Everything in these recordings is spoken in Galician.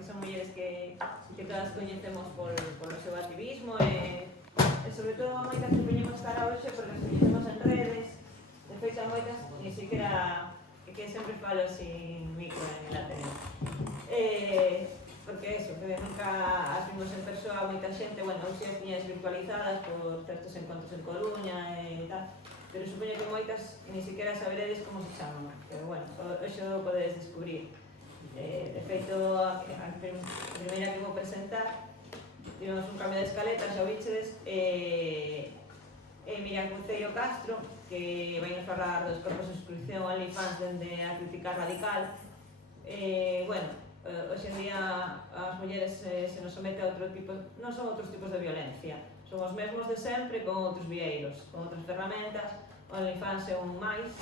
porque son mulleres que todas coñecemos polo seu activismo e sobre todo a moitas que veñemos cara hoxe porque as coñecemos en redes. De feito, a moitas ni siquiera que sempre falo sin micro en la tele. Porque eso, que nunca as vimos en persoa moita xente, bueno, hoxe as tiñas virtualizadas por certos encontros en Coruña e tal, pero supoño que moitas ni siquiera saberedes como se chaman, pero bueno, hoxe o podedes descubrir. De feito, a primeira que vou presentar, tivemos un cambio de escaleta, xa o bichedes, Miriam Cruceiro Castro, que vai nos falar dos corpos de exclusión OnlyFans dende a crítica radical. Bueno, hoxe en día as mulleres se nos somete a outro tipo, non son outros tipos de violencia, son os mesmos de sempre con outros vieiros, con outras ferramentas. O OnlyFans é un máis,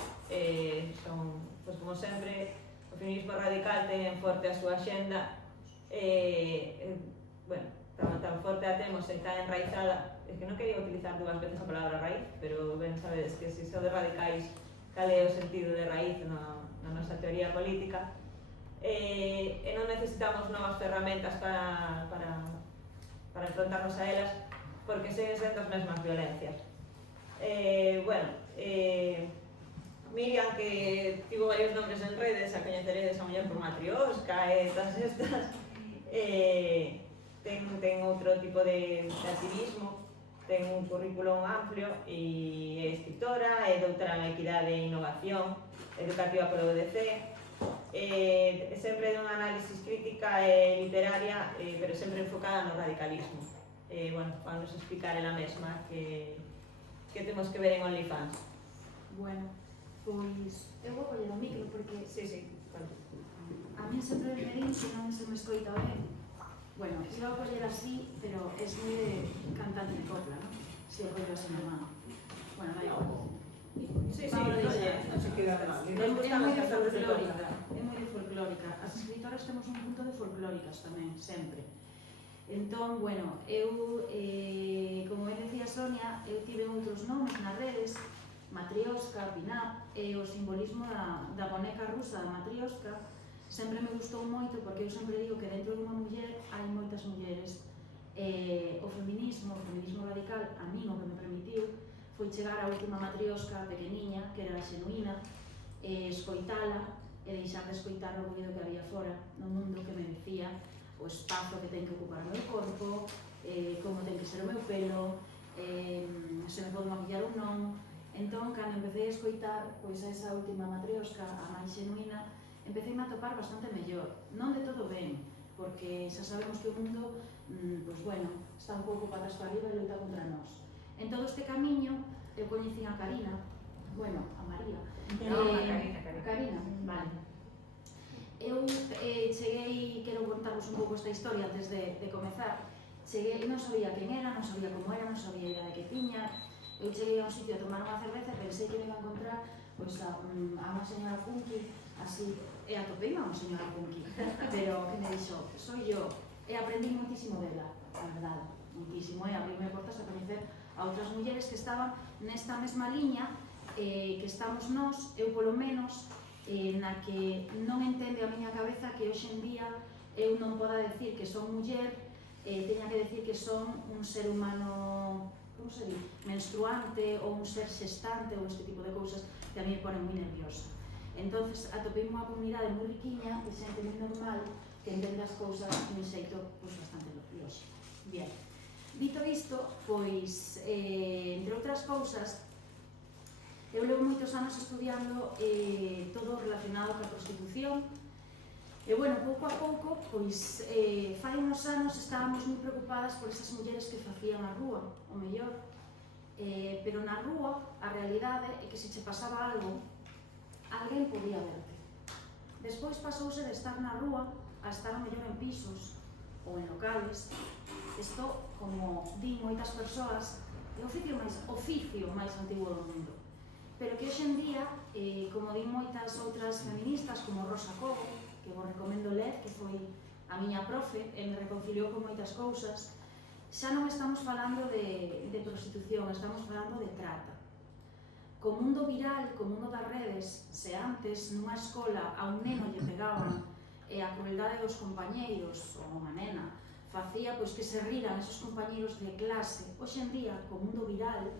son, pois como sempre, o feminismo radical ten forte a súa axenda, bueno, tan forte a temos e tan enraizada. Es que non quería utilizar dúas veces a palabra raíz, pero ben sabedes que se son de radicais, cal é o sentido de raíz na nosa teoría política. E non necesitamos novas ferramentas para enfrontarnos a elas, porque seguen sendo as mesmas violencias. Bueno, Miriam, que tivo varios nombres en redes, a coñeceredes a muller por Matrioska e todas estas, ten outro tipo de activismo, ten un currículum amplio e é escritora, é doutora en Equidade e Innovación Educativa polo UDC, sempre dunha análisis crítica e literaria, pero sempre enfocada no radicalismo. Bueno, para nos explicar ela mesma que temos que ver en OnlyFans. Bueno, pois eu vou coller o micro porque Sí, claro. a mí sempre me din que non se me escoita ben. Bueno, iba a coller así, pero es moi de cantante de copla, non? Se o collo así na mano. Bueno, vai igual. Sí, non se queda mal. Nos gustan as cantantes de copla. É moi de folclórica. As escritoras temos un punto de folclóricas tamén, sempre. Entón, bueno, eu, como ben decía Sonia, eu tive outros nomes nas redes, Matrioska, Pin-Up, e o simbolismo da boneca rusa da Matrioska sempre me gustou moito porque eu sempre digo que dentro dunha muller hai moitas mulleres. O feminismo radical, a mí o que me permitiu foi chegar á última Matrioska pequeniña, que era xenuína, escoitala e deixar de escoitar o ruido que había fora no mundo que me decía o espazo que ten que ocupar o meu corpo, como ten que ser o meu pelo, se me podo maquillar ou non. Entón, cando empecé a escoitar pois a esa última Matrioska, a máis xenuína, empecé a topar bastante mellor, non de todo ben, porque xa sabemos que o mundo, pois bueno, está un pouco patas para arriba e loita contra nós. En todo este camiño, eu coñecín a Karina, bueno, a María. Karina, vale. Eu cheguei, quero contarvos un pouco esta historia antes de comezar. Cheguei, non sabía quen era, non sabía como era, non sabía a idade que tiña. Eu cheguei a un sitio a tomar unha cerveza e pensei que me iba a encontrar pois a unha señora punky, así, e atopei a unha señora punky, pero que me dixo, soy yo, e aprendí moitísimo dela, a verdade, moitísimo, e abríme portas a coñecer a outras mulleres que estaban nesta mesma liña que estamos nós, eu polo menos, na que non entende a miña cabeza que hoxe en día eu non poda decir que son muller, teña que decir que son un ser humano, como se di, menstruante ou un ser xestante ou este tipo de cousas que a mí me pone moi nerviosa. Entonces atopei unha comunidade moi riquiña de xente moi normal que entende as cousas de un xeito bastante lógico. Bien, dito isto, pois, entre outras cousas, eu levo moitos anos estudiando todo relacionado coa prostitución. E, bueno, pouco a pouco, pois, fai uns anos estábamos moi preocupadas por esas mulleres que facían a rúa, o mellor. Pero na rúa, a realidade é que se che pasaba algo, alguén podía verte. Despois pasouse de estar na rúa a estar a mellor en pisos ou en locales. Isto, como din moitas persoas, é o oficio máis antigo do mundo. Pero que hoxe en día, como din moitas outras feministas, como Rosa Cobo, que vos recomendo ler, que foi a miña profe, e me reconciliou con moitas cousas, xa non estamos falando de prostitución, estamos falando de trata. Co mundo viral, co mundo das redes, se antes nunha escola a un neno lle pegaban e a crueldade dos compañeiros, ou unha nena, facía pois que se riran esos compañeiros de clase. Hoxe en día, co mundo viral,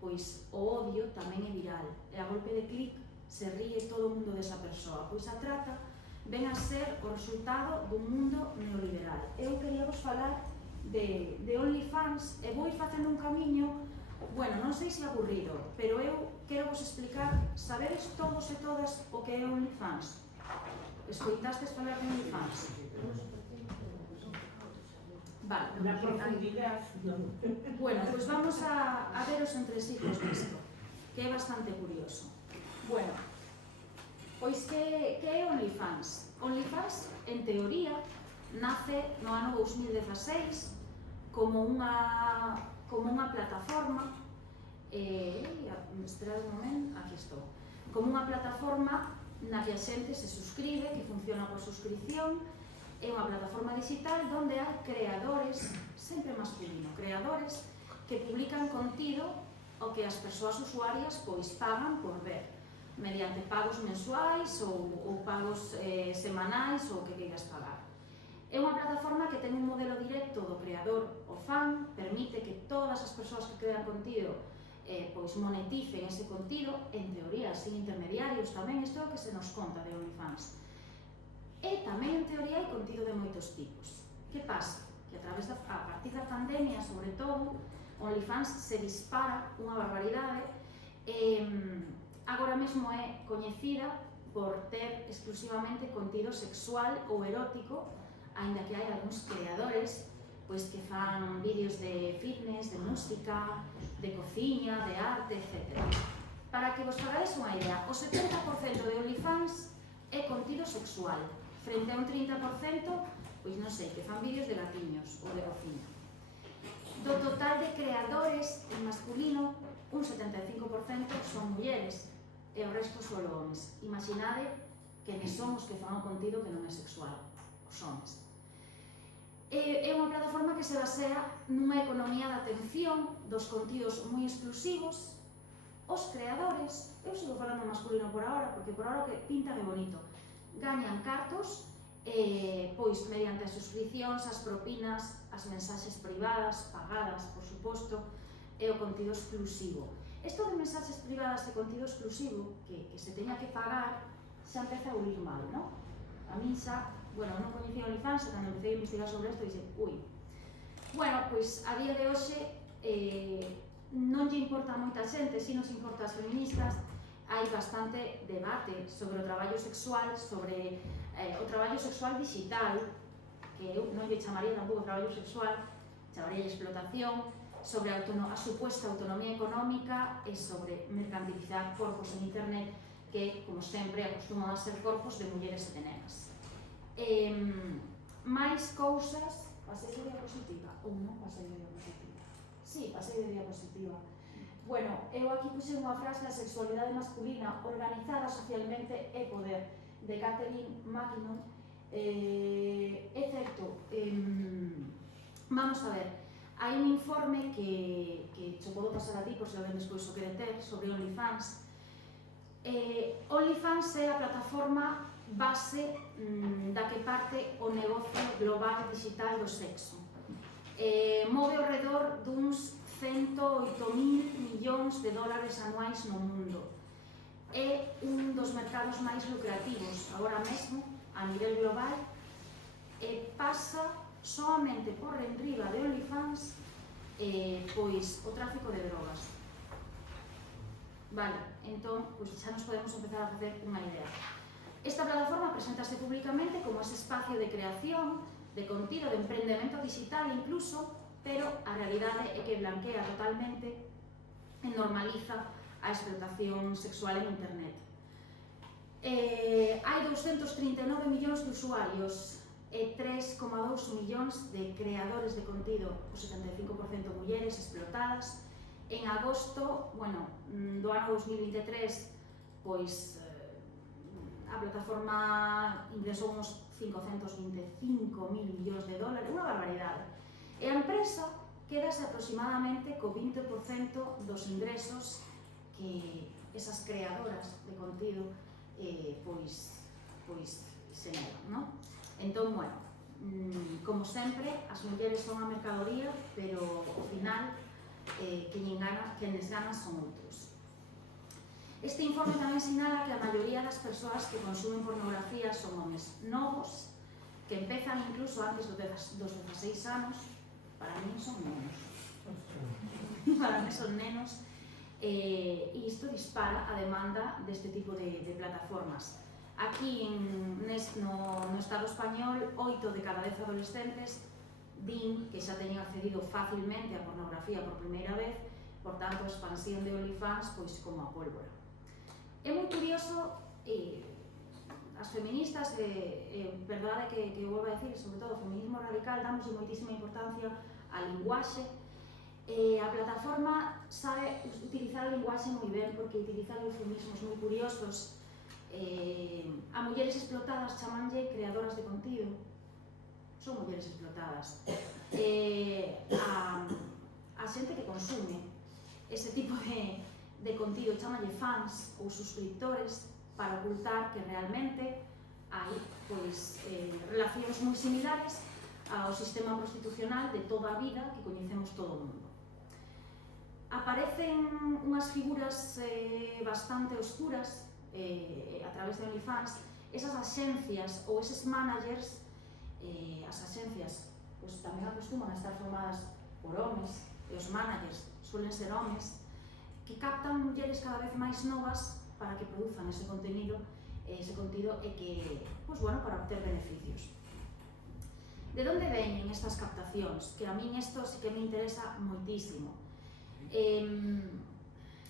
pois o odio tamén é viral, e a golpe de clic se ríe todo o mundo desa persoa. Pois a trata ven a ser o resultado dun mundo neoliberal. Eu quería vos falar de OnlyFans e vou ir facendo un camiño, bueno, non sei se aburrido, pero eu quero vos explicar, sabedes todos e todas o que é OnlyFans? Escoitastes falar de OnlyFans? Vale, Na profundidade. bueno, pois vamos a ver os entresijos disto, que é bastante curioso. Bueno, pois que é OnlyFans? OnlyFans, en teoría, nace no ano 2016 como unha plataforma, esperad un momento, aquí estou, como unha plataforma na que a xente se suscribe, que funciona por suscripción. É unha plataforma digital onde hai creadores, sempre masculino, creadores que publican contido o que as persoas usuarias pois pagan por ver, mediante pagos mensuais ou pagos semanais ou o que queiras pagar. É unha plataforma que ten un modelo directo do creador ao fan, permite que todas as persoas que crean contido pois moneticen ese contido, en teoría, sin intermediarios tamén. Isto é o que se nos conta de OnlyFans. E tamén, en teoría, hai contido de moitos tipos. Que pasa? Que a partir da pandemia, sobre todo, OnlyFans se dispara unha barbaridade. Agora mesmo é coñecida por ter exclusivamente contido sexual ou erótico, aínda que hai algúns creadores pois que fan vídeos de fitness, de música, de cociña, de arte, etc. Para que vos fagades unha idea, o 70% de OnlyFans é contido sexual, frente a un 30%, pois non sei, que fan vídeos de gatiños ou de cociña. Do total de creadores en masculino, un 75% son mulleres e o resto son homes. Imaginade que ne son os que fan o contido que non é sexual, os homes. É unha plataforma que se basea nunha economía de atención dos contidos moi exclusivos. Os creadores, eu sigo falando masculino por ahora, porque por ahora que pinta é bonito, gañan cartos pois mediante as suscripcións, as propinas, as mensaxes privadas, pagadas, por suposto, e o contido exclusivo. Isto de mensaxes privadas e contido exclusivo, que se teña que pagar, xa empeza a oír mal, non? A min xa, bueno, non coñecía OnlyFans, e cando empecé a investigar sobre isto, dixen, ui. Bueno, pois a día de hoxe non lle importa a moita xente, si nos importa as feministas. Hai bastante debate sobre o traballo sexual, sobre o traballo sexual digital, que eu non lle chamaría tampouco traballo sexual, chamaría explotación, sobre a suposta autonomía económica e sobre mercantilizar corpos en internet que, como sempre, acostuman a ser corpos de mulleres e de nenas. Máis cousas... Pasei de diapositiva? Ou non pasei de diapositiva? Sí, pasei de diapositiva. Bueno, eu aquí puse unha frase: a sexualidade masculina organizada socialmente é poder, de Catherine McKinnon. É certo, vamos a ver, hai un informe que te podo pasar a ti por se alguén despois o quere ter, sobre OnlyFans. OnlyFans é a plataforma base da que parte o negocio global digital do sexo. Move ao redor duns 108.000 millóns de dólares anuais no mundo. É un dos mercados máis lucrativos agora mesmo a nivel global e pasa soamente por enriba de OnlyFans pois o tráfico de drogas. Vale, entón, pois xa nos podemos empezar a facer unha idea. Esta plataforma presentase públicamente como ese espacio de creación, de contido, de emprendemento digital incluso, pero a realidade é que blanquea totalmente e normaliza a explotación sexual en internet. Hai 239 millóns de usuarios e 3,2 millóns de creadores de contido, o 75% mulleres explotadas. En agosto, bueno, do ano 2023, pois a plataforma ingresou uns 525.000 millóns de dólares, unha barbaridade. E a empresa quedase aproximadamente co 20% dos ingresos que esas creadoras de contido pois se negan, non? Entón, bueno, como sempre, as mulleres son a mercadoría, pero ao final quenes ganan son outros. Este informe tamén sinala que a maioría das persoas que consumen pornografía son homes novos, que empezan incluso antes dos 16 anos. Para mí son nenos. Para mí son nenos. E isto dispara a demanda deste tipo de plataformas. Aquí no Estado español, 8 de cada 10 adolescentes din que xa teñen accedido facilmente a pornografía por primeira vez, por tanto a expansión de OnlyFans pois como a pólvora. É moi curioso, as feministas, verdade que eu volvo a decir, sobre todo o feminismo radical, damos moitísima importancia á linguaxe. A plataforma sabe utilizar a linguaxe moi ben, porque utiliza eufemismos moi curiosos. A mulleres explotadas chamanlle creadoras de contido. Son mulleres explotadas. A xente que consume ese tipo de contido chamanlle fans ou suscriptores, para ocultar que realmente hai relacións moi similares ao sistema prostitucional de toda a vida que coñecemos todo o mundo. Aparecen unhas figuras bastante oscuras a través de OnlyFans, esas axencias ou eses managers. As axencias tamén acostuman a estar formadas por homes, e os managers suelen ser homes, que captan mulleres cada vez máis novas para que produzan ese contido e que, para obter beneficios. De onde veñen estas captacións? Que a min isto sí que me interesa moitísimo.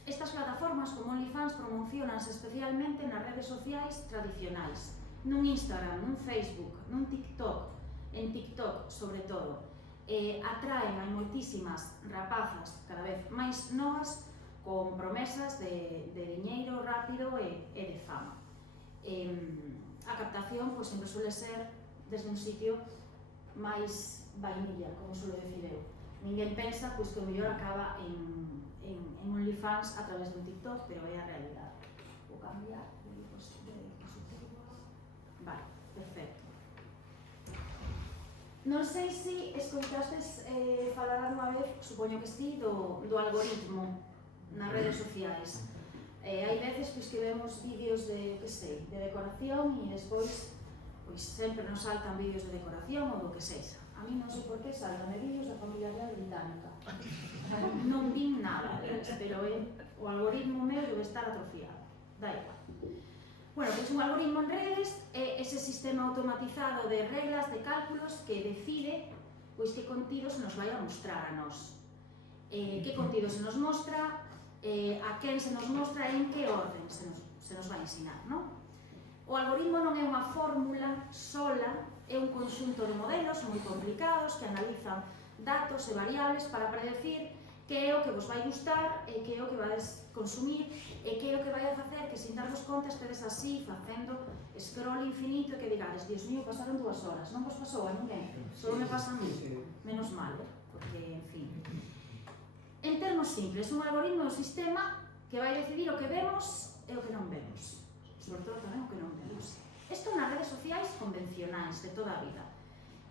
Estas plataformas como OnlyFans promocionanse especialmente nas redes sociais tradicionais, nun Instagram, nun Facebook, nun TikTok, en TikTok sobre todo. Atraen a moitísimas rapazas cada vez máis novas con promesas de diñeiro rápido e de fama. A captación sempre suele ser desde un sitio máis vainilla, como suelo decir eu. Ninguén pensa que o mellor acaba en OnlyFans a través dun TikTok, pero é a realidade. Vou cambiar de dispositivo. Vale, perfecto. Non sei se escoitastes falar alguna vez, supoño que sí, do algoritmo nas redes sociais. Hai veces que vemos vídeos de decoración e despois sempre nos saltan vídeos de decoración ou do que sexa. A mí non sei por que saltan vídeos da familia real británica. Non vin nada, pero o algoritmo meu debe estar atrofiado. Da igual. Bueno, pois un algoritmo en redes é ese sistema automatizado de reglas, de cálculos, que decide que contidos nos vai a mostrar a nós. Que contido se nos mostra, a quen se nos mostra e en que orden se nos vai ensinar, non? O algoritmo non é unha fórmula sola, é un conxunto de modelos moi complicados que analizan datos e variables para predecir que é o que vos vai gustar e que é o que vais consumir e que é o que vai a facer que, sin darvos conta, estedes así facendo scroll infinito e que digades: Dios mío, pasaron 2 horas, non vos pasou a ninguén, só me pasa a mí. Menos mal, porque, en fin. En termos simples, un algoritmo é un sistema que vai decidir o que vemos e o que non vemos, sobre todo tamén o que non vemos. Isto nas redes sociais convencionais de toda a vida,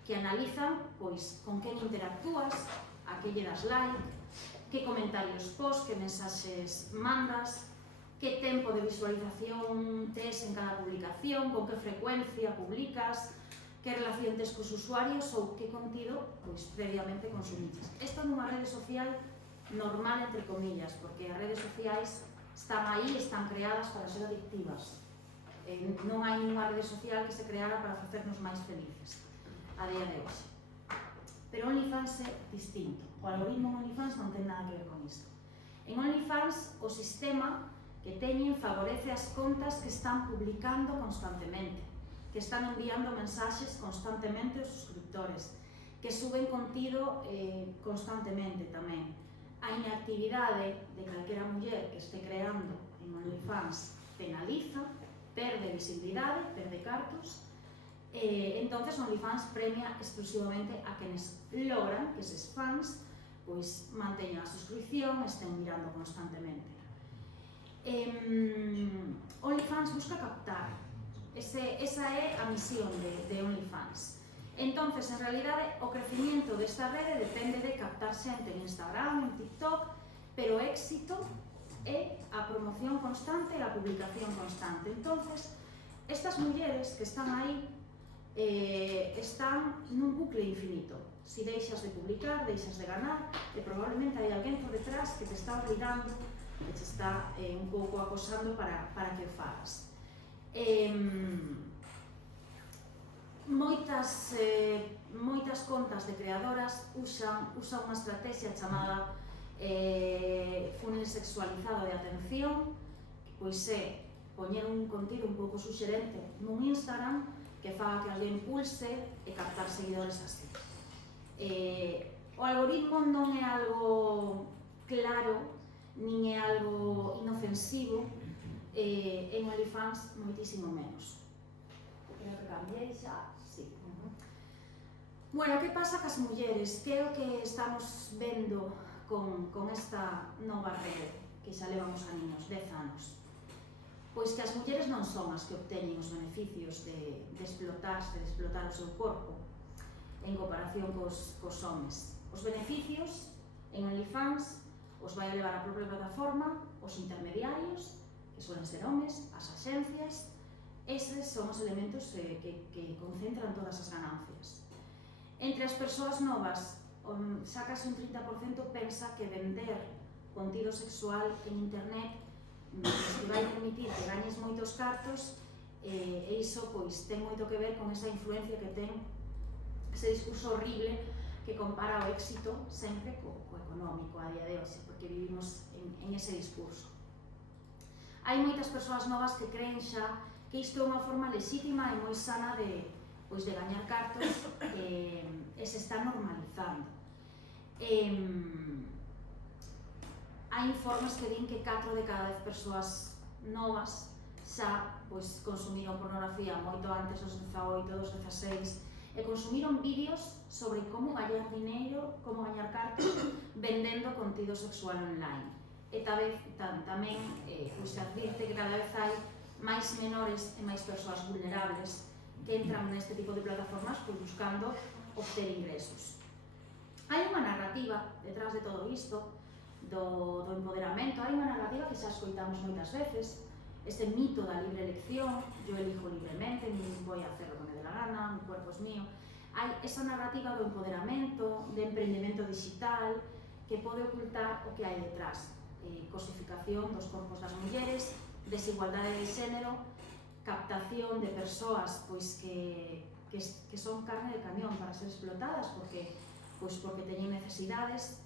que analizan con quen interactúas, a que lle das like, que comentarios pos, que mensaxes mandas, que tempo de visualización tes en cada publicación, con que frecuencia publicas, que relación tes cos usuarios ou que contido previamente consumiches. Isto nunha rede social normal, entre comillas, porque as redes sociais están aí, están creadas para ser adictivas. Non hai ninguna rede social que se creara para facernos máis felices a día de hoxe. Pero OnlyFans é distinto. O algoritmo en OnlyFans non ten nada que ver con isto. En OnlyFans, o sistema que teñen favorece as contas que están publicando constantemente, que están enviando mensaxes constantemente aos suscriptores, que suben contido constantemente tamén. A inactividade de calquera muller que este creando en OnlyFans penaliza, perde visibilidade, perde cartos. Entonces OnlyFans premia exclusivamente a quenes logran que eses fans manteñan a suscripción, estén mirando constantemente. OnlyFans busca captar Esa é a misión de OnlyFans. Entonces, en realidade, o crecimiento desta rede depende de captar xente en Instagram, en TikTok, pero o éxito é a promoción constante e a publicación constante. Entonces, estas mulleres que están aí están nun bucle infinito. Si deixas de publicar, deixas de ganar, e probablemente hai alguén por detrás que te está obligando, que te está un pouco acosando para que o fagas. Moitas contas de creadoras usan unha estrategia chamada funil sexualizado de atención, pois é poñer un contido un pouco suxerente nun Instagram que faga que alguén pulse e captar seguidores así. O algoritmo non é algo claro, nin é algo inofensivo, en OnlyFans moitísimo menos. Creo que cambiei xa, sí. Bueno, que pasa cas mulleres? Que é o que estamos vendo con esta nova rede, que xa levamos aniños, 10 anos? Pois que as mulleres non son as que obteñen os beneficios de explotar o seu corpo en comparación cos homes. Os beneficios en OnlyFans os vai a levar a propia plataforma, os intermediarios, que suelen ser homes, as axencias. Eses son os elementos que concentran todas as ganancias. Entre as persoas novas, xa case un 30% pensa que vender contido sexual en internet que vai permitir que gañes moitos cartos, e iso pois ten moito que ver con esa influencia que ten ese discurso horrible que compara o éxito sempre co económico a día de hoxe, porque vivimos en ese discurso. Hai moitas persoas novas que creen xa que isto é unha forma lexítima e moi sana de gañar cartos, e se está normalizando. Hai informes que din que 4 de cada 10 persoas novas xa consumiron pornografía moito antes dos 18, dos 16, e consumiron vídeos sobre como gañar dineiro, como gañar cartos vendendo contido sexual online. E tamén se advirte que cada vez hai máis menores e máis persoas vulnerables que entran neste tipo de plataformas buscando obter ingresos. Hai unha narrativa detrás de todo isto do empoderamento, hai unha narrativa que xa escoitamos moitas veces, este mito da libre elección, yo elijo libremente, voy a hacer lo que me dé la gana, mi cuerpo es mío. Hai esa narrativa do empoderamento, de emprendemento digital, que pode ocultar o que hai detrás. Cosificación dos corpos das mulleres, desigualdade de xénero, captación de persoas que son carne de cañón para ser explotadas porque teñen necesidades,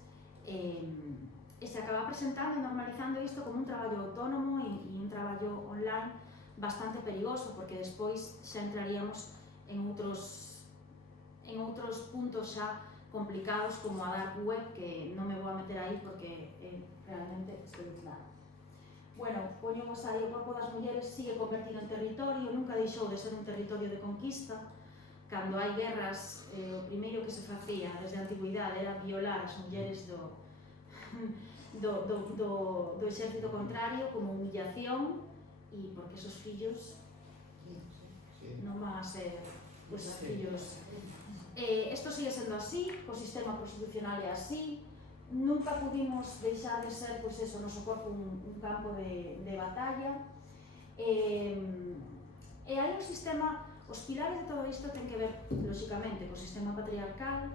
e se acaba presentando e normalizando isto como un traballo autónomo e un traballo online bastante perigoso, porque despois xa entraríamos en outros puntos xa complicados como a dark web, que non me vou a meter aí porque realmente espeluznante. Bueno, poñemos aí o corpo das mulleres sigue convertido en territorio, nunca deixou de ser un territorio de conquista. Cando hai guerras, o primeiro que se facía desde a antigüidade era violar as mulleres do exército contrario como humillación, e porque esos fillos non van a ser fillos. Isto sigue sendo así, o sistema constitucional é así, nunca pudimos deixar de ser, o noso corpo un campo de batalla, e hai un sistema, os pilares de todo isto ten que ver, lóxicamente, co sistema patriarcal,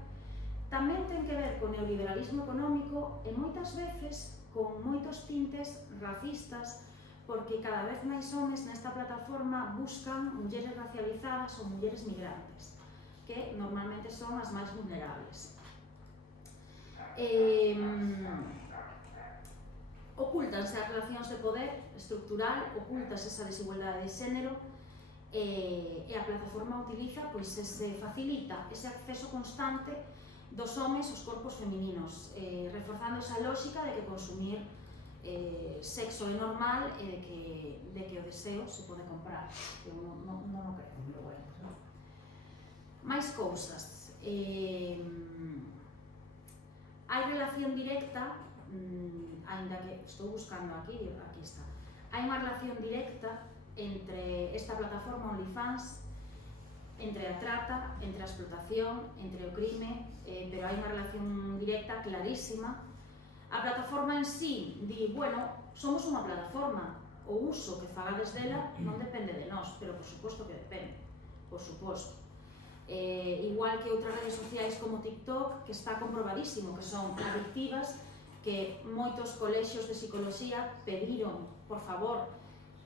tamén ten que ver co neoliberalismo económico e moitas veces con moitos tintes racistas, porque cada vez máis homes nesta plataforma buscan mulleres racializadas ou mulleres migrantes, que normalmente son as máis vulnerables. Ocultanse as relacións de poder estructural, ocultase esa desigualdade de xénero, e a plataforma utiliza, se facilita ese acceso constante dos homes aos corpos femininos, reforzando esa lógica de que consumir sexo é normal e de que o deseo se pode comprar. Eu non o creo, pero bueno. Máis cousas. Hai relación directa, aínda que estou buscando aquí está. Hai unha relación directa entre esta plataforma OnlyFans, entre a trata, entre a explotación, entre o crime, pero hai unha relación directa clarísima. A plataforma en sí di, bueno, somos unha plataforma, o uso que fagades dela non depende de nós, pero por suposto que depende, por suposto. Igual que outras redes sociais como TikTok, que está comprobadísimo que son adictivas, que moitos colexios de psicología pediron, por favor,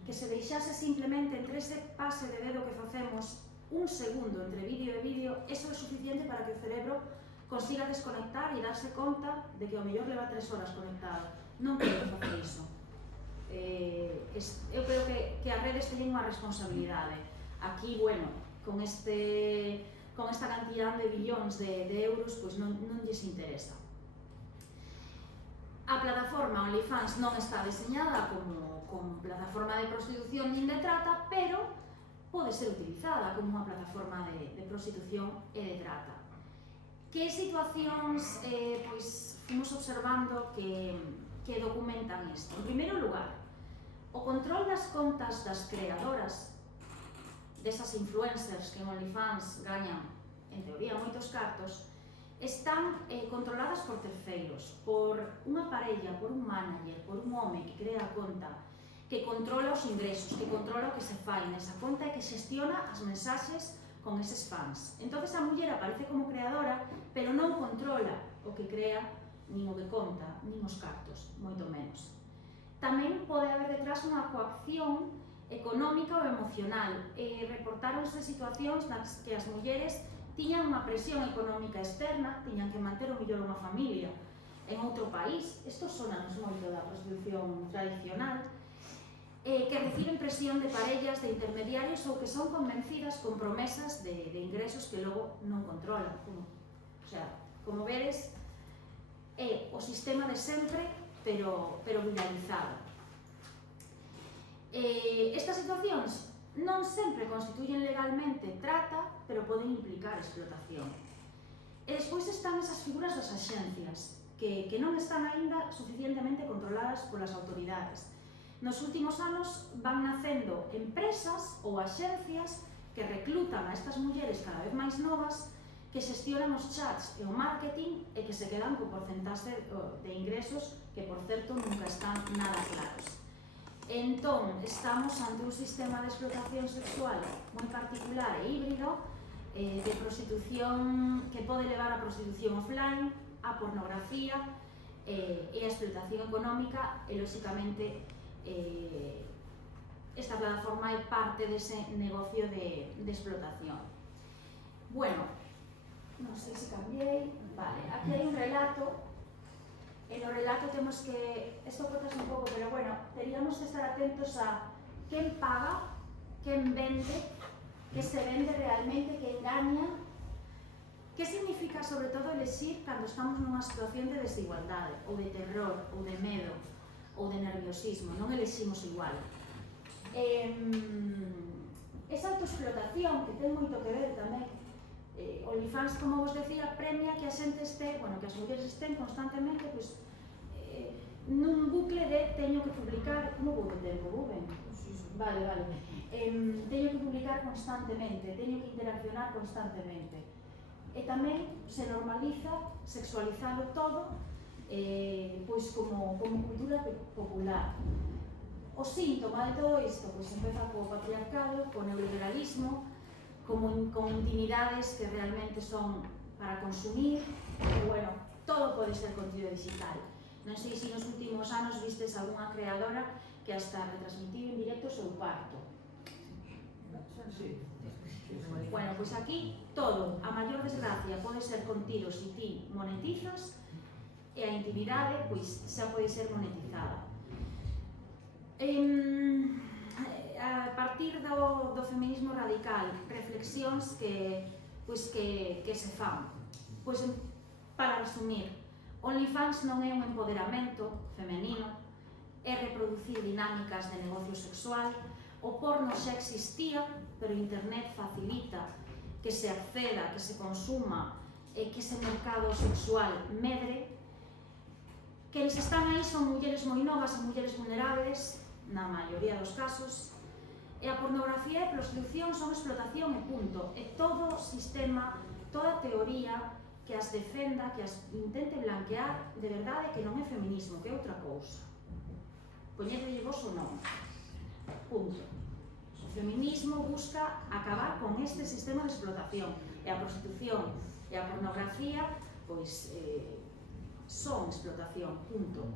que se deixase simplemente entre ese pase de dedo que facemos un segundo entre vídeo e vídeo, eso é suficiente para que o cerebro consiga desconectar e darse conta de que ao mellor leva 3 horas conectado. Non quero facer iso. Eu creo que as redes teñen unha responsabilidade. Aquí, bueno, con esta cantidad de billóns de euros, pois non lles interesa. A plataforma OnlyFans non está diseñada como plataforma de prostitución nin de trata, pero pode ser utilizada como unha plataforma de prostitución e de trata. Que situacións fomos observando que documentan isto? En primeiro lugar, o control das contas das creadoras, desas influencers que en OnlyFans gañan, en teoría, moitos cartos, están controladas por terceiros, por unha parella, por un manager, por un home que crea a conta, que controla os ingresos, que controla o que se fai nesa conta e que xestiona as mensaxes con eses fans. Entonces a muller aparece como creadora, pero non controla o que crea, nin o que conta, nin os cartos, moito menos. Tamén pode haber detrás unha coacción económica ou emocional. Reportáronse situacións nas que as mulleres tiñan unha presión económica externa, tiñan que manter o mellor unha familia en outro país. Isto sonanos moito da prostitución tradicional, que reciben presión de parellas, de intermediarios ou que son convencidas con promesas de ingresos que logo non controlan. O sea, como vedes, é o sistema de sempre, pero viralizado. Estas situacións non sempre constituyen legalmente trata, pero poden implicar explotación. E despois están esas figuras das axencias, que non están aínda suficientemente controladas polas autoridades. Nos últimos anos van nacendo empresas ou axencias que reclutan a estas mulleres cada vez máis novas, que xestionan os chats e o marketing e que se quedan co porcentaxe de ingresos que, por certo, nunca están nada claros. Entón, estamos ante un sistema de explotación sexual moi particular e híbrido, de prostitución que pode levar a prostitución offline, a pornografía e a explotación económica e, lóxicamente, esta plataforma é parte dese negocio de explotación. Bueno, non sei se cambiei, vale, aquí hai un relato. En o relato temos que, isto cortas un pouco, pero bueno, teríamos que estar atentos a quen paga, quen vende, que se vende realmente, que engaña, que significa sobre todo elexir cando estamos nunha situación de desigualdade, ou de terror, ou de medo, ou de nerviosismo, non eleximos igual. Esa autoexplotación que ten moito que ver tamén, OnlyFans, como vos decía, premia que a xente este, bueno, que as mulleres estén constantemente, pois, nun bucle de teño que publicar, como vou de tempo, vou ben? Vale, vale. Teño que publicar constantemente, teño que interaccionar constantemente. E tamén se normaliza, sexualizado todo, pois como cultura popular. O síntoma de todo isto, pois empeza co patriarcado, co neoliberalismo, con intimidades que realmente son para consumir, e, bueno, todo pode ser contido digital. Non sei se nos últimos anos vistes algunha creadora que hasta retransmitiu en directo o seu parto. Bueno, pois aquí todo, a maior desgracia, pode ser contido se ti monetizas, e a intimidade, pois, xa pode ser monetizada. A partir do feminismo radical, reflexións que se fan. Pois, para resumir, OnlyFans non é un empoderamento femenino, é reproducir dinámicas de negocio sexual. O porno xa existía, pero internet facilita que se acceda, que se consuma e que ese mercado sexual medre. Quenes están aí son mulleres moi novas e mulleres vulnerables, na maioría dos casos, E a pornografía e a prostitución son explotación e punto. E todo sistema, toda teoría que as defenda, que as intente blanquear, de verdade que non é feminismo, que é outra cousa. Poñedelle vos o nome. Punto. O feminismo busca acabar con este sistema de explotación. E a prostitución e a pornografía, pois, son explotación, punto.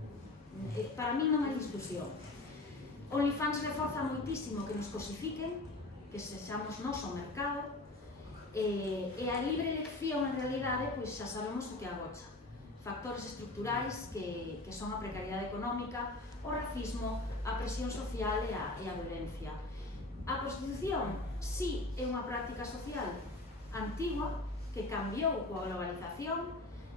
Para mí non hai discusión. OnlyFans reforza moitísimo que nos cosifiquen, que sexamos nós o mercado, e a libre elección, en realidade, pois xa sabemos o que agocha. Factores estructurais que son a precariedade económica, o racismo, a presión social e a violencia. A prostitución, sí, é unha práctica social antigua que cambiou coa globalización,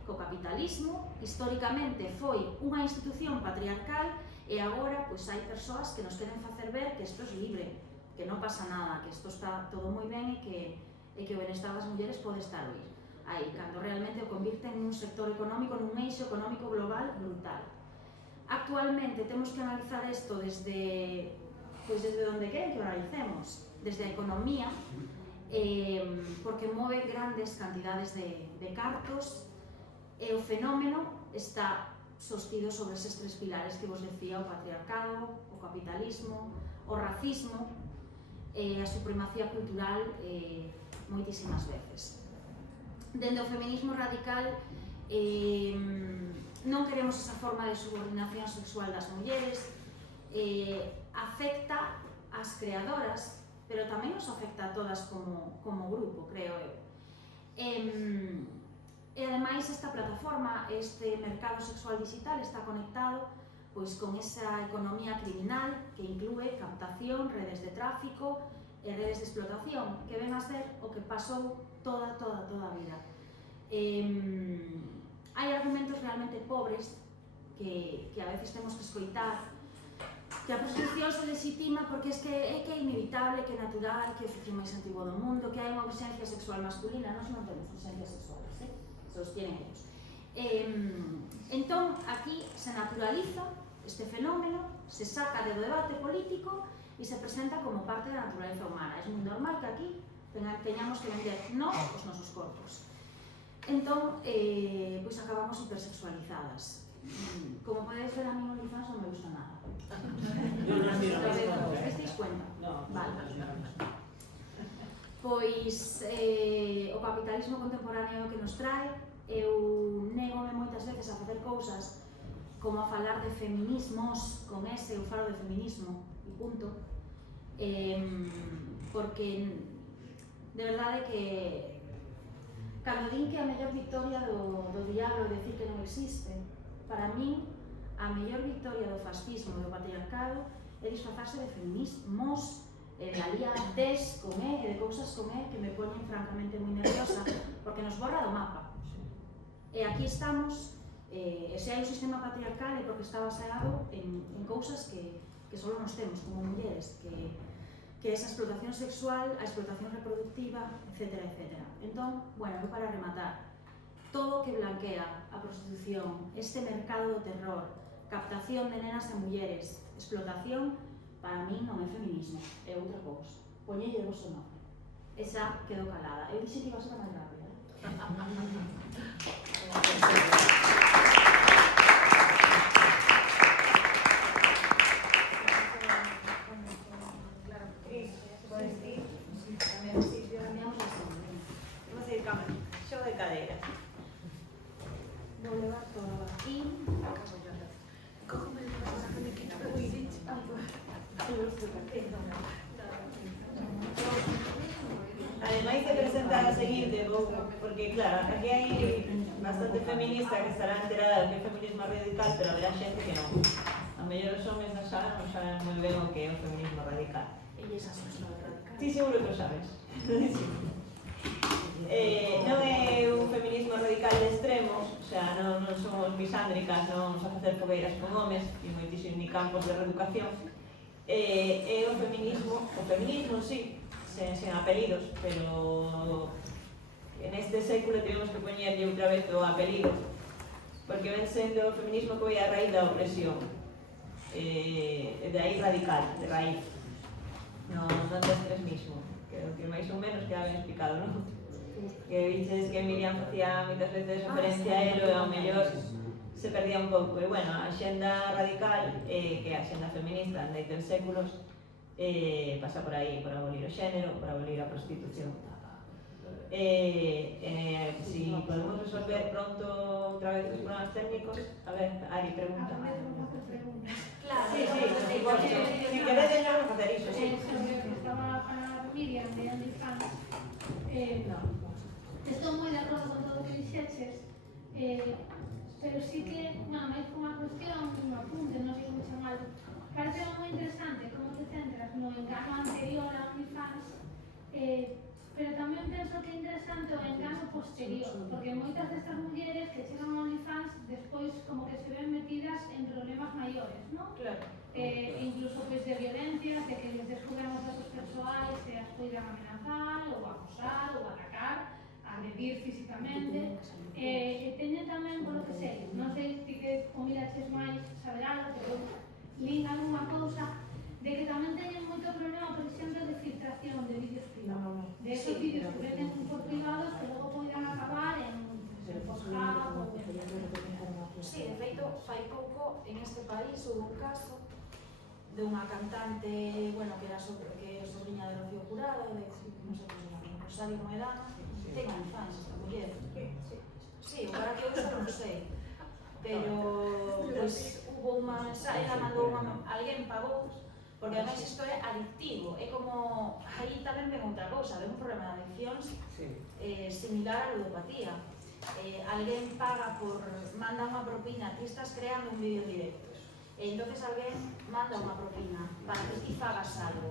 co capitalismo, históricamente foi unha institución patriarcal e agora pois hai persoas que nos queren facer ver que isto é libre, que non pasa nada, que isto está todo moi ben e que o benestar das mulleres pode estar aí, cando realmente o convirten nun sector económico, nun eixo económico global brutal. Actualmente temos que analizar isto desde onde queren que o analicemos, desde a economía, porque move grandes cantidades de cartos e o fenómeno está sostido sobre eses tres pilares que vos decía, o patriarcado, o capitalismo, o racismo e a supremacía cultural moitísimas veces. Dende o feminismo radical non queremos esa forma de subordinación sexual das mulleres, afecta ás creadoras, pero tamén nos afecta a todas como grupo, creo eu. E ademais esta plataforma, este mercado sexual digital está conectado pois con esa economía criminal que inclúe captación, redes de tráfico e redes de explotación, que ven a ser o que pasou toda a vida. Hai argumentos realmente pobres que a veces temos que escoitar, que a prostitución se legitima porque é que é inevitable, que é natural, que é o oficio máis antigo do mundo, que hai unha ausencia sexual masculina. Nós non temos ausencias sexuales, sostienen ellos. Entón, aquí se naturaliza este fenómeno, se saca do debate político e se presenta como parte da naturaleza humana. É moi normal que aquí teñamos que vender nós os nosos corpos. Entón, pois acabamos hipersexualizadas. Como podedes ver, a mí OnlyFans non me gusta nada. ¿Os disteis cuenta? Vale. Pois o capitalismo contemporáneo que nos trae, eu negome moitas veces a facer cousas como a falar de feminismos, con ese eu falo de feminismo e punto, porque de verdade que cando din que a mellor victoria do diablo é dicir que non existe, para min a mellor victoria do fascismo e do patriarcado é disfrazarse de feminismos, de aliades con E e de cousas con E que me poñen francamente moi nerviosa porque nos borra do mapa. E aquí estamos, e se hai un sistema patriarcal é porque está baseado en cousas que só nos temos como mulleres, que esa explotación sexual, a explotación reproductiva, etc. Entón, bueno, para rematar, todo o que blanquea a prostitución, este mercado do terror, captación de nenas e mulleres, explotación, para mí non é feminismo, é outra cousa. Poñelle vos o nome. Esa quedou calada. Eu dixen que iba a ser máis rápida. Show de caderas. Vou levar todo aquí. Cógeme el pasaje de quito. Ademais de presentar a seguinte, porque claro, aquí hai bastante feminista que estará enterada do que é feminismo radical, pero haberá xente que non. A mellor os homens da sala non saben moi ben o que é o feminismo radical. E esas son as radicales. Sí, seguro que o sabes. Non é un feminismo radical de extremos, o sea, non somos misándricas, non vamos a facer fogueiras con homes e moitísimos ni campos de reeducación. É o feminismo sí, sen apelidos, pero en este século tenemos que poñerlle outra vez o apelido, porque ven sendo o feminismo que vai a raíz da opresión, de aí radical, de raíz. non destres mismo, que máis ou menos queda ben explicado, non? Que viches que Miriam facía moitas veces referencia a elo e ao mellor se perdía un pouco. E bueno, a axenda radical, que é a axenda feminista desde séculos, pasa por aí, por abolir o xénero, por abolir a prostitución. Si podemos resolver pronto outra vez os problemas técnicos, a ver, Ari, pregunta. Claro, Sí, si queredes non facer iso, sí. Sobre o que estaba a falar Miriam de OnlyFans, estou moi de acordo con todo o que dixeches, pero sí que, bueno, máis como a cuestión, un apunte, non sei como chamalo, parece moi interesante como te centras no engano anterior a OnlyFans, pero tamén penso que é interesante o engano posterior, porque moitas destas mulleres que chegan a OnlyFans despois como que se ven metidas en problemas maiores, non? Claro. Incluso pues, de violencias, de que les descubran os datos persoais e as poidan amenazar ou acosar ou atacar, agredir físicamente. Teñen tamén, polo que sei, non sei ti que o miraches máis saberalo, pero lin algunha cousa de que tamén teñen moito problema, por exemplo, de filtración de vídeos privados. De esos vídeos que venden por privados que logo poidan acabar en Foscap ou en... Sí, de feito, fai pouco en este país houve un caso de unha cantante, bueno, que era que é sobriña de Rocío Jurado, de, non sei como se chama, Rosario Moedano, ten OnlyFans esta muller. Sí, o cara que usa non sei, pero pues, hubo unha mensaje, ela mandou alguén pagou, porque además isto é adictivo, é como, aí tamén ven outra cousa, ven un problema de adiccións similar á ludopatía. Alguén paga por, manda unha propina, ti estás creando un vídeo directo, e entonces alguén manda unha propina para que ti fagas algo.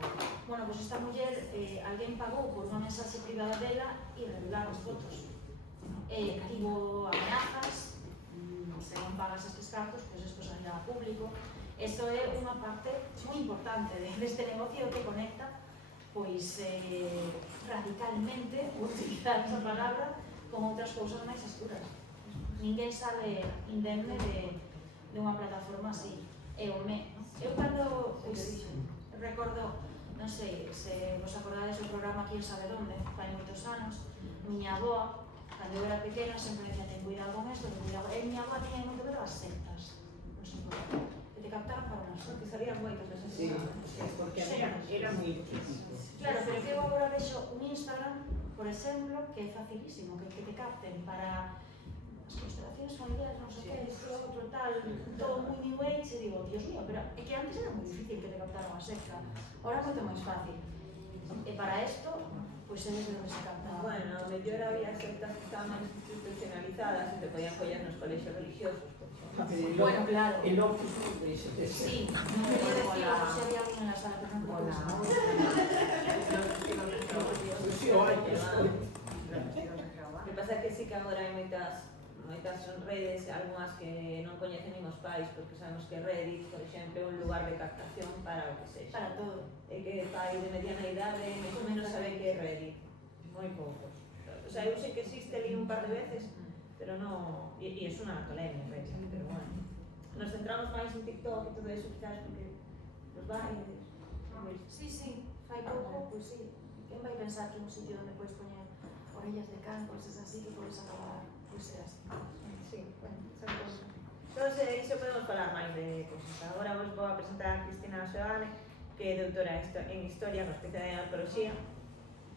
Bueno, pues esta muller, alguén pagou por unha mensaxe privada dela e revelar as fotos. Tivo amenazas, se non pagas estes cartos, pois isto sairá a público. Eso é unha parte moi importante deste negocio que conecta pois radicalmente, vou utilizar esa palabra, con outras cousas máis escuras. Ninguén sale indemne de unha plataforma así. Eu cando recordo, non sei se vos acordades do programa Quién sabe donde, fai moitos anos, miña avoa, cando eu era pequena, sempre decía, ten cuidado con esto, ten cuidado. E miña avoa tiña moito medo das sectas, non sei por qué, que te captaran para unha secta. Que salían moitos desas Sí, porque era moi difícil. Claro, pero que eu agora vexo un Instagram, por exemplo, que é facilísimo, que te capten para as constelacións familiares, non sei que, isto outro tal, todo moi new age, e digo, Dios mío, pero é que antes era moi difícil que te captaran a secta, ahora é moito máis fácil. E para isto, pois é desde onde se capta. Bueno, a mellor había sectas que estaban máis institucionalizadas e te podían coller nos colexios religiosos, por exemplo. Bueno, claro. El Opus Dei, Sí, non quería decir, se había alguén en la sala, pero non puedo pensar. Sí, o hai que O que pasa é que sí que agora hai moitas redes, algunhas que non coñecen nin os pais, porque sabemos que Reddit, por exemplo, é un lugar de captación para o que sexa. Para todo. É que pais de mediana idade, máis ou menos saben que é Reddit. Moi poucos. O sea, eu sei que existe ali un par de veces, pero non... E é unha tolemia, Reddit, pero bueno. Nos centramos máis en TikTok e todo eso, quizás, porque os bailes... Sí, fai pouco, pois sí. Quen vai pensar que é un sitio onde podes poñer orellas de can, cousas así, que podes acabar pulseras? Sí, bueno, esa cousa. Entón, iso podemos falar máis de cosas. Agora vos vou a presentar a Cristina Soane, que é doutora en Historia, con especialidade en Arqueoloxía.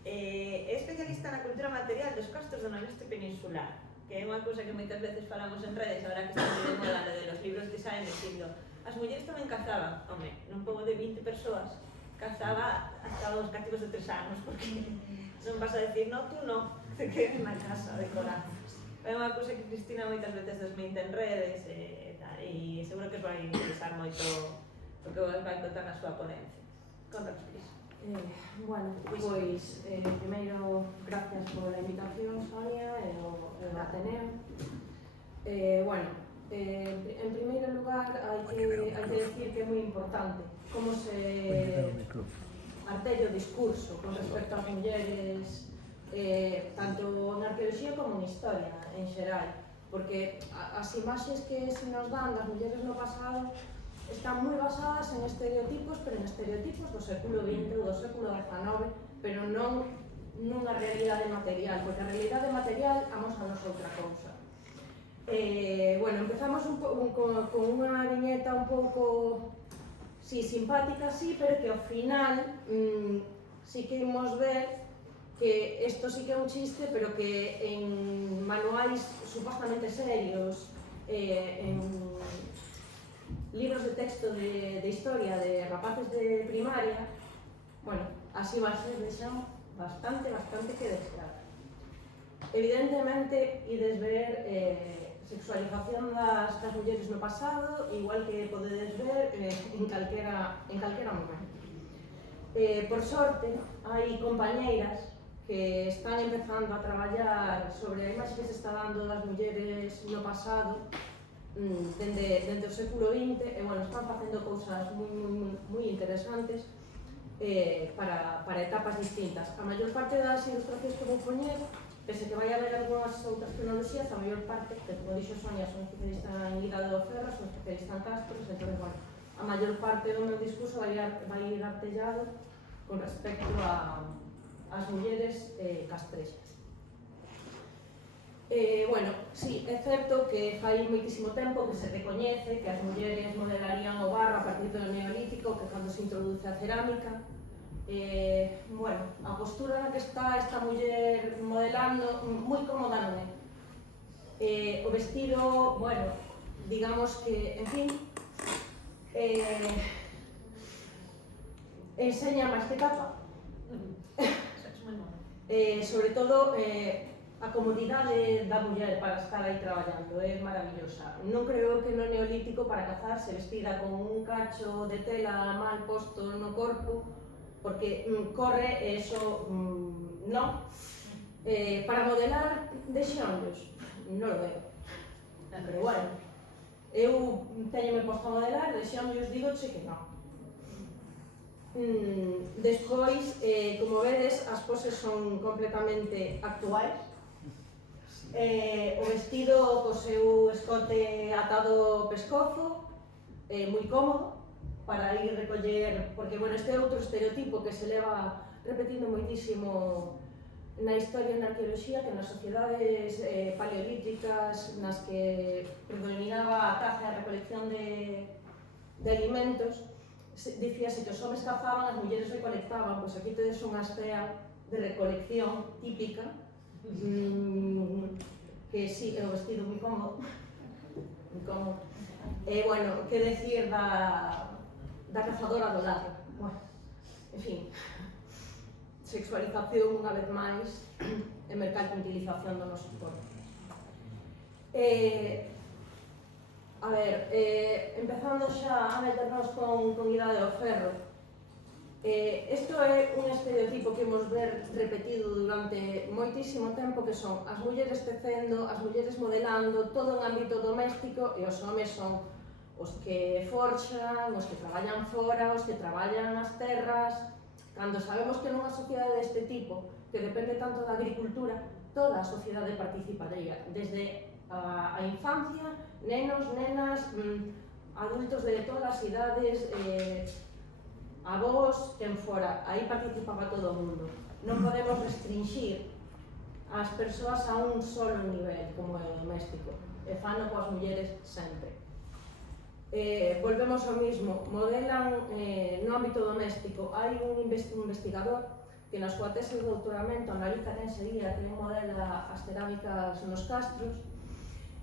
É especialista na cultura material dos castros do noroeste peninsular, que é unha cousa que moitas veces falamos en redes, agora que estamos de moda de los libros que saen dicindo as mulleres tamén cazaban, home, nun pobo de 20 persoas, cazaba hasta os cativos de 3 anos, porque non vas a decir, no, tú no, te quedes na casa de colar. É unha cousa que Cristina moitas veces desmente en redes e tal, e seguro que os vai interesar moito o que vos vai contar na súa ponencia. Contanos, Cris. Bueno, pois, primeiro, gracias pola invitación, Sonia, e o Ateneo. Bueno, en primeiro lugar, hai que decir que é moi importante como se artella o discurso con respecto ás mulleres, tanto na arqueoloxía como na historia, en xeral, porque as imaxes que se nos dan das mulleres no pasado están moi basadas en estereotipos, pero en estereotipos do século XX ou do século XIX, pero non nunha realidade material, porque a realidade material amosanos outra cousa. Bueno, empezamos con unha viñeta un pouco simpática, pero que ao final sí que imos ver que isto sí que é un chiste, pero que en manuais supostamente serios, en libros de texto de historia de rapaces de primaria, bueno, así va a ser, deixan bastante que desear. Evidentemente, ides ver sexualización das mulleres no pasado, igual que podedes ver en calquera momento. Por sorte, hai compañeiras que están empezando a traballar sobre a imaxe que se está dando das mulleres no pasado dende o século XX e, bueno, están facendo cousas moi interesantes para etapas distintas. A maior parte das ilustracións que vou poñer, pese que vai haber algunhas outras tecnoloxías, a maior parte, que como dixo Sonia, son especialista en Hidalgo do Ferro, son especialista en castros, entón, bueno, a maior parte do meu discurso vai ir artellado con respecto ás mulleres castrexas. Bueno, sí, é certo que fai moitísimo tempo que se recoñece que as mulleres modelarían o barro a partir do neolítico, que cando se introduce a cerámica. Bueno, a postura na que está esta muller modelando, moi cómoda non é. O vestido, bueno, digamos que, en fin, enseña máis que tapa. Sobre todo, a comodidade da muller para estar aí traballando é maravillosa. Non creo que no neolítico para cazarse vestida con un cacho de tela mal posto no corpo, porque corre e eso non. Para modelar de xeonllos, non lo veo. Pero bueno, eu teñome posto a modelar, de xeonllos digoche que non. Despois, como vedes, as poses son completamente actuais. O vestido co seu escote atado ao pescozo, moi cómodo, para ir recoller, porque, bueno, este é outro estereotipo que se leva repetindo moitísimo na historia e na arqueoloxía, que nas sociedades paleolíticas nas que predominaba a caza e a recolección de alimentos, dicíase que os homens cazaban, as mulleres recolectaban. Pois aquí tedes unha estea de recolección típica, que sí, é o vestido moi cómodo, e, bueno, que decir da cazadora do lado. Bueno, en fin, sexualización unha vez máis e mercantilización do noso corpo. A ver, empezando xa a meternos con Idade do Ferro, isto é un estereotipo que imos ver repetido durante moitísimo tempo, que son as mulleres tecendo, as mulleres modelando, todo en ámbito doméstico, e os homes son os que forxan, os que traballan fora, os que traballan nas terras. Cando sabemos que nunha sociedade deste tipo, que depende tanto da agricultura, toda a sociedade participaría, desde a infancia, nenos, nenas, adultos de todas as idades, avós, quen fora, aí participaba todo o mundo. Non podemos restringir as persoas a un solo nivel, como é o doméstico, e fano coas mulleres sempre. Volvemos ao mismo, modelan no ámbito doméstico. Hai un investigador que na súa tese de doutoramento analiza quen sería quen modela as cerámicas nos castros,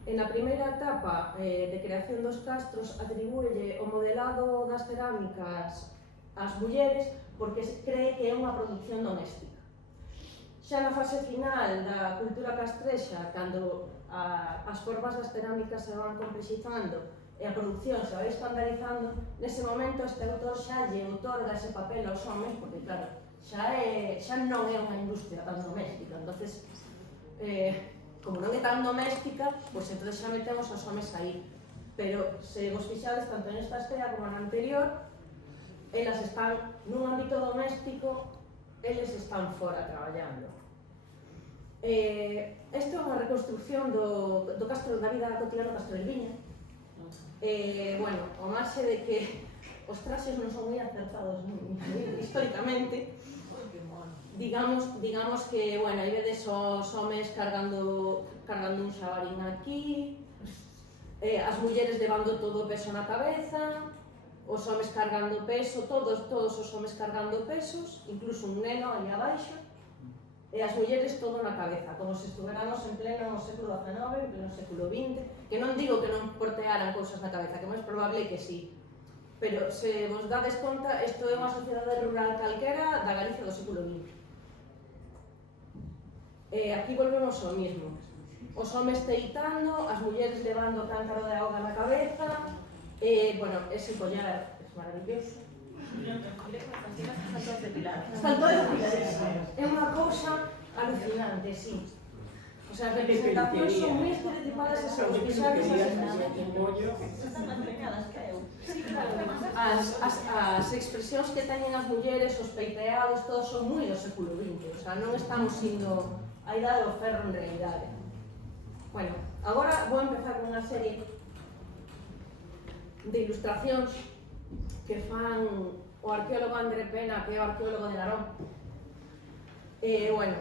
e na primeira etapa de creación dos castros atribúelle o modelado das cerámicas ás mulleres porque se cree que é unha produción doméstica. Xa na fase final da cultura castrexa, cando as formas das cerámicas se van complexizando e a produción se vai estandarizando, nese momento este autor xa lle outorga ese papel aos homens, porque claro, xa non é unha industria tan doméstica. Entonces, como non é tan doméstica, pois entonces xa metemos os homens aí. Pero se vos fixades tanto nesta estea como na anterior, elas están nun ámbito doméstico, eles están fora traballando. Esta é unha reconstrucción do castro da vida cotidiana do Castro de Viña, Bueno, ao marxe de que os traxes non son moi acertados históricamente, digamos que, bueno, aí vedes os homes cargando un xabarín aquí, as mulleres levando todo o peso na cabeza, os homes cargando peso, todos os homes cargando pesos, incluso un neno aí abaixo, e as mulleres todo na cabeza, como se estuveramos en pleno século XIX, en pleno século XX, que non digo que non portearan cousas na cabeza, que é máis probable que sí, pero se vos dades conta, isto é unha sociedade rural calquera da Galicia do século XX. Aquí volvemos ao mismo. Os homes teitando, as mulleres levando cántaro de auga na cabeza, bueno, ese collar é maravilloso. Están todas depiladas. É unha cousa alucinante, sí. O sea, as representacións son moi estereotipadas e se os fixades as expresións que teñen as mulleres, os peiteados, todos son moi do século XX. O sea, non estamos indo a idade do ferro en realidade. Bueno, agora vou empezar con unha serie de ilustracións que fan o arqueólogo André Pena, que é o arqueólogo de Narón. Bueno,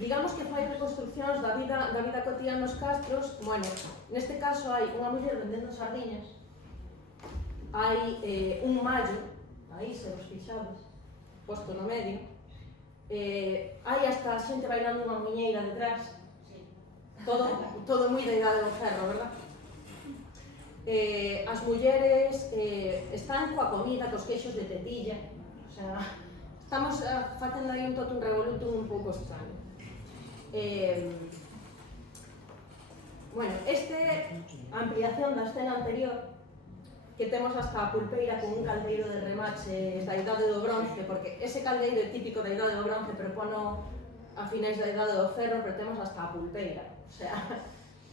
digamos que fai reconstruccións da vida cotidiana nos castros. Bueno, neste caso hai unha muller vendendo sardiñas, hai un mallo, aí se vos fixades, posto no medio, hai hasta xente bailando unha muñeira detrás, todo moi da idade do ferro, verdad? As mulleres están coa comida, cos queixos de tetilla, o sea, estamos facendo aí un totum revolutum un pouco extraño. Bueno, a ampliación da escena anterior, que temos hasta a pulpeira con un caldeiro de remaches da idade do bronce, porque ese caldeiro é típico da idade do bronce, pero pono a finais da idade do ferro, pero temos hasta a pulpeira, o sea,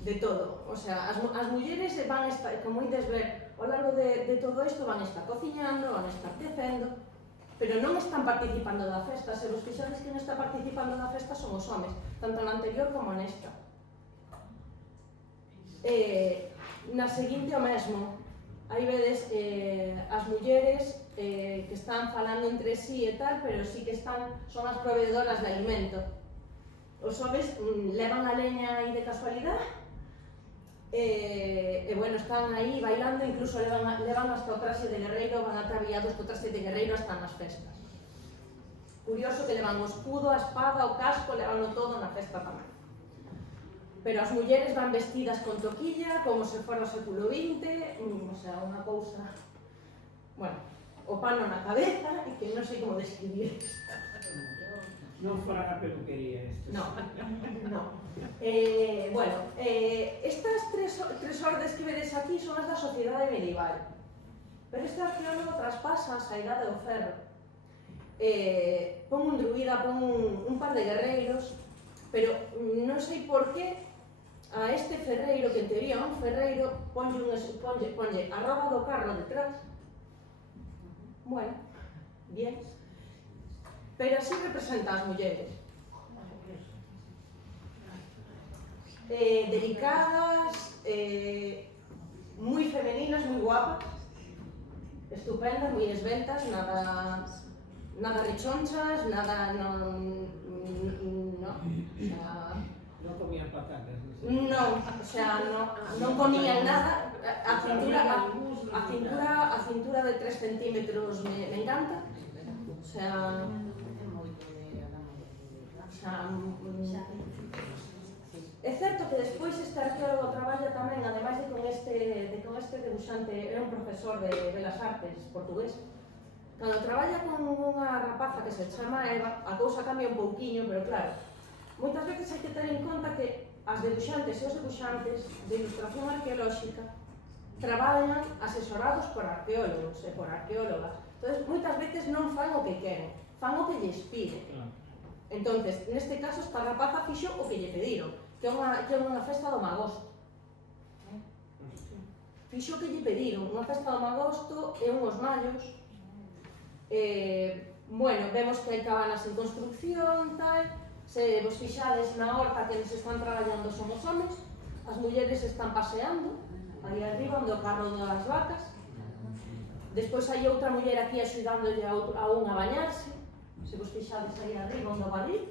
de todo. O sea, as mulleres van estar, como ides ver, ao largo de todo isto van estar cociñando, van estar tecendo, pero non están participando da festa. Se vos fixades que non está participando da festa son os homes, tanto na anterior como nesta. Na seguinte o mesmo, aí vedes as mulleres que están falando entre sí e tal, pero sí que son as proveedoras de alimento. Os homes levan a leña aí de casualidade, e bueno, están aí bailando, incluso levan hasta o traxe de guerreiro, van ataviados co traxe de guerreiro hasta nas festas. Curioso que levan o escudo, a espada, o casco, levan todo na festa tamén. Pero as mulleres van vestidas con toquilla, como se fora o século XX, o sea, unha cousa... Bueno, o pano na cabeza, e que non sei como describir. Non fora a peluquería isto. No. Bueno, estas tres ordes que vedes aquí son as da sociedade medieval. Pero este arqueólogo traspasa a idade do ferro. Pon un druida, pon un par de guerreiros, pero non sei por qué a este ferreiro, que en teoría é un ferreiro, ponlle a roda do carro detrás. Bueno, bien. Pero así representa as mulleres. Delicadas, moi femeninas, moi guapas, estupendas, moi esbeltas, nada rechonchas, nada non comían patatas. Non, o sea, non comían nada. A cintura de 3 centímetros me encanta. O sea, é certo que despois este arqueólogo traballa tamén, ademais de con este debuxante, é un profesor de Belas Artes portugués. Cando traballa con unha rapaza que se chama Eva, a cousa cambia un pouquiño, pero claro, moitas veces hai que ter en conta que as debuxantes e os debuxantes de ilustración arqueolóxica traballan asesorados por arqueólogos e por arqueólogas. Entón, moitas veces non fan o que queren, fan o que lles piden. Entonces, neste caso, esta rapaza fixo o que lle pediron, que é unha festa do magosto. Fixo o que lle pediron, unha festa do magosto e unhos mallos. Bueno, vemos que hai cabanas en construcción, tal. Se vos fixades na horta que nos están traballando son os homes, as mulleres están paseando, aí arriba, onde o carro das vacas. Despois hai outra muller aquí axudándolle a un a bañarse, se vos fixades aí arriba, onde o barril.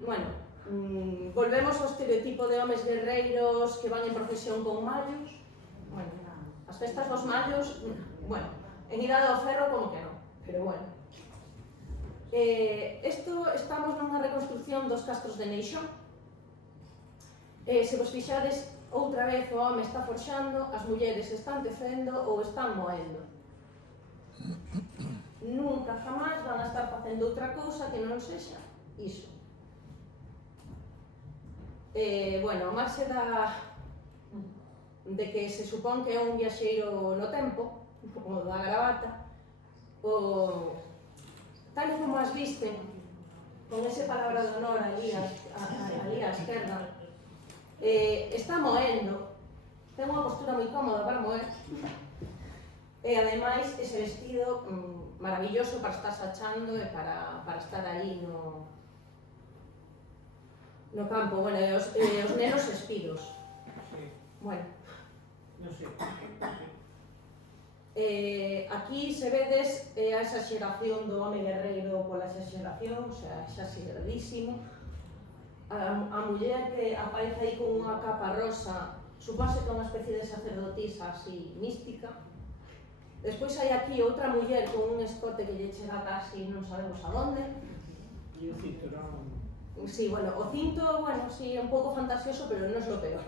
Bueno, volvemos ao estereotipo de homes guerreiros que van en procesión con mallos. Bueno, as festas dos mallos, bueno, en Idade do Ferro como que non, pero bueno. Estamos nunha reconstrucción dos castros de Neixón. Se vos fixades, outra vez o home está forxando, as mulleres están tecendo ou están moendo. Nunca jamás van a estar facendo outra cousa que non sexa iso. Bueno, máis se dá de que se supón que é un viaxeiro no tempo, como da gravata, o tal como as visten, con ese palabra de honor ali á esquerda, está moendo, ten unha postura moi cómoda para moer, e ademais ese vestido maravilloso para estar sachando e para estar aí no campo, bueno, e os nenos espidos. Bueno, Non sei. Aquí se vedes a exageración do home guerreiro pola exageración, o sea, exageradísimo. A muller que aparece aí con unha capa rosa, supónse que é unha especie de sacerdotisa así mística. Despois hai aquí outra muller con un escote que lle chega casi non sabemos a donde. E o cinturón. Sí, bueno, o cinto, bueno, sí, é un pouco fantasioso, pero non é o peor.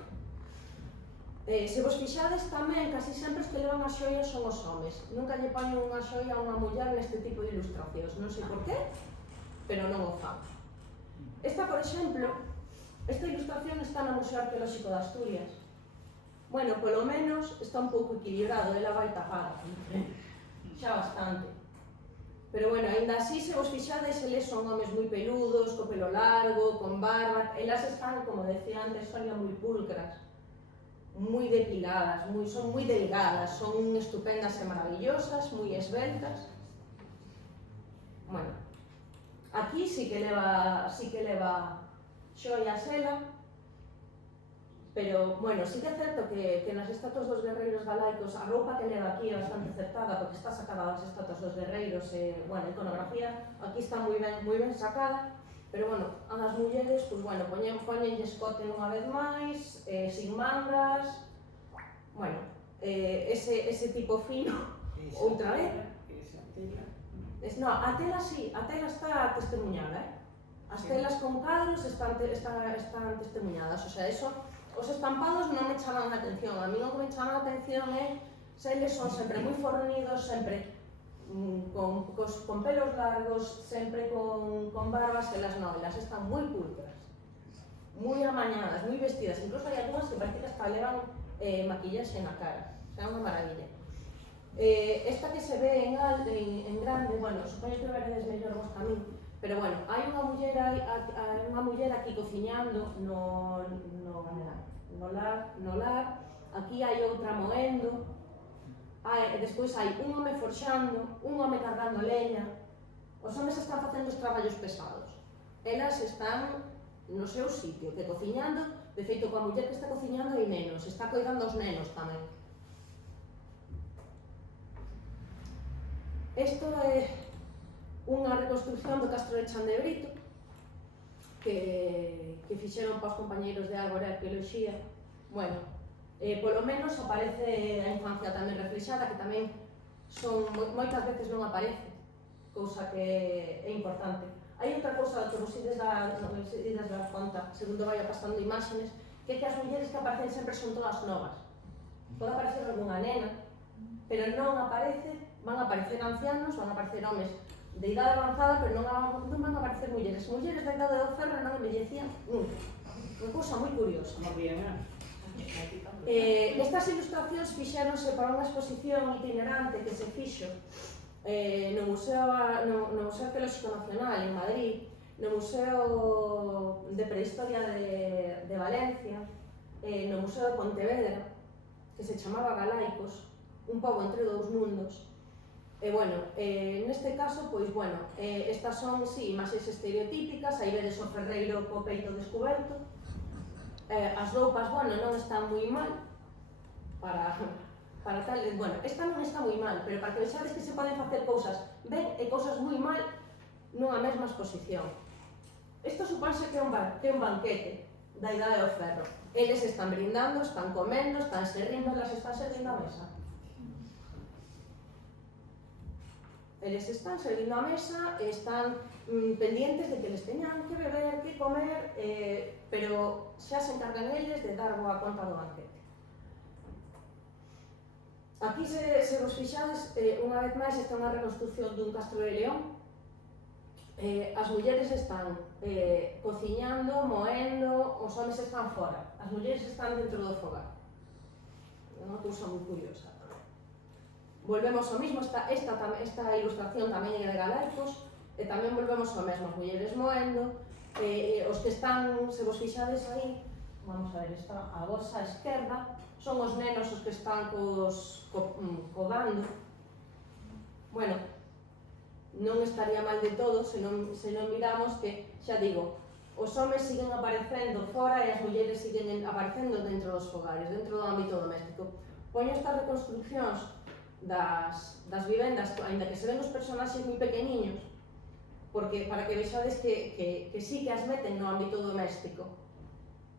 Se vos fixades tamén, casi sempre os que levan as xoias son os homes. Nunca lle poñen unha xoia a unha muller neste tipo de ilustracións. Non sei por qué, pero non o fan. Esta, por exemplo, esta ilustración está no Museo Arqueolóxico de Asturias. Bueno, polo menos está un pouco equilibrado, ela vai tapada. Xa bastante. Pero bueno, ainda así, se vos fixades, eles son homes moi peludos, co pelo largo, con barba. Elas están, como decía antes, Sonia, moi pulcras, moi depiladas, son moi delgadas, son estupendas e maravillosas, moi esbeltas. Bueno, aquí sí que leva xoias ela, pero, bueno, sí que é certo que nas estatuas dos guerreiros galaicos a roupa que leva aquí é bastante acertada porque está sacada das estatuas dos guerreiros e, bueno, a iconografía aquí está moi ben sacada. Pero, bueno, as mulleres, pois, bueno, poñenlle escote unha vez máis, sin mangas, bueno, ese tipo fino, outra vez. Esa tela. No, a tela sí, a tela está testemunhada, As telas con cadros están testemunhadas, o sea, eso, os estampados non me chaman a atención, a mí o que me chama a atención é se eles son sempre moi fornidos, sempre con pelos largos, sempre con barbas, elas non, elas están moi pulcras, moi amañadas, moi vestidas, incluso hai algunhas que parece que hasta levan maquillaxe na cara, o sea, unha maravilla. Esta que se ve en grande, bueno, supoño que veredes mellor vos tamén, pero bueno, hai unha muller aquí cociñando no lar, aquí hai outra moendo, despois hai un home forxando, un home cargando leña. Os homes están facendo os traballos pesados, elas están no seu sitio, que cociñando, de feito, coa muller que está cociñando hai nenos, está coidando os nenos tamén. Isto é unha reconstrucción do Castro de Chan de Brito que fixeron para os compañeiros de Ágora e Arqueoloxía. Bueno, polo menos aparece a infancia tamén reflexada, que tamén moitas veces non aparece, cousa que é importante. Hai outra cousa que vos ides dar conta, segundo vai pasando imágenes, que é que as mulleres que aparecen sempre son todas novas. Pode aparecer algunha nena, pero non aparece, van a aparecer ancianos, van a aparecer homes de idade avanzada, pero non van a aparecer mulleres. Mulleres da idade do ferro non envellecían nunca. Unha cousa moi curiosa. Estas ilustracións fixéronse para unha exposición itinerante que se fixo no Museo Arqueolóxico Nacional en Madrid, no Museo de Prehistoria de Valencia, no Museo de Pontevedra, que se chamaba Galaicos, un pobo entre dous mundos. E, bueno, neste caso, pois, bueno, estas son, sí, imaxes estereotípicas, aí vedes o ferreiro co peito descoberto, as roupas, bueno, non están moi mal para tal, bueno, esta non está moi mal, pero para que vexades que se poden facer cousas ben e cousas moi mal nunha mesma exposición. Isto supónse que é un banquete da Idade do Ferro. Eles están brindando, están comendo, están servindo, elas están servindo a mesa. Eles están servindo a mesa e están pendientes de que les teñan que beber, que comer, pero xa se encargan eles de dar boa conta do banquete. Aquí, se vos fixades, unha vez máis, esta é unha reconstrucción dun castro de León. As mulleres están cociñando, moendo, os homes están fora. As mulleres están dentro do fogar. É unha cousa moi curiosa. Volvemos ao mismo, esta ilustración tamén é de Galaicos, e tamén volvemos ao mesmo, as mulleres moendo, os que están, se vos fixades aí, vamos a ver, está a vosa esquerda, son os nenos os que están codando. Bueno, non estaría mal de todo se non miramos que, xa digo, os homes siguen aparecendo fora e as mulleres siguen aparecendo dentro dos fogares, dentro do ámbito doméstico. Poño estas reconstruccións das vivendas, aínda que se ven os personaxes moi pequeniños, porque para que vexades que sí que as meten no ámbito doméstico,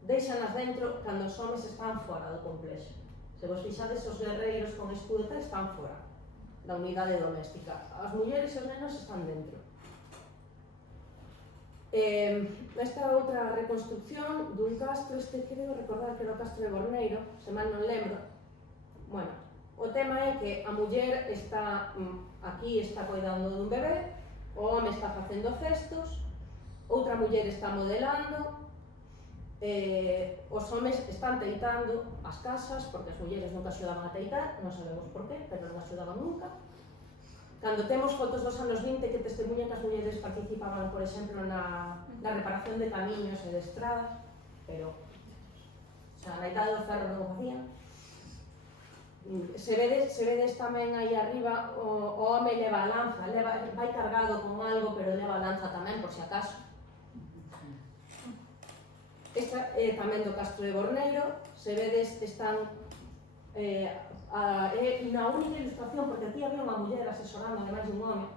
deixanas dentro cando os homes están fora do complexo. Se vos fixades, os guerreiros con escudo están fora da unidade doméstica. As mulleres e os nenos están dentro. Esta outra reconstrucción dun castro, creo recordar que era o castro de Borneiro, se mal non lembro. Bueno, o tema é que a muller está aquí, está cuidando dun bebé, o home está facendo cestos, outra muller está modelando, os homes están teitando as casas, porque as mulleres nunca axudaban a teitar, non sabemos por qué, pero non axudaban nunca. Cando temos fotos dos anos 20 que testemunhan que as mulleres participaban, por exemplo, na reparación de camiños e de estradas, pero na Idade do Ferro non o facían. Se vedes tamén aí arriba, o home leva a lanza, vai cargado con algo, pero leva a lanza tamén, por si acaso. Esta é tamén do castro de Borneiro, se vedes están na única ilustración, porque aquí había unha muller asesorando ademais dun home,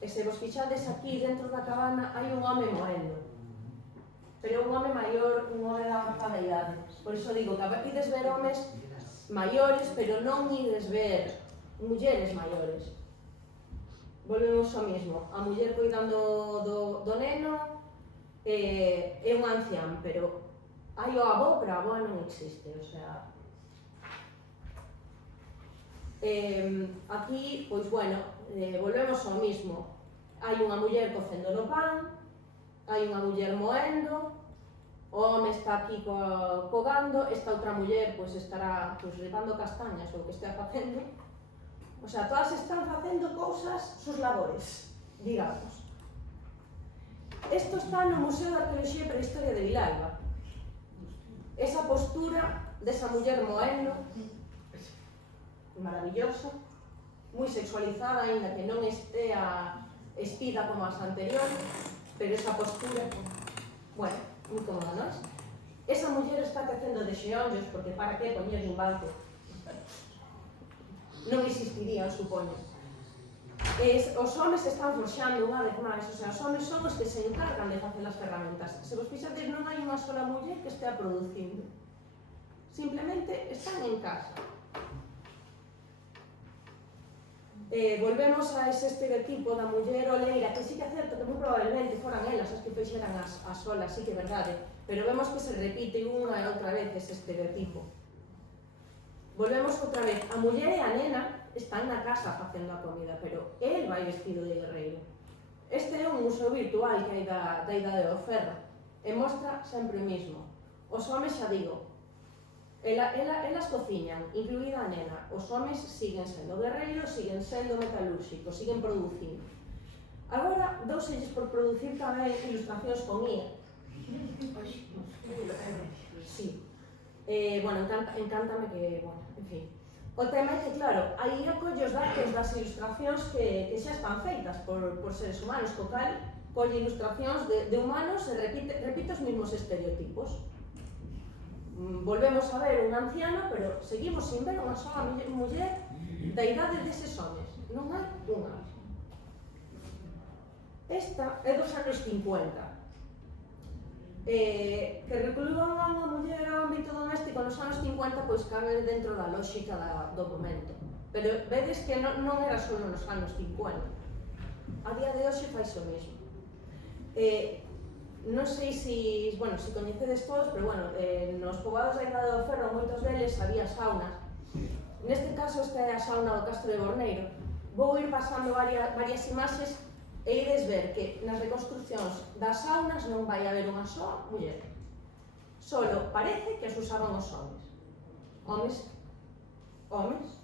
e se vos fixades aquí dentro da cabana hai un home moendo, pero un home maior, un home da avanzada idade. Por iso digo que ides ver homes maiores, pero non ides ver mulleres maiores. Volvemos ao mismo, a muller cuidando do neno, é un ancián, pero hai o avó, pero a avó non existe, o sea... Aquí, pois bueno, volvemos ao mismo. Hai unha muller cocendo no pan, hai unha muller moendo, o home está aquí cogando, esta outra muller pois estará retando castañas ou o que estea facendo. O sea, todas están facendo cousas, sus labores, digamos. Isto está no Museo de Arqueoloxía e Prehistoria de Vilalba. Esa postura desa muller moendo, maravillosa, moi sexualizada, aínda que non estea espida como as anteriores, pero esa postura, bueno, moi cómoda, non? Esa muller está tecendo de xeonllos, porque para que poñer un banco? Non existirían, supoño. Os homes están forxando unha vez máis, o sea, os homes son os que se encargan de facer as ferramentas. Se vos fixades, non hai unha sola muller que estea producindo. Simplemente están en casa. Volvemos a ese estereotipo da muller oleira, que sí que é certo que moi probablemente foran elas as que fixeran as olas, sí que é verdade, pero vemos que se repite unha e outra vez ese estereotipo. Volvemos outra vez, a muller e a nena están na casa facendo a comida, pero el vai vestido de guerreiro. Este é un museo virtual que hai da Idade do Ferro, e mostra sempre o mismo. Os homes, xa digo, elas cociñan, incluída a nena. Os homes siguen sendo guerreiros, siguen sendo metalúrxicos, siguen producindo. Agora, douselles por producir tamén ilustracións con IA. Sí. Bueno, encántame que, bueno, en fin. O tema é que, claro, a IA colle os datos das ilustracións que xa están feitas por seres humanos, co cal colle ilustracións de humanos e repite os mesmos estereotipos. volvemos a ver un anciano, pero seguimos sin ver unha sola muller da idade deses homes. Non hai unha. Esta é dos anos 50. Que recluíban a unha muller ao ámbito doméstico nos anos 50, pois cabe dentro da lógica do momento. Pero vedes que non era só nos anos 50. A día de hoxe faixe o mesmo. Non sei se coñecedes todos, pero bueno, nos poboados da Idade do Ferro, moitos deles había saunas. Neste caso, esta é a sauna do Castro de Borneiro. Vou ir pasando varias imaxes e ides ver que nas reconstruccións das saunas non vai haber unha soa muller. Solo parece que as usaban os homes. Homes.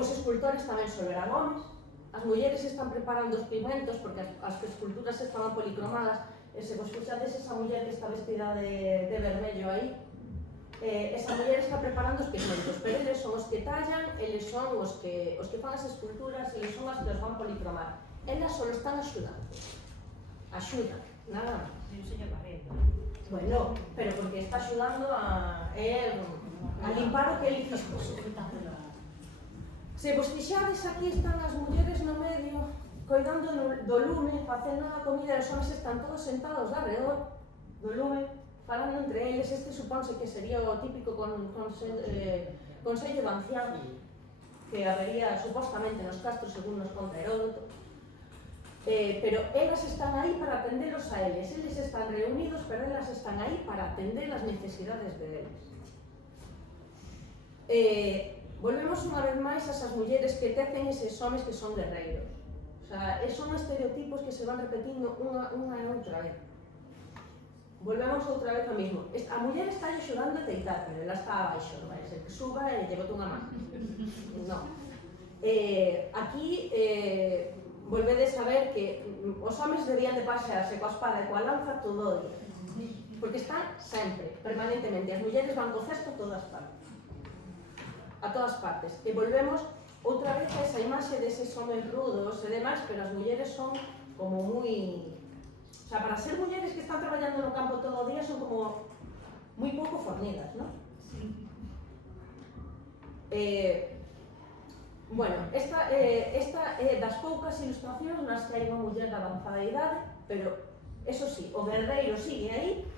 Os escultores tamén só eran homes. As mulleres están preparando os pigmentos porque as esculturas estaban policromadas e se vos fixades esa muller que está vestida de vermello aí, esa muller está preparando os pigmentos, pero eles son os que tallan, eles son os que fan as esculturas, eles son as que os van policromar. Elas só están axudando. Axudan, nada máis. Bueno, pero porque está axudando a limpar o que ele fixo. Se vos fixades, aquí están as mulleres no medio, coidando do lume, facendo a comida, e os homens están todos sentados alrededor do lume, falando entre eles. Este supónse que sería o típico consello de ancianos que habería supostamente nos castros, según nos conta Heródoto. Pero elas están aí para atendelos a eles. Eles están reunidos, pero elas están aí para atender as necesidades de eles. Volvemos unha vez máis a esas mulleres que tecen eses homes que son guerreiros. O sea, son estereotipos que se van repetindo unha e outra vez. Volvemos outra vez ao mismo. A muller está axudando a teitar, pero ela está abaixo, non vai ser que suba e lle bote unha man. Non. Aquí volvedes a ver que os homes debían de pasearse coa espada e coa lanza todo o día. Porque están sempre, permanentemente. As mulleres van co cesto a todas partes. E volvemos outra vez a esa imaxe deses homes rudos e demais, pero as mulleres son como moi... O sea, para ser mulleres que están traballando no campo todo o día son como moi pouco fornidas, non? Sí. Bueno, esta é das poucas ilustracións nas que hai unha muller de avanzada idade, pero, eso sí, o guerreiro sigue aí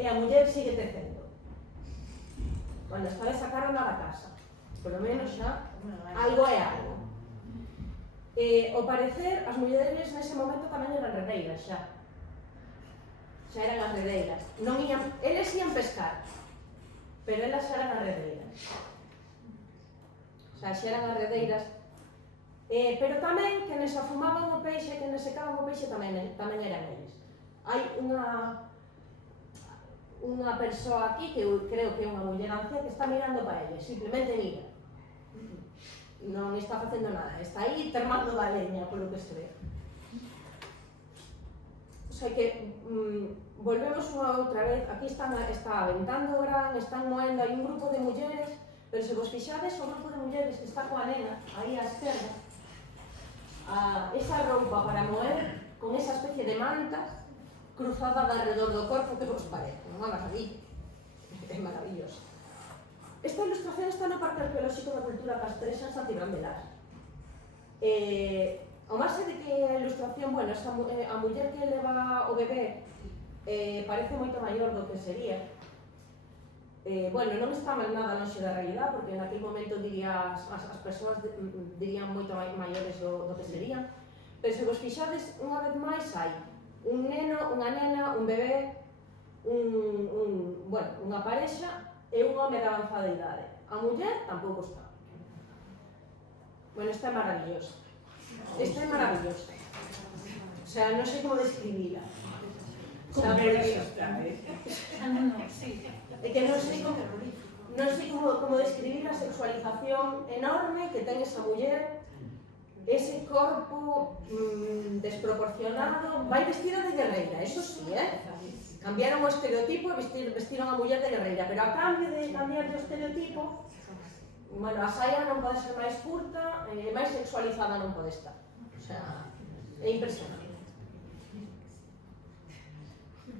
e a muller sigue tecendo. Cando está de sacar da casa. Por lo menos xa algo é algo. Ao parecer, as mulleres nese momento tamén eran redeiras xa. Xa eran as redeiras. Eles ian pescar, pero elas xa eran as redeiras. Xa eran as redeiras. Pero tamén, que nes afumaban o peixe, que nes secaban o peixe tamén eran eles. Hai unha persoa aquí, que eu creo que é unha muller anciana, que está mirando para eles, simplemente mira. Non está facendo nada, está aí termando da leña, polo que se ve. O sea que, volvemos unha outra vez, aquí está aventando o gran, están moendo, hai un grupo de mulleres, pero se vos fixades, o grupo de mulleres que está coa nena, aí á esquerda, esa roupa para moer, con esa especie de manta, cruzada alrededor do corpo, que vos parece, unha maravilla, é maravilloso. Esta ilustración está no Parque Arqueolóxico da Cultura Castrexa en Santibrán de Las. Ao marxe de que a ilustración, bueno, a muller que leva o bebé parece moito maior do que sería. Bueno, non está nada lonxe da realidade, porque en aquel momento as persoas dirían moito maiores do que serían. Pero se vos fixades, unha vez máis hai un neno, unha nena, un bebé, unha parexa e un home de avanzada idade. A muller tampouco está. Bueno, esta é maravillosa. Esta é maravillosa. O sea, non sei como describila. Como realista, É que non sei como describir a sexualización enorme que ten esa muller, ese corpo desproporcionado. Vai vestida de guerreira, eso sí, cambiaron o estereotipo e vestiron a muller de guerreira, pero a cambio de cambiar o estereotipo, bueno, a saia non pode ser máis curta e máis sexualizada non pode estar. O sea, é impresionante.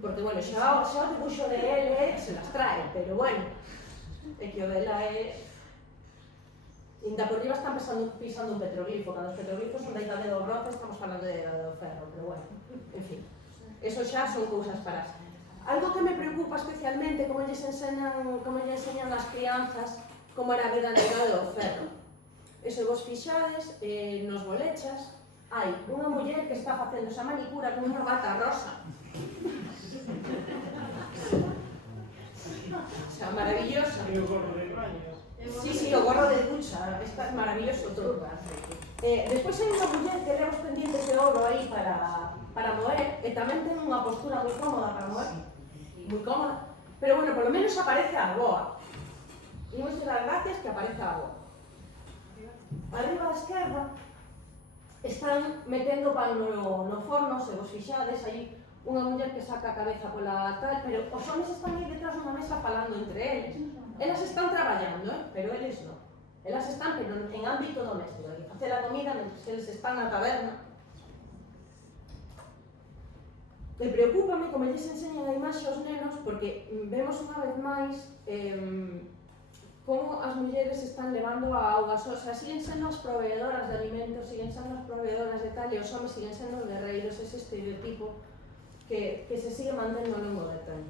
Porque, bueno, xa o dibuixo de ele se las trae, pero, bueno, é que o dela é... Inda por riba están pisando un petroglifo, cando os petroglifos son da idade do bronce, estamos falando da idade do ferro, pero, bueno, en fin, eso xa son cousas para... Algo que me preocupa especialmente, como lle enseñan as crianzas, como era a vida na idade do ferro. E se vos fixades, nos bolechas, hai unha muller que está facendo esa manicura con unha bata rosa. O sea, maravillosa. E o gorro de baño. Sí, o gorro de ducha, está maravilloso todo. Despois hai unha muller que leva os pendientes de ouro aí para moer, e tamén ten unha postura moi cómoda para moer, moi cómoda, pero, bueno, polo menos aparece a boa. Imos dar gracias que aparece a boa. Arriba á esquerda están metendo pan no forno, se vos fixades, aí unha muller que saca a cabeza pola tal, pero os homens están aí detrás dunha mesa falando entre eles. Elas están traballando, pero eles non. Elas están, pero en ámbito doméstico, aquí facer a comida mentre eles están na taberna. E preocúpame, como lles enseñan a imaxe aos nenos, porque vemos unha vez máis como as mulleres están levando a auga, o sea, siguen sendo as proveedoras de alimentos, siguen sendo as proveedoras de tal, e os homens siguen sendo os guerreiros, ese estereotipo que se sigue mantendo ao longo do tempo.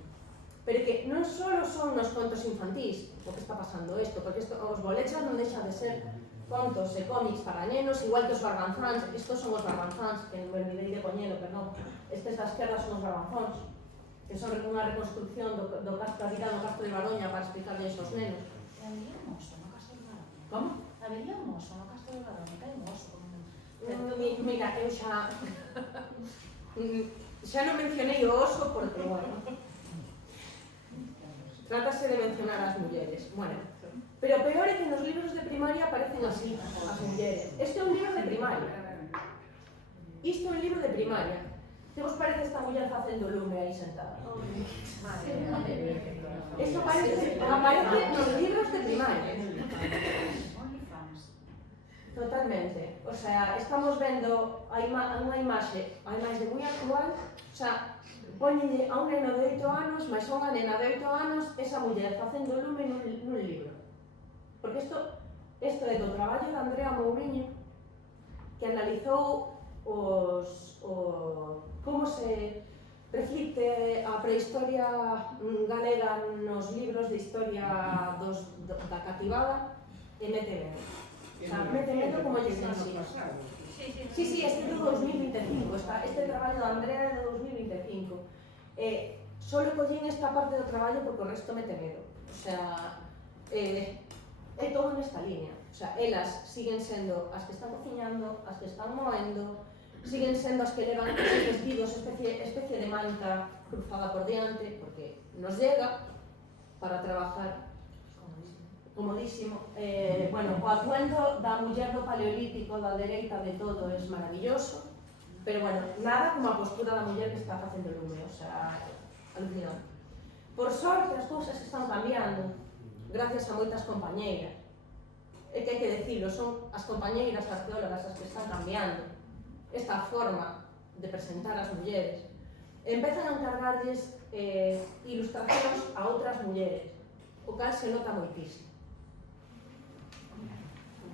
Pero que non só son nos contos infantís o que está pasando isto, porque os bolechas non deixan de ser contos e cómics para nenos, igual que os barbanzáns. Estos son os barbanzáns, que me olvidei de poñelo, perdón. Estes da esquerda son os barbanzóns, que son unha reconstrucción do castro da vida no castro de Baroña para explicarles aos nenos. Habería un oso no castro de Baroña? Como? Habería un oso no castro de Baroña, que hai un oso. Mira, eu xa non mencionei o oso porque, bueno, trátase de mencionar as mulleres. Bueno, pero peor é que nos libros de primaria aparecen así as mulleres. Este é un libro de primaria. Isto é un libro de primaria. Que vos parece esta muller facendo lume aí sentada? Isto aparece nos libros de primaria. Totalmente. O sea, estamos vendo unha imaxe, ademais de moi actual, o sea, poñenlle a un neno de 8 anos, máis a unha nena de 8 anos, esa muller facendo lume nun libro. Porque isto é do traballo de Andrea Mouriño, que analizou como se reflicte a prehistoria galega nos libros de historia da cativada e mete medo. O sea, mete medo como lles ensina. Sí, este é do 2025, este traballo da Andrea é do 2025. Solo collín esta parte do traballo porque o resto mete medo. O sea, é todo nesta línea. O sea, elas siguen sendo as que están cociñando, as que están moendo, siguen sendo as que levan esos vestidos, especie de manta cruzada por diante, porque nos llega para trabajar comodísimo. Bueno, o atuendo da muller do paleolítico da dereita de todo é maravilloso, pero, bueno, nada como a postura da muller que está facendo lume, o sea, alucinante. Por sorte, as cousas están cambiando, gracias a moitas compañeiras. É que hai que decirlo, son as compañeiras arqueólogas as que están cambiando esta forma de presentar as mulleres. Empezan a encargarlles ilustracións a outras mulleres, o cal se nota moitísimo.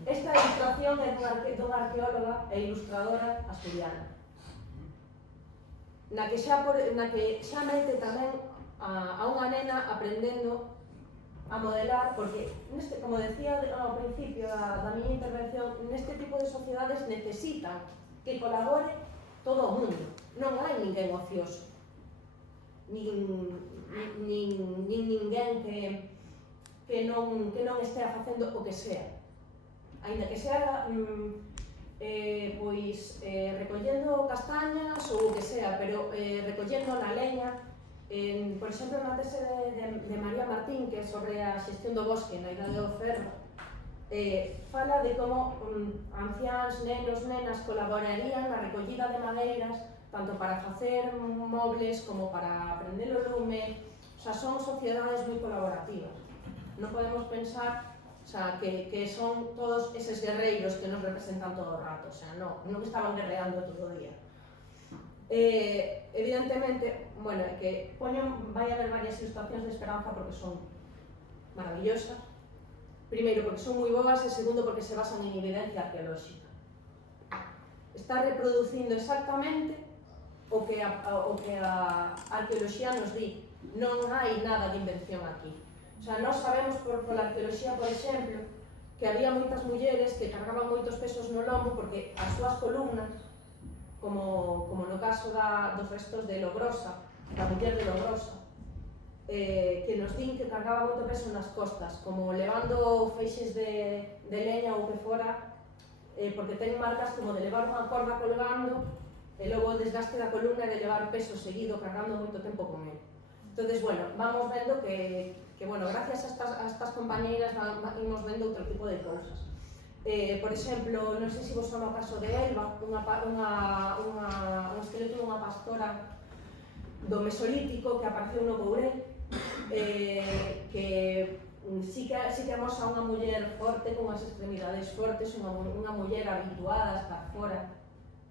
Esta ilustración é dunha arqueóloga e ilustradora asturiana, na que xa mete tamén a unha nena aprendendo a modelar, porque, como decía ao principio da miña intervención, neste tipo de sociedades necesitan que colabore todo o mundo. Non hai ninguén ocioso, nin ninguén que non estea facendo o que sea. Ainda que sea recollendo castañas ou o que sea, pero recollendo na leña. Por exemplo, na tese de María Martín, que é sobre a xestión do bosque na idade do ferro, fala de como anciáns, nenos, nenas colaborarían na recollida de madeiras tanto para facer mobles como para prender o lume. O sea, son sociedades moi colaborativas. Non podemos pensar, o sea, que son todos eses guerreiros que nos representan todo o rato. O sea, non estaban guerreando todo o día. Evidentemente, bueno, é que vai haber varias ilustracións de Esperanza porque son maravillosas. Primeiro, porque son moi boas e segundo, porque se basan en evidencia arqueolóxica. Está reproducindo exactamente o que a arqueoloxía nos di. Non hai nada de invención aquí. O sea, nós sabemos pola arqueoloxía, por exemplo, que había moitas mulleres que cargaban moitos pesos no lombo porque as súas columnas, como no caso dos restos de Logrosa, da muller de Logrosa, que nos din que cargaba moito peso nas costas, como levando feixes de leña ou que fora, porque ten marcas como de levar unha corda colgando e logo o desgaste da columna e de levar peso seguido cargando moito tempo con ele. Entonces, bueno, vamos vendo que bueno, gracias a estas compañeiras imos vendo outro tipo de cousas. Por exemplo, non sei se vos sona o caso de Elba, un esqueleto dunha pastora do Mesolítico que apareceu no Courel, que sí que amosa unha muller forte, con as extremidades fortes, unha muller habituada a estar fora,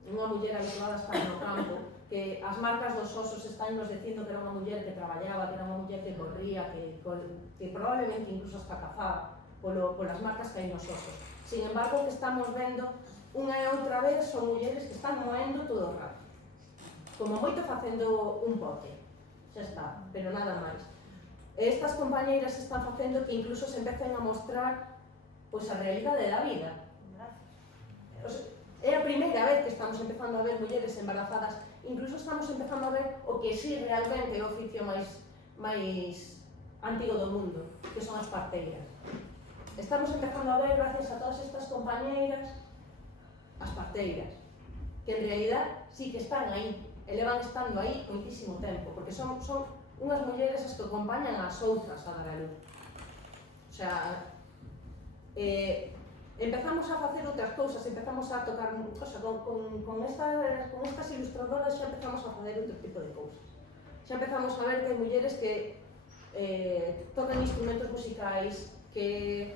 unha muller habituada a estar no campo, que as marcas dos osos están nos dicindo que era unha muller que traballaba, que era unha muller que corría, que probablemente incluso hasta cazaba polas marcas que hai nos osos. Sin embargo, o que estamos vendo unha e outra vez son mulleres que están moendo todo o rato, como moito facendo un pote, xa está, pero nada máis. Estas compañeiras están facendo que incluso se empecen a mostrar pois a realidade da vida. É a primeira vez que estamos empezando a ver mulleres embarazadas, incluso estamos empezando a ver o que sí realmente é o oficio máis antigo do mundo, que son as parteiras. Estamos empezando a ver, gracias a todas estas compañeiras, as parteiras, que en realidad sí que están aí, e levan estando aí moitísimo tempo, porque son unhas mulleres as que acompañan as outras a dar a luz. O sea, empezamos a facer outras cousas, empezamos a tocar con estas ilustradoras, xa empezamos a facer outro tipo de cousas. Xa empezamos a ver que hai mulleres que tocan instrumentos musicais, que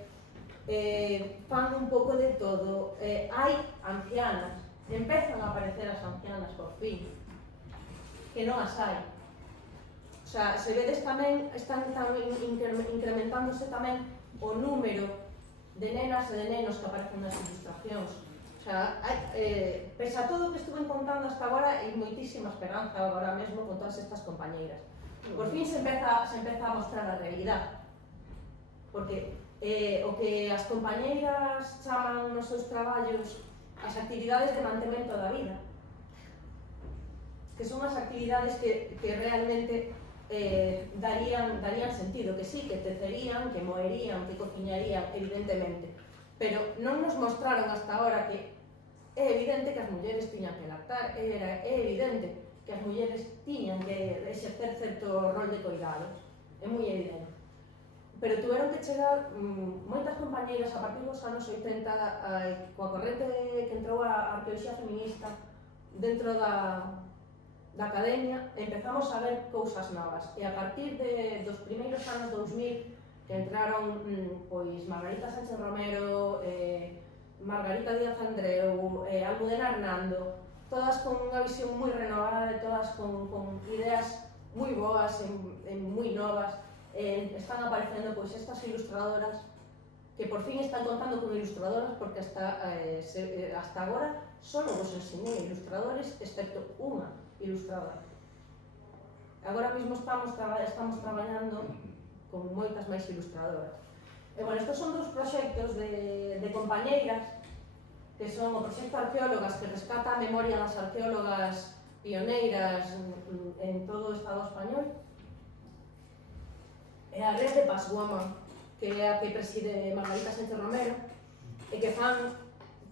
fan un pouco de todo. Hai ancianas, empezan a aparecer as ancianas por fin, que non as hai. O sea, se vedes tamén, están incrementándose tamén o número de nenas e de nenos que aparecen nas ilustracións. O sea, pese a todo o que estuve contando hasta agora, hai moitísima esperanza agora mesmo con todas estas compañeiras. Por fin se empeza a mostrar a realidade. Porque o que as compañeiras chaman nos seus traballos as actividades de mantemento da vida, que son as actividades que realmente darían sentido, que sí, que tecerían, que moerían, que cociñarían, evidentemente, pero non nos mostraron hasta ahora que é evidente que as mulleres tiñan que lactar, é evidente que as mulleres tiñan que exercer certo rol de cuidados, é moi evidente. Pero tuveron que chegar moitas compañeiras a partir dos anos 80 coa corrente que entrou a arqueoloxía feminista dentro da academia, empezamos a ver cousas novas e a partir dos primeiros anos 2000 que entraron pois Margarita Sánchez Romero, Margarita Díaz Andreu, Almudena Hernando, todas con unha visión moi renovada e todas con ideas moi boas e moi novas. Están aparecendo pois estas ilustradoras que por fin están contando con ilustradoras, porque hasta agora só vos enseñei ilustradores excepto unha ilustradora. Agora mesmo estamos traballando con moitas máis ilustradoras. E, bueno, estes son dous proxectos de compañeiras que son o proxecto Arqueólogas, que rescata a memoria das arqueólogas pioneiras en todo o Estado español, e a Red de Pasguama, que é a que preside Margarita Sánchez Romero, e que fan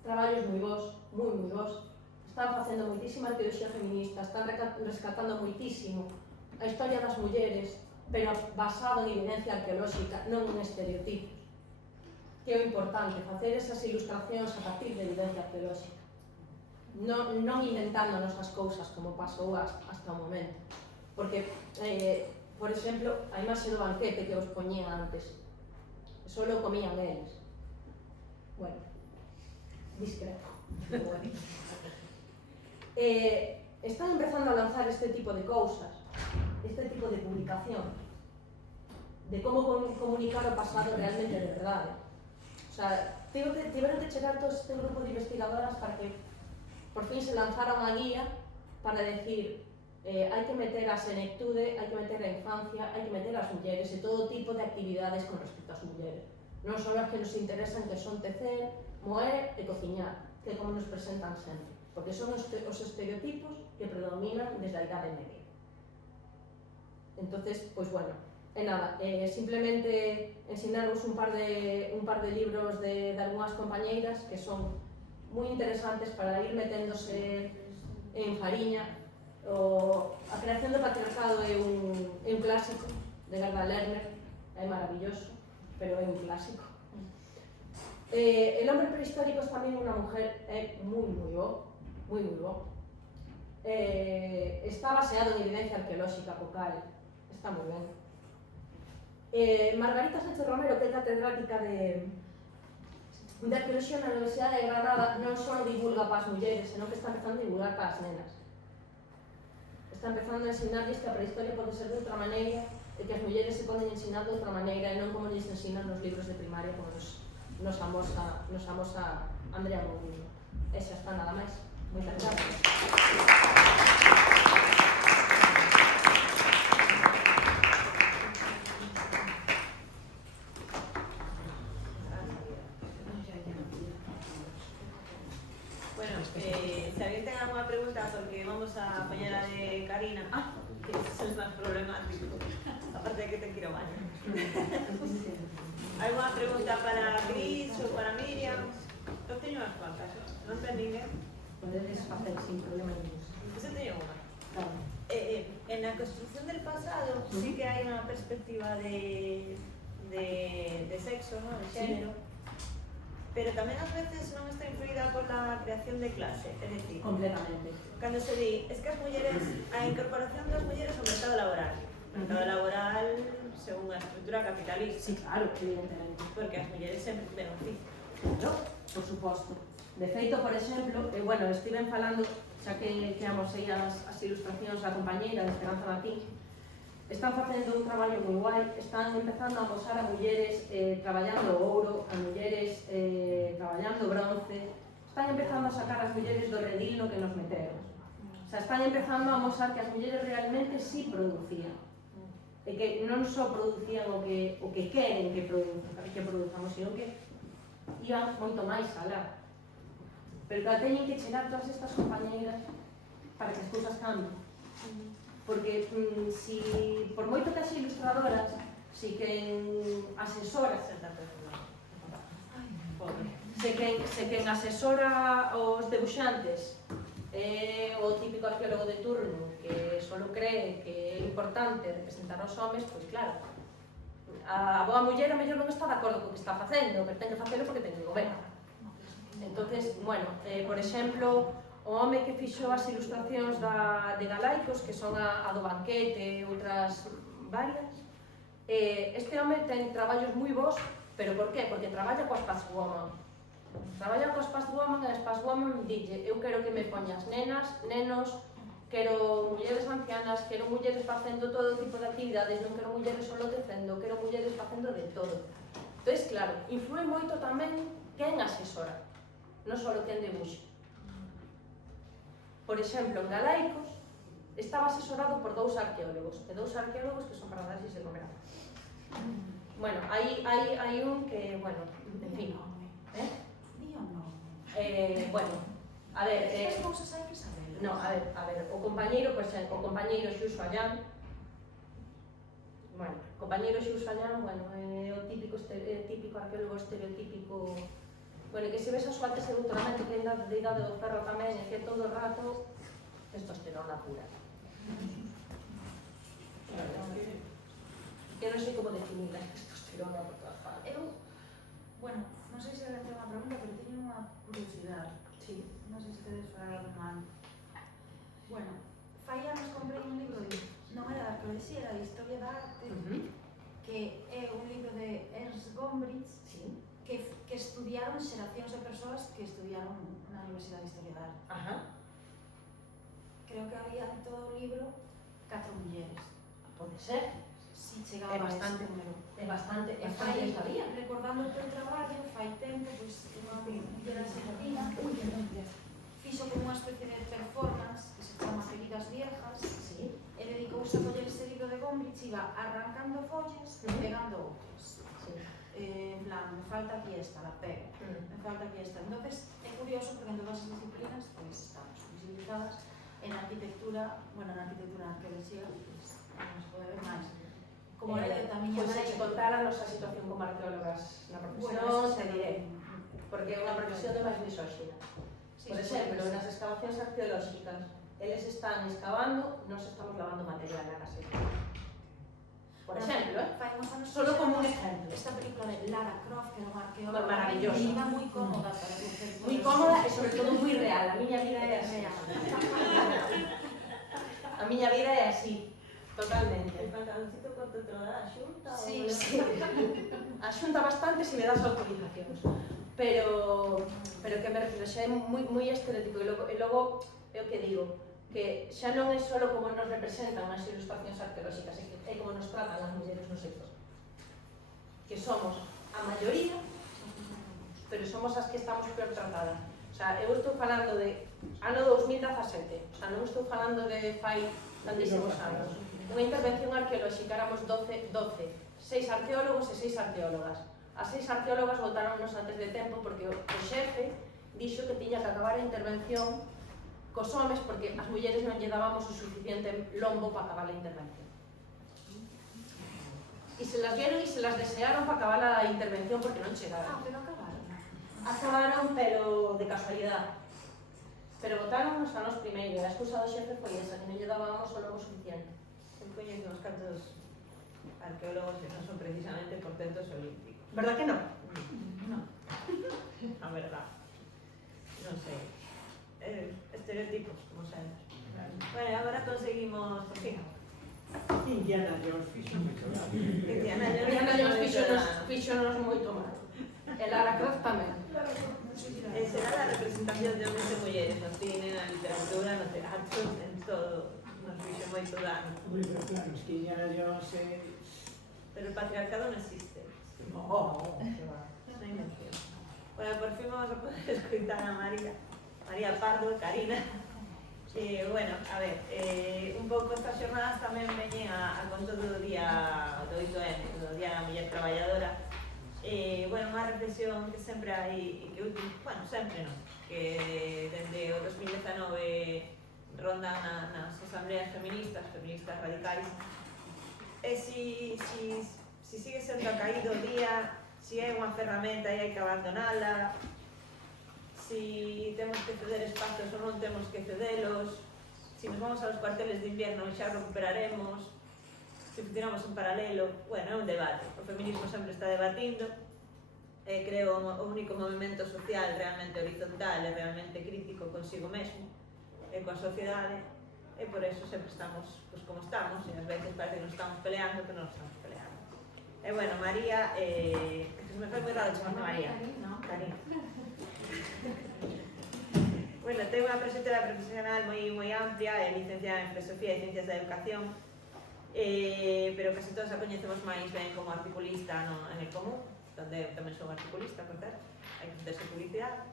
traballos moi bons, moi bons. Están facendo moitísima arqueoloxía feminista, están rescatando moitísimo a historia das mulleres, pero basado en evidencia arqueolóxica, non en estereotipos. Que é o importante, facer esas ilustracións a partir de evidencia arqueolóxica. Non inventándonos as cousas como pasou hasta o momento. Porque, por exemplo, a imaxe do banquete que os poñía antes, só lo comían eles. Bueno, discreto. están empezando a lanzar este tipo de cousas, este tipo de publicación, de como comunicar o pasado realmente de verdade. O sea, tiveron que chegar todo este grupo de investigadoras para que por fin se lanzara unha guía para decir hai que meter a senectude, hai que meter a infancia, hai que meter as mulleres e todo tipo de actividades con respecto ás mulleres. Non son as que nos interesan, que son tecer, moer e cociñar, que é como nos presentan sempre, porque son os estereotipos que predominan desde a Idade Media. Entonces, pois bueno, e nada, simplemente ensinarvos un par de libros de algunhas compañeiras que son moi interesantes para ir meténdose en fariña. A creación do patriarcado é un clásico de Gerda Lerner, é maravilloso, pero é un clásico. El hombre prehistórico es tamén unha mujer, é moi bo, moi bo. Está baseado en evidencia arqueolóxica focal, está moi ben. Margarita Sánchez Romero, que é catedrática de arqueoloxía na Universidade de Granada, non só divulga para as mulleres, senón que está empezando a divulgar para as nenas. Está empezando a ensinarles que a prehistoria pode ser de outra maneira e que as mulleres se poden ensinar de outra maneira e non como lles ensinan nos libros de primaria como nos amosa Andrea Mourinho. E xa está, nada máis. Moitas gracias. Bueno, se alguien ten alguna pregunta, porque vamos a poñer a de Karina, que son máis problemático, aparte de que te quiero baño. Alguna pregunta para Cris ou para Miriam? Eu teño unhas cuantas, non ten ninguén? Podedes facer sin problema ningún. Pois eu teño unha. Claro. En la construcción del pasado sí que hai unha perspectiva de sexo, ¿no? De xénero, pero tamén ás veces non está influída por la creación de clase, é dicir, Completamente. cando se di, es que as mulleres, a incorporación das mulleres ao mercado laboral, según a estrutura capitalista, Sí, claro, evidentemente. porque as mulleres sempre ven así. Claro, por suposto. De feito, por exemplo, bueno, estiven falando, xa que amosei as ilustracións da compañeira de Esperanza Martín, están facendo un traballo moi guai, están empezando a amosar a mulleres traballando ouro, a mulleres traballando bronce, están empezando a sacar as mulleres do redil no que nos meteron. O sea, están empezando a amosar que as mulleres realmente sí producían. E que non só producían o que queren que produzamos, sino que iban moito máis alá. Pero que teñen que chegar todas estas compañeiras para que as cousas cambien. Porque si, por moito que as ilustradoras, si que asesoras, se quen asesora os debuxantes é o típico arqueólogo de turno que solo cree que é importante representar os homes, pois claro, a boa muller a mellor non está de acordo co que está facendo, pero ten que facelo porque ten que comer. Entonces, bueno, por exemplo, o home que fixo as ilustracións de Galaicos, que son a do banquete e outras varias, este home ten traballos moi bons, pero por qué? Porque traballa coas Paz Woman. Traballa coas Paz Woman e as Paz Woman dille, eu quero que me poñas nenas, nenos, quero mulleres ancianas, quero mulleres facendo todo tipo de actividades, non quero mulleres solo tecendo, quero mulleres facendo de todo. Entón, claro, influe moito tamén quen asesora, non só quen debuxa. Por exemplo, en Galaicos estaba asesorado por dous arqueólogos que son para dar si se comerá. Bueno, hai un que, bueno, en fin. Bueno, a ver... Estas cousas hai que saber. No, a ver, o compañeiro Xus Fallán, bueno, compañeiro Xus Fallán, bueno, é o típico arqueólogo estereotípico, bueno, que se ves a súa tese de doutoramento que é de idade do ferro tamén, é que todo o rato testosterona pura. Eu non sei como definir a testosterona por todas partes. Bueno, non sei se ten unha pregunta, pero teño unha curiosidade. Sí. Non sei se tedes falar algo mal. Bueno, fai anos comprei un libro non era de arqueoloxía, era de historia da arte, que é un libro de Ernst Gombrich, Sí. que estudiaron xeracións de persoas que estudiaron na Universidade de Historia da Arte. Ajá. Creo creo que había en todo o libro 4 mulleres. Pode ser, Si chegaba é bastante, a ese número. é bastante, é Fai, fai sabía. recordando o teu traballo, fai tempo, pois, unha muller argentina fixo como unha especie de performance que se chama Feridas Viejas Sí. e dedicouse a coller ese libro de Gombrich, iba arrancando follas e pegando outras. Sí. En plan, me falta aquí esta, la pego, me falta aquí esta. Entonces, é curioso porque en todas as disciplinas pues, estamos visibilizadas. En arquitectura, bueno, na arqueoloxía, pues, non se pode ver máis. Como era da miña Pois se nai, te contara a nosa situación como arqueólogas na profesión, Bueno, te diré, porque é unha profesión de máis misóxina. sí, Por sí, exemplo, sí. nas excavacións arqueolóxicas, eles están excavando, nós estamos lavando material na casa. Por exemplo, Fai uns anos solo como un fixemos ejemplo. esta película de Lara Croft, que era unha arqueóloga Maravillosa. feminina moi cómoda para conocer todo Moi eso. cómoda e sobre todo moi real. A miña vida é así. A miña vida é así, totalmente. El pantaloncito corto te lo da a xunta? Sí, ou- Sí. Axunta bastante se me das autorizacións. Pero que me refiro, xa é moi estético e logo é o que digo, que xa non é só como nos representan as ilustracións arqueolóxicas, é como nos tratan as mulleres no sector. Que somos a maioría, pero somos as que estamos peor tratadas. O sea, eu estou falando de ano 2017, o sea, non estou falando de fai tantísimos anos. Unha intervención arqueolóxica, éramos 12, 6 arqueólogos e 6 arqueólogas. As 6 arqueólogas votaronnos antes de tempo porque o xefe dixo que tiña que acabar a intervención cos homes porque as mulleres non lle dábamos o suficiente lombo para acabar a intervención. E se las vieron e se las desearon para acabar a intervención porque non chegaron. Pero acabaron. Acabaron, pero de casualidade. Pero votáronnos a nos primeiro, e a excusa do xefe foi esa, que non lle dábamos o logo suficiente. Eu coñezo uns cantos arqueólogos que non son precisamente portentos olímpicos. Verdad que non? No. A verdad. Non sei. Estereotipos, como sempre. Bueno, agora conseguimos, por fin. Indiana Jones fixo moito ben. Indiana Jones Indiana Jones fixo fíxonos moito mal. E Lara Croft tamén. será a representación de homes e mulleres no cine, na literatura, no teatro, en todo. Nos fixo moito dano. Moi ben, claro, es que Indiana Jones é... Pero el patriarcado non existe. Oh, Non hai mención. Bueno, por fin vamos a poder escutar a María Pardo, Karina. Bueno, a ver, un pouco estas xornadas tamén veñen a conto do día do 8M, do Día da Muller Traballadora. Bueno, unha reflexión que sempre hai, que bueno, sempre non, que dende o 2019 rondan nas asambleas feministas radicais. E si sigue sendo caído o día, si é unha ferramenta e hai que abandonala, si temos que ceder espazos ou non temos que cedelos, si nos vamos aos cuarteles de invierno xa recuperaremos, si funcionamos en paralelo. Bueno, é un debate, o feminismo sempre está debatindo, creo o único movimento social realmente horizontal e realmente crítico consigo mesmo e coa sociedade, e por eso sempre estamos pues, como estamos, e ás veces parece que nos estamos peleando, pero non estamos peleando. E bueno, María, que se me foi moi raro chamarme María. Karina. Bueno, tengo unha proxectora profesional moi amplia, licenciada en Filosofía e Ciencias da Educación, pero casi todos a coñecemos máis ben como articulista en el común, donde eu tamén sou articulista, por certo, hai que facerse publicidade.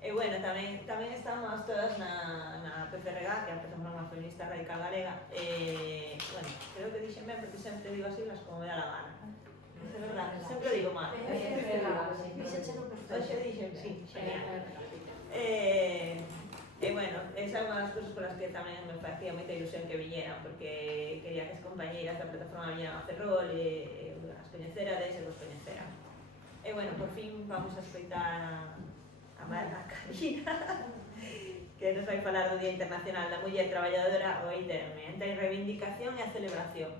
E bueno, tamén estamos todas na PFRG, que é a Plataforma Feminista Radical Galega. Bueno, creo que dixen ben, porque sempre digo as siglas como me dá la gana. É verdade, sempre digo mal. Hoxe dixen ben, genial. Bueno, esa é unha das cousas polas que tamén me facía moita ilusión que viñeran, porque quería que as compañeiras da plataforma viñeran a Ferrol e as coñecerades e vos coñeceran. E bueno, por fin vamos a escoitar a Karina, que nos vai falar do Día Internacional da Muller Traballadora, o ITM, entre a reivindicación e a celebración.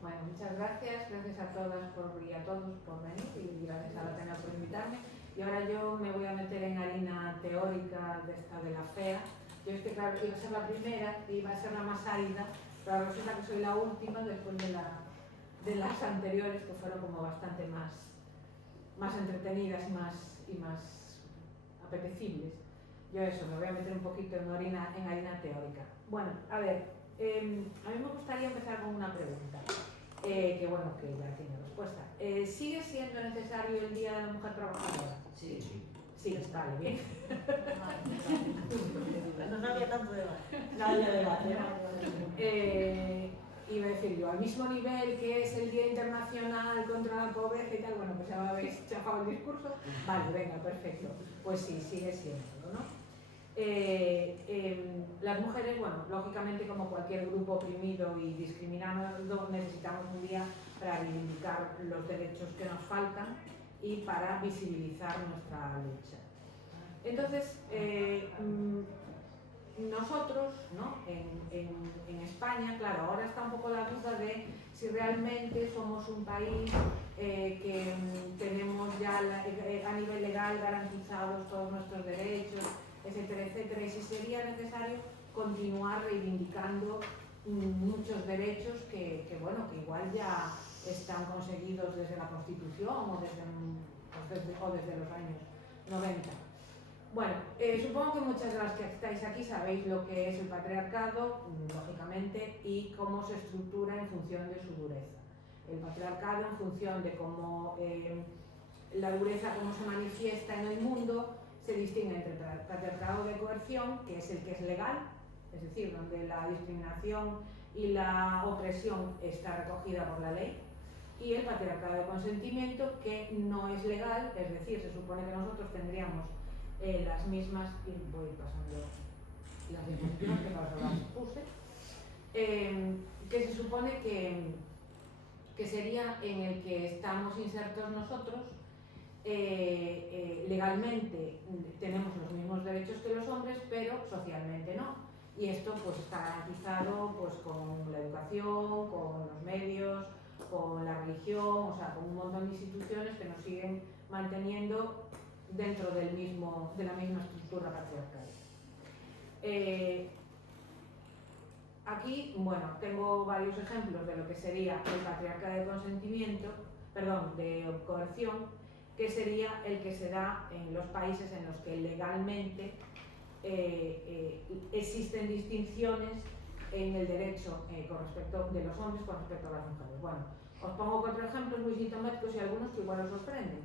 Bueno, muchas gracias a todas y a todos por venir y gracias a la Atena por invitarme. Y ahora yo me voy a meter en harina teórica de esta de la FEA. Yo es que claro, iba a ser la primera y iba a ser la más árida, pero resulta que soy la última después de las anteriores que fueron como bastante más entretenidas y más apetecibles. yo eso, me voy a meter un poquito en harina teórica. Bueno, a ver, a mí me gustaría empezar con una pregunta, que bueno, que ya tiene respuesta. ¿Sigue siendo necesario el Día de la Mujer Trabajadora? Sí. Sí, vale, bien. No había tanto debate. No había debate. Iba a decir yo, al mismo nivel que es el Día Internacional contra la Pobreza y tal, bueno, pues ya me habéis chafado el discurso. Vale, venga, perfecto. Pues sí, sigue siendo, ¿no? Las mujeres, bueno, lógicamente como cualquier grupo oprimido y discriminado, necesitamos un día para reivindicar los derechos que nos faltan y para visibilizar nuestra lucha. Entonces, nosotros, ¿no? en España, claro, ahora está un poco la duda de si realmente somos un país que tenemos ya a nivel legal garantizados todos nuestros derechos, etcétera, etcétera, y si sería necesario continuar reivindicando muchos derechos que bueno, que igual ya están conseguidos desde la Constitución o desde los años 90. Bueno, supongo que muchas de las que estáis aquí sabéis lo que es el patriarcado, lógicamente, y cómo se estructura en función de su dureza. El patriarcado en función de cómo la dureza, cómo se manifiesta en el mundo, se distingue entre el patriarcado de coerción, que es el que es legal, es decir, donde la discriminación y la opresión está recogida por la ley, y el patriarcado de consentimiento, que no es legal, es decir, se supone que nosotros tendríamos las mismas, y voy pasando las diapositivas que para eso las puse, que se supone que sería en el que estamos insertos nosotros. Legalmente tenemos los mismos derechos que los hombres, pero socialmente no. Y esto pues está garantizado pues, con la educación, con los medios, con la religión, o sea, con un montón de instituciones que nos siguen manteniendo dentro de la misma estructura patriarcal. Aquí, bueno, tengo varios ejemplos de lo que sería el patriarcado de consentimiento, perdón, de coerción, que sería el que se da en los países en los que legalmente existen distinciones en el derecho con respecto de los hombres con respecto a las mujeres. Bueno, os pongo 4 ejemplos muy sintomáticos y algunos que igual os sorprenden.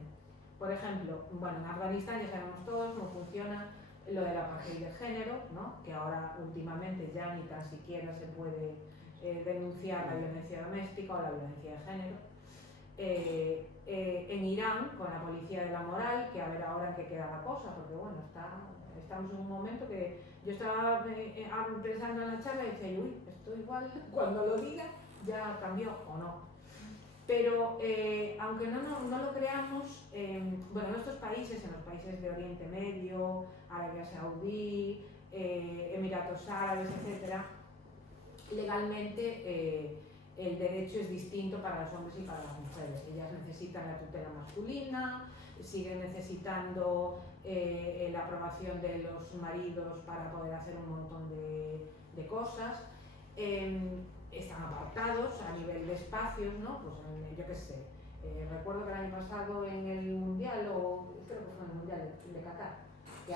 Por ejemplo, bueno, en Afganistán ya sabemos todos cómo funciona lo de la apartheid de género, ¿no? Que ahora últimamente ya ni tan siquiera se puede denunciar la violencia doméstica o la violencia de género. En Irán, con la policía de la moral, que a ver ahora en qué queda la cosa, porque bueno, estamos en un momento que yo estaba pensando en la charla y decía, uy, esto igual cuando lo diga ya cambió o no. Pero aunque no lo creamos, bueno, en estos países, en los países de Oriente Medio, Arabia Saudí, Emiratos Árabes, etc., legalmente el derecho es distinto para los hombres y para las mujeres. Ellas necesitan la tutela masculina, siguen necesitando la aprobación de los maridos para poder hacer un montón de cosas. Están apartados a nivel de espacios, ¿no? Pues yo qué sé, recuerdo que el año pasado en el Mundial, o creo que fue en el Mundial de Qatar, que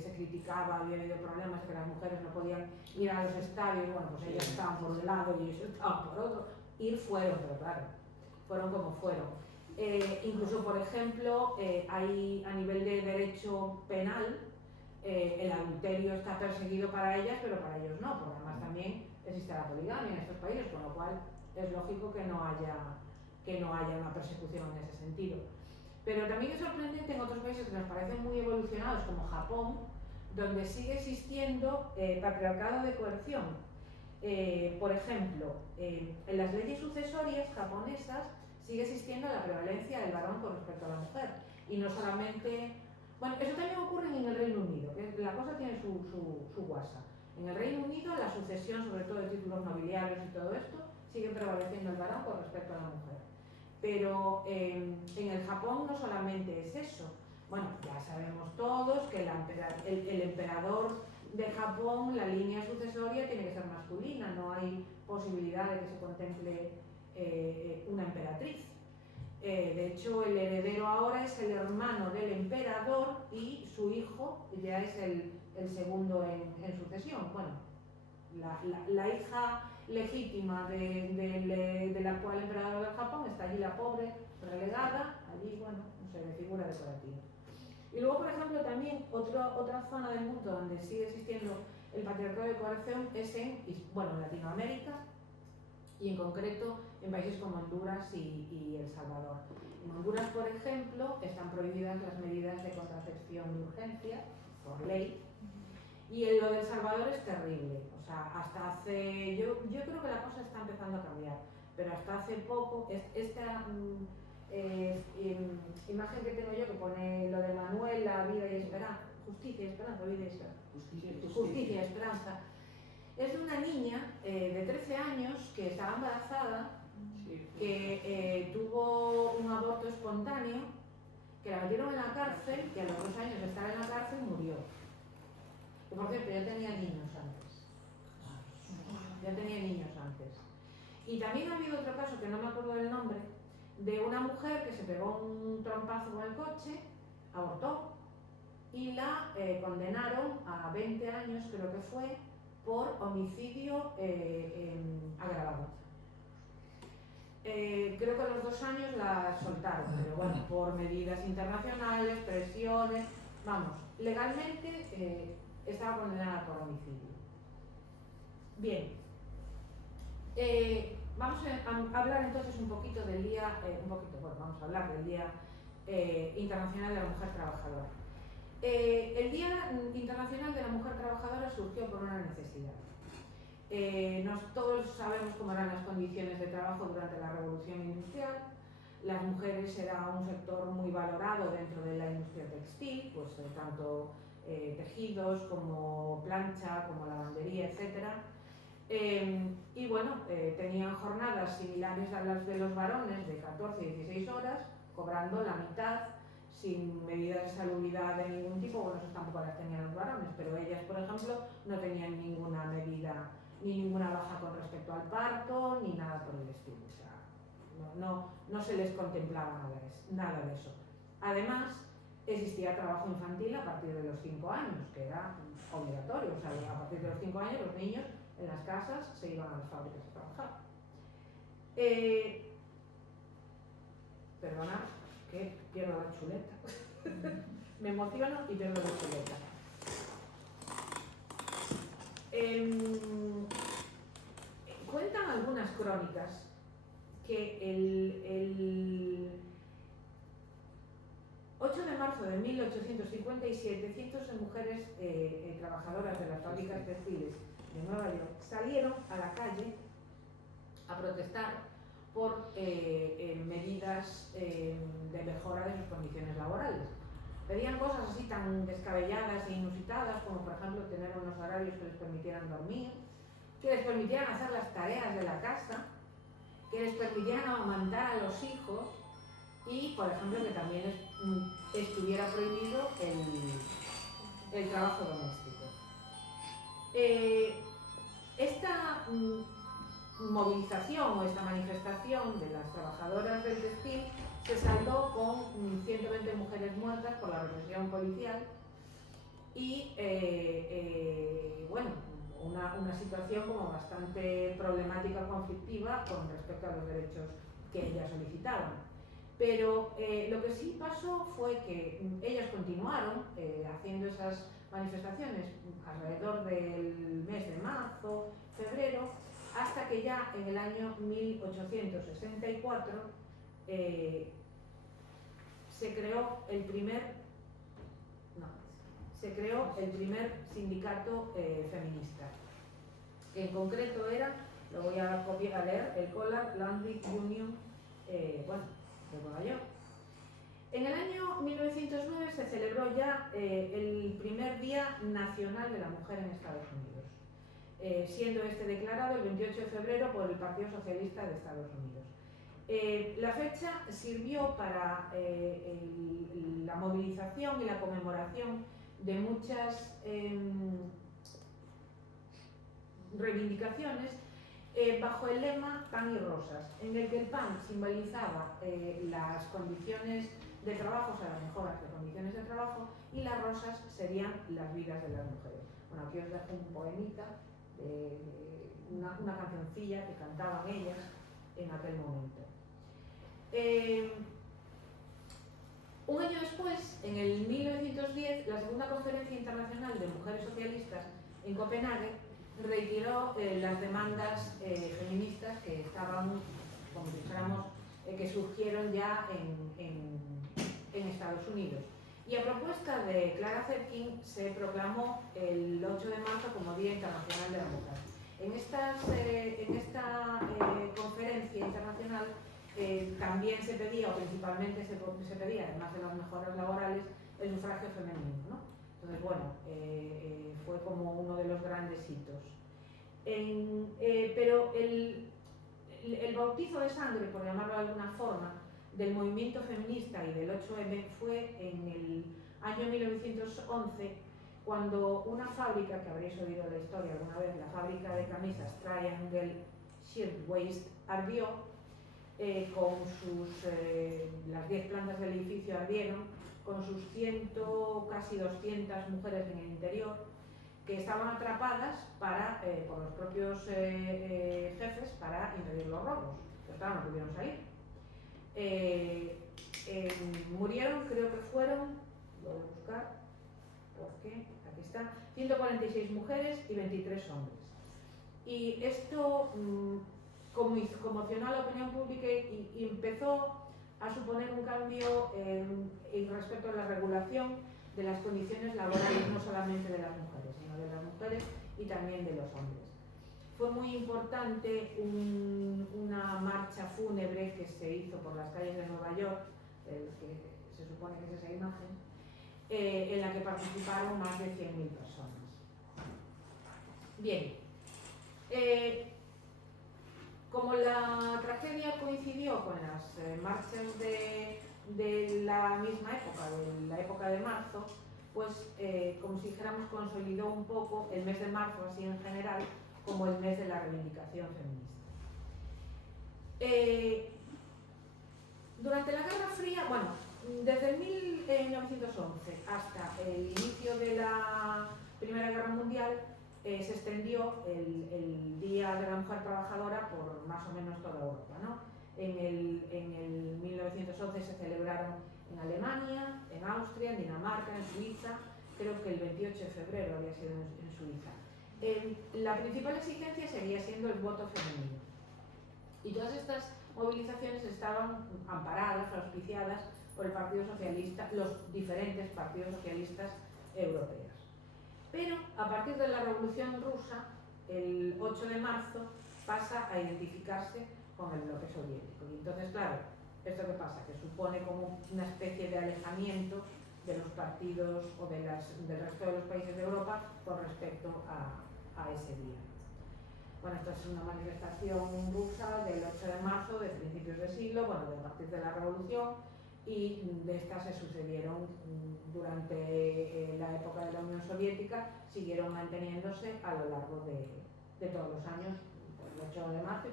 se criticaba, había habido problemas, que las mujeres no podían ir a los estadios, bueno, pues ellas estaban por un lado y ellos estaban por otro. Ir fueron, pero claro, fueron como fueron. Incluso, por ejemplo, hay a nivel de derecho penal, el adulterio está perseguido para ellas, pero para ellos no, porque además también existe la poligamia en estos países, con lo cual es lógico que no haya una persecución en ese sentido. Pero también es sorprendente en otros países que nos parecen muy evolucionados, como Japón, donde sigue existiendo patriarcado de coerción. Por ejemplo, en las leyes sucesorias japonesas sigue existiendo la prevalencia del varón con respecto a la mujer. Y no solamente... Bueno, eso también ocurre en el Reino Unido, que la cosa tiene su guasa. En el Reino Unido la sucesión, sobre todo de títulos nobiliarios y todo esto, sigue prevaleciendo el varón con respecto a la mujer. Pero en el Japón no solamente es eso. Bueno, ya sabemos todos que el emperador de Japón, la línea sucesoria tiene que ser masculina, no hay posibilidad de que se contemple una emperatriz. De hecho, el heredero ahora es el hermano del emperador y su hijo ya es el segundo en sucesión. Bueno, la hija legítima del actual emperador del Japón está allí, la pobre, relegada, allí, bueno, no sé, de figura decorativa. Y luego, por ejemplo, también otra zona del mundo donde sigue existiendo el patriarcado de coerción es en Latinoamérica, y en concreto en países como Honduras y El Salvador. En Honduras, por ejemplo, están prohibidas las medidas de contracepción de urgencia, por ley, y en lo de El Salvador es terrible. O sea, hasta hace... Yo creo que la cosa está empezando a cambiar, pero hasta hace poco, esta imagen que tengo yo que pone lo de Manuela, vida y esperanza, justicia y esperanza, vida y esperanza, justicia y esperanza, es de una niña de 13 años que estaba embarazada, que tuvo un aborto espontáneo, que la metieron en la cárcel, que a los 2 años de estar en la cárcel murió. Que por cierto, ya tenía niños antes. Y también ha habido otro caso, que no me acuerdo del nombre, de una mujer que se pegó un trompazo con el coche, abortó, y la condenaron a 20 años, creo que fue, por homicidio agravado. Creo que a los 2 años la soltaron, pero bueno, por medidas internacionales, presiones, vamos, legalmente estaba condenada por homicidio. Bien, vamos a hablar entonces un poquito del día, vamos a hablar del Día Internacional de la Mujer Trabajadora. El Día Internacional de la Mujer Trabajadora surgió por una necesidad. Todos sabemos cómo eran las condiciones de trabajo durante la Revolución Industrial. Las mujeres eran un sector muy valorado dentro de la industria textil, pues tanto tejidos como plancha, como lavandería, etc. Y bueno, tenían jornadas similares a las de los varones de 14 y 16 horas, cobrando la mitad, sin medidas de salubridad de ningún tipo. Bueno, eso tampoco las tenían los varones, pero ellas, por ejemplo, no tenían ninguna medida, ni ninguna baja con respecto al parto, ni nada por el estilo. O sea, no se les contemplaba nada de eso. Además, existía trabajo infantil a partir de los 5 años, que era obligatorio. O sea, a partir de los 5 años los niños en las casas se iban a las fábricas a trabajar. Perdonad, que pierdo la chuleta. Me emociono y pierdo la chuleta. Cuentan algunas crónicas que el 8 de marzo de 1857, cientos de mujeres trabajadoras de las fábricas textiles de Nueva York salieron a la calle a protestar por medidas de mejora de sus condiciones laborales. Pedían cosas así tan descabelladas e inusitadas como, por ejemplo, tener unos horarios que les permitieran dormir, que les permitieran hacer las tareas de la casa, que les permitieran amamantar a los hijos y, por ejemplo, que también estuviera prohibido el trabajo doméstico. Esta movilización o esta manifestación de las trabajadoras del textil se saldó con 120 mujeres muertas por la represión policial y bueno, una situación como bastante problemática, conflictiva con respecto a los derechos que ellas solicitaban. Pero lo que sí pasó fue que ellas continuaron haciendo esas manifestaciones alrededor del mes de marzo, febrero, hasta que ya en el año 1864 se creó el primer sindicato feminista, que en concreto era, lo voy a copiar a leer, el Collard Laundry Union, de Nueva York. En el año 1909 se celebró ya el primer Día Nacional de la Mujer en Estados Unidos, siendo este declarado el 28 de febrero por el Partido Socialista de Estados Unidos. La fecha sirvió para la movilización y la conmemoración de muchas reivindicaciones bajo el lema Pan y Rosas, en el que el pan simbolizaba las condiciones de trabajo, o sea, las mejoras de condiciones de trabajo, y las rosas serían las vidas de las mujeres. Bueno, aquí os dejo un poemita, una cancioncilla que cantaban ellas en aquel momento. Un año después, en el 1910, la segunda conferencia internacional de mujeres socialistas en Copenhague reiteró las demandas feministas que estaban, como dijéramos, que surgieron ya en Estados Unidos. Y a propuesta de Clara Zetkin se proclamó el 8 de marzo como Día Internacional de la Mujer. En esta conferencia internacional también se pedía, o principalmente se pedía, además de las mejoras laborales, el sufragio femenino, ¿no? Entonces, bueno, fue como uno de los grandes hitos. Pero el bautizo de sangre, por llamarlo de alguna forma, del movimiento feminista y del 8M fue en el año 1911, cuando una fábrica, que habréis oído la historia alguna vez, la fábrica de camisas Triangle Shirtwaist ardió, con las 10 plantas del edificio ardieron, con sus casi 200 mujeres en el interior, que estaban atrapadas por los propios jefes para impedir los robos, pero claro, no pudieron salir. Murieron, creo que fueron, lo voy a buscar, porque aquí está, 146 mujeres y 23 hombres. Y esto conmocionó a la opinión pública y empezó a suponer un cambio respecto a la regulación de las condiciones laborales, no solamente de las mujeres, sino de las mujeres y también de los hombres. Fue muy importante una marcha fúnebre que se hizo por las calles de Nueva York, que se supone que es esa imagen, en la que participaron más de 100.000 personas. Bien, como la tragedia coincidió con las marchas de la misma época, de la época de marzo, pues como si dijéramos consolidó un poco el mes de marzo, así en general, como el mes de la reivindicación feminista. Durante la Guerra Fría, bueno, desde 1911 hasta el inicio de la Primera Guerra Mundial, se extendió el Día de la Mujer Trabajadora por más o menos toda Europa, ¿no? En el 1911 se celebraron en Alemania, en Austria, en Dinamarca, en Suiza, creo que el 28 de febrero había sido en Suiza. La principal exigencia seguía siendo el voto femenino. Y todas estas movilizaciones estaban amparadas, auspiciadas por el Partido Socialista, los diferentes partidos socialistas europeos. Pero a partir de la Revolución Rusa, el 8 de marzo pasa a identificarse con el bloque soviético. Y entonces, claro, ¿esto qué pasa? Que supone como una especie de alejamiento de los partidos o del resto de los países de Europa con respecto a ese día. Bueno, esto es una manifestación rusa del 8 de marzo, de principios de siglo, bueno, de partir de la Revolución, y de estas se sucedieron durante la época de la Unión Soviética, siguieron manteniéndose a lo largo de todos los años, el 8 de marzo y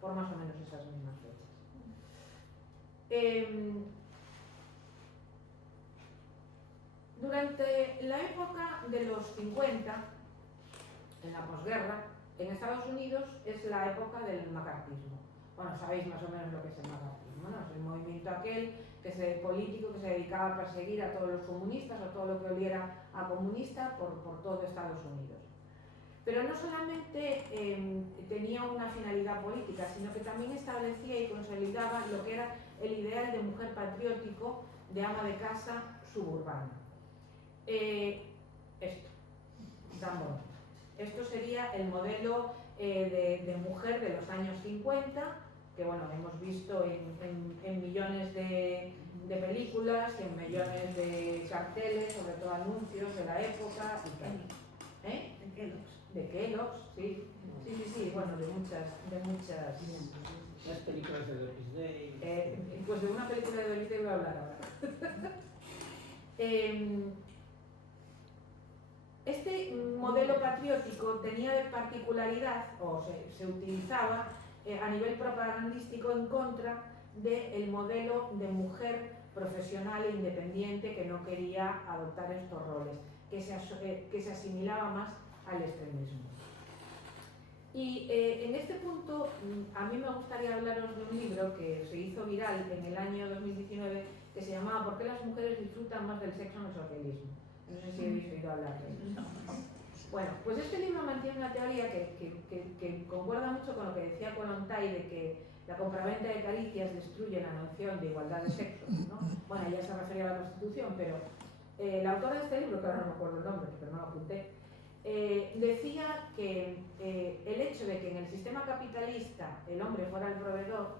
por más o menos esas mismas fechas. Durante la época de los 50, en la posguerra, en Estados Unidos es la época del macartismo. Bueno, sabéis más o menos lo que es el macartismo, ¿no? Es el movimiento aquel político que se dedicaba a perseguir a todos los comunistas o todo lo que oliera a comunista por todo Estados Unidos. Pero no solamente tenía una finalidad política, sino que también establecía y consolidaba lo que era el ideal de mujer patriótico, de ama de casa suburbana. Esto sería el modelo de mujer de los años 50, que bueno, hemos visto en millones de películas y en millones de carteles, sobre todo anuncios de la época y tal. De Kellogg's, sí, bueno, de muchas. Las películas de Doris Day. Pues de una película de Doris Day voy a hablar ahora. Este modelo patriótico tenía de particularidad, o se utilizaba a nivel propagandístico en contra del modelo de mujer profesional e independiente que no quería adoptar estos roles, que se asimilaba más al extremismo. Y en este punto a mí me gustaría hablaros de un libro que se hizo viral en el año 2019 que se llamaba ¿Por qué las mujeres disfrutan más del sexo en el socialismo? No sé si habéis oído hablar de eso. Bueno, pues este libro mantiene una teoría que concuerda mucho con lo que decía Kollontai de que la compraventa de caricias destruye la noción de igualdad de sexos, ¿no? Bueno, ella se refería a la prostitución, pero el autor de este libro, que ahora no me acuerdo el nombre, pero no lo apunté, decía que el hecho de que en el sistema capitalista el hombre fuera el proveedor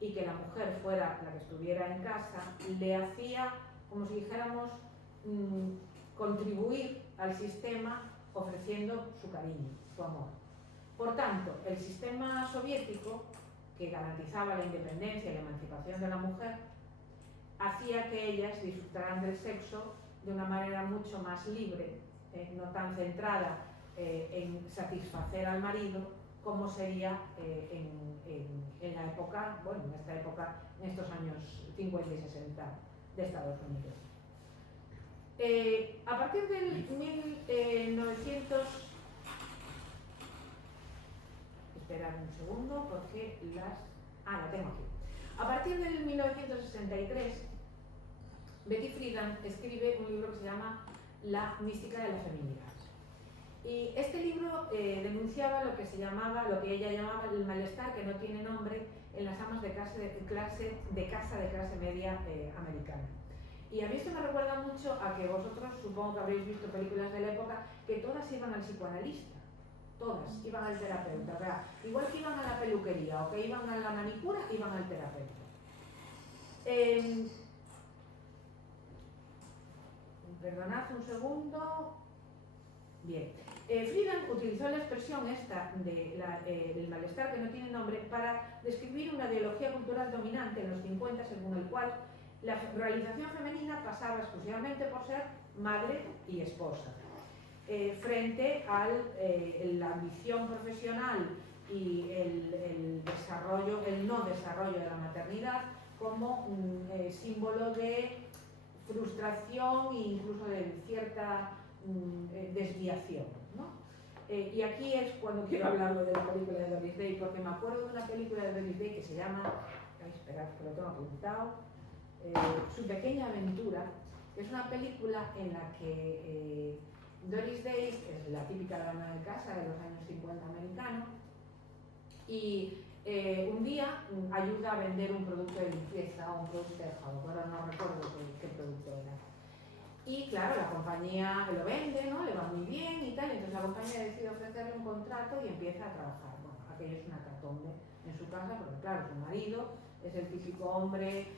y que la mujer fuera la que estuviera en casa, le hacía, como si dijéramos, contribuir al sistema ofreciendo su cariño, su amor. Por tanto, el sistema soviético, que garantizaba la independencia y la emancipación de la mujer, hacía que ellas disfrutaran del sexo de una manera mucho más libre, no tan centrada en satisfacer al marido como sería en la época, bueno, en esta época, en estos años 50 y 60 de Estados Unidos. A partir del 1900... Esperad un segundo porque la tengo aquí. A partir del 1963, Betty Friedan escribe un libro que se llama La mística de la feminidad. Y este libro denunciaba lo que ella llamaba el malestar que no tiene nombre en las amas de casa de clase media americana. Y a mí esto me recuerda mucho a que vosotros, supongo que habréis visto películas de la época, que todas iban al psicoanalista, todas iban al terapeuta, ¿verdad? Igual que iban a la peluquería o que iban a la manicura, iban al terapeuta. Perdonad un segundo. Bien. Friedan utilizó la expresión esta del malestar que no tiene nombre para describir una ideología cultural dominante en los 50 según el cual la realización femenina pasaba exclusivamente por ser madre y esposa, frente a la ambición profesional y el no desarrollo de la maternidad como un símbolo de frustración e incluso de cierta desviación, ¿no? Y aquí es cuando quiero hablar de la película de Doris Day, porque me acuerdo de una película de Doris Day que se llama, esperad que lo tengo apuntado, Su pequeña aventura, que es una película en la que Doris Day es la típica dama de casa de los años 50 americanos y un día ayuda a vender un producto de limpieza o un producto de jabón, ahora no recuerdo qué producto era. Y claro, la compañía lo vende, ¿no? Le va muy bien y tal, entonces la compañía decide ofrecerle un contrato y empieza a trabajar. Bueno, aquello es una catombe en su casa, porque claro, su marido es el típico hombre,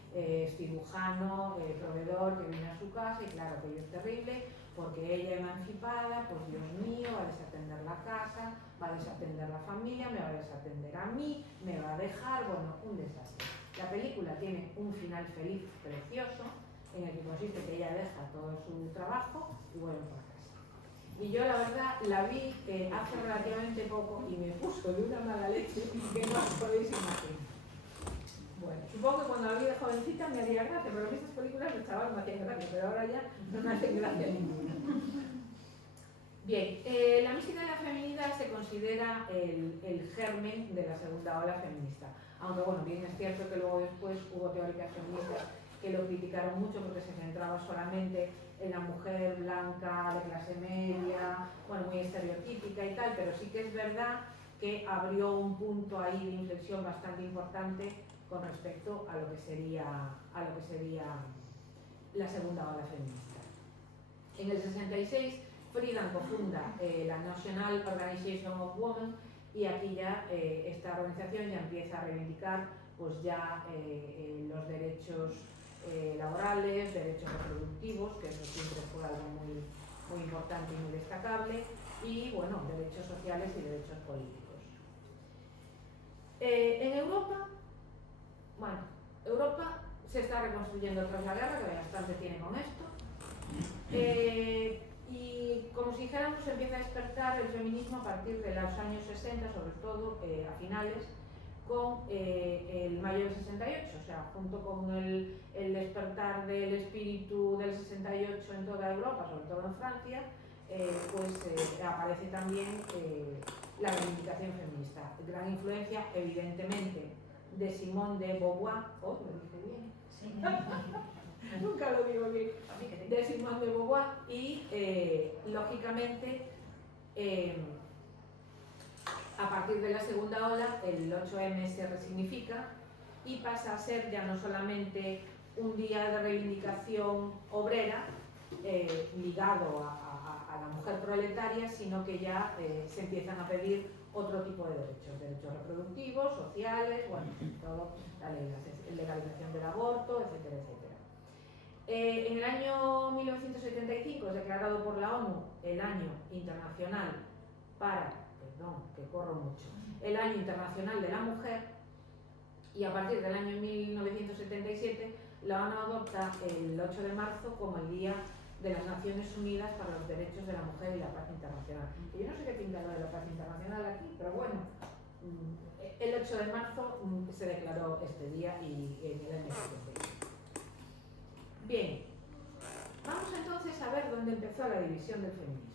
cirujano, proveedor que viene a su casa y claro, aquello es terrible porque ella emancipada, pues Dios mío, va a desatender la casa, va a desatender la familia, me va a desatender a mí, me va a dejar, bueno, un desastre. La película tiene un final feliz, precioso, en el que consiste que ella deja todo su trabajo y vuelve para casa. Y yo la verdad la vi hace relativamente poco y me puso de una mala leche que no os podéis imaginar. Bueno, supongo que cuando la vi de jovencita me haría gracia, pero estas películas de chaval me hacían gracia, pero ahora ya no me hacen gracia ninguna. Bien, la mística de la feminidad se considera el germen de la segunda ola feminista. Aunque bueno, bien es cierto que luego después hubo teóricas feministas que lo criticaron mucho porque se centraba solamente en la mujer blanca de clase media, bueno, muy estereotípica y tal, pero sí que es verdad que abrió un punto ahí de inflexión bastante importante con respecto a lo que sería la segunda ola feminista. En el 66, Friedan cofunda la National Organization of Women y aquí ya esta organización ya empieza a reivindicar pues ya los derechos laborales, derechos reproductivos, que eso siempre fue algo muy, muy importante y muy destacable, y bueno, derechos sociales y derechos políticos. En Europa, bueno, Europa se está reconstruyendo tras la guerra, que bastante tiene con esto. Y como si dijéramos, empieza a despertar el feminismo a partir de los años 60, sobre todo a finales, con el mayo del 68, o sea, junto con el despertar del espíritu del 68 en toda Europa, sobre todo en Francia, aparece también la reivindicación feminista. Gran influencia, evidentemente, de Simone de Beauvoir, oh, lo dije bien, Sí. nunca lo digo bien, de Simone de Beauvoir y, lógicamente, a partir de la segunda ola, el 8M se resignifica y pasa a ser ya no solamente un día de reivindicación obrera ligado a la mujer proletaria, sino que ya se empiezan a pedir otro tipo de derechos reproductivos, sociales, bueno, todo, la legalización del aborto, etcétera, etcétera. En el año 1975 es declarado por la ONU el Año Internacional el Año Internacional de la Mujer, y a partir del año 1977 la ONU adopta el 8 de marzo como el Día de las Naciones Unidas para los Derechos de la Mujer y la Paz Internacional. Y yo no sé qué pinta lo de la paz internacional aquí, pero bueno, el 8 de marzo se declaró este día y en el año 77. Bien, vamos entonces a ver dónde empezó la división del feminismo.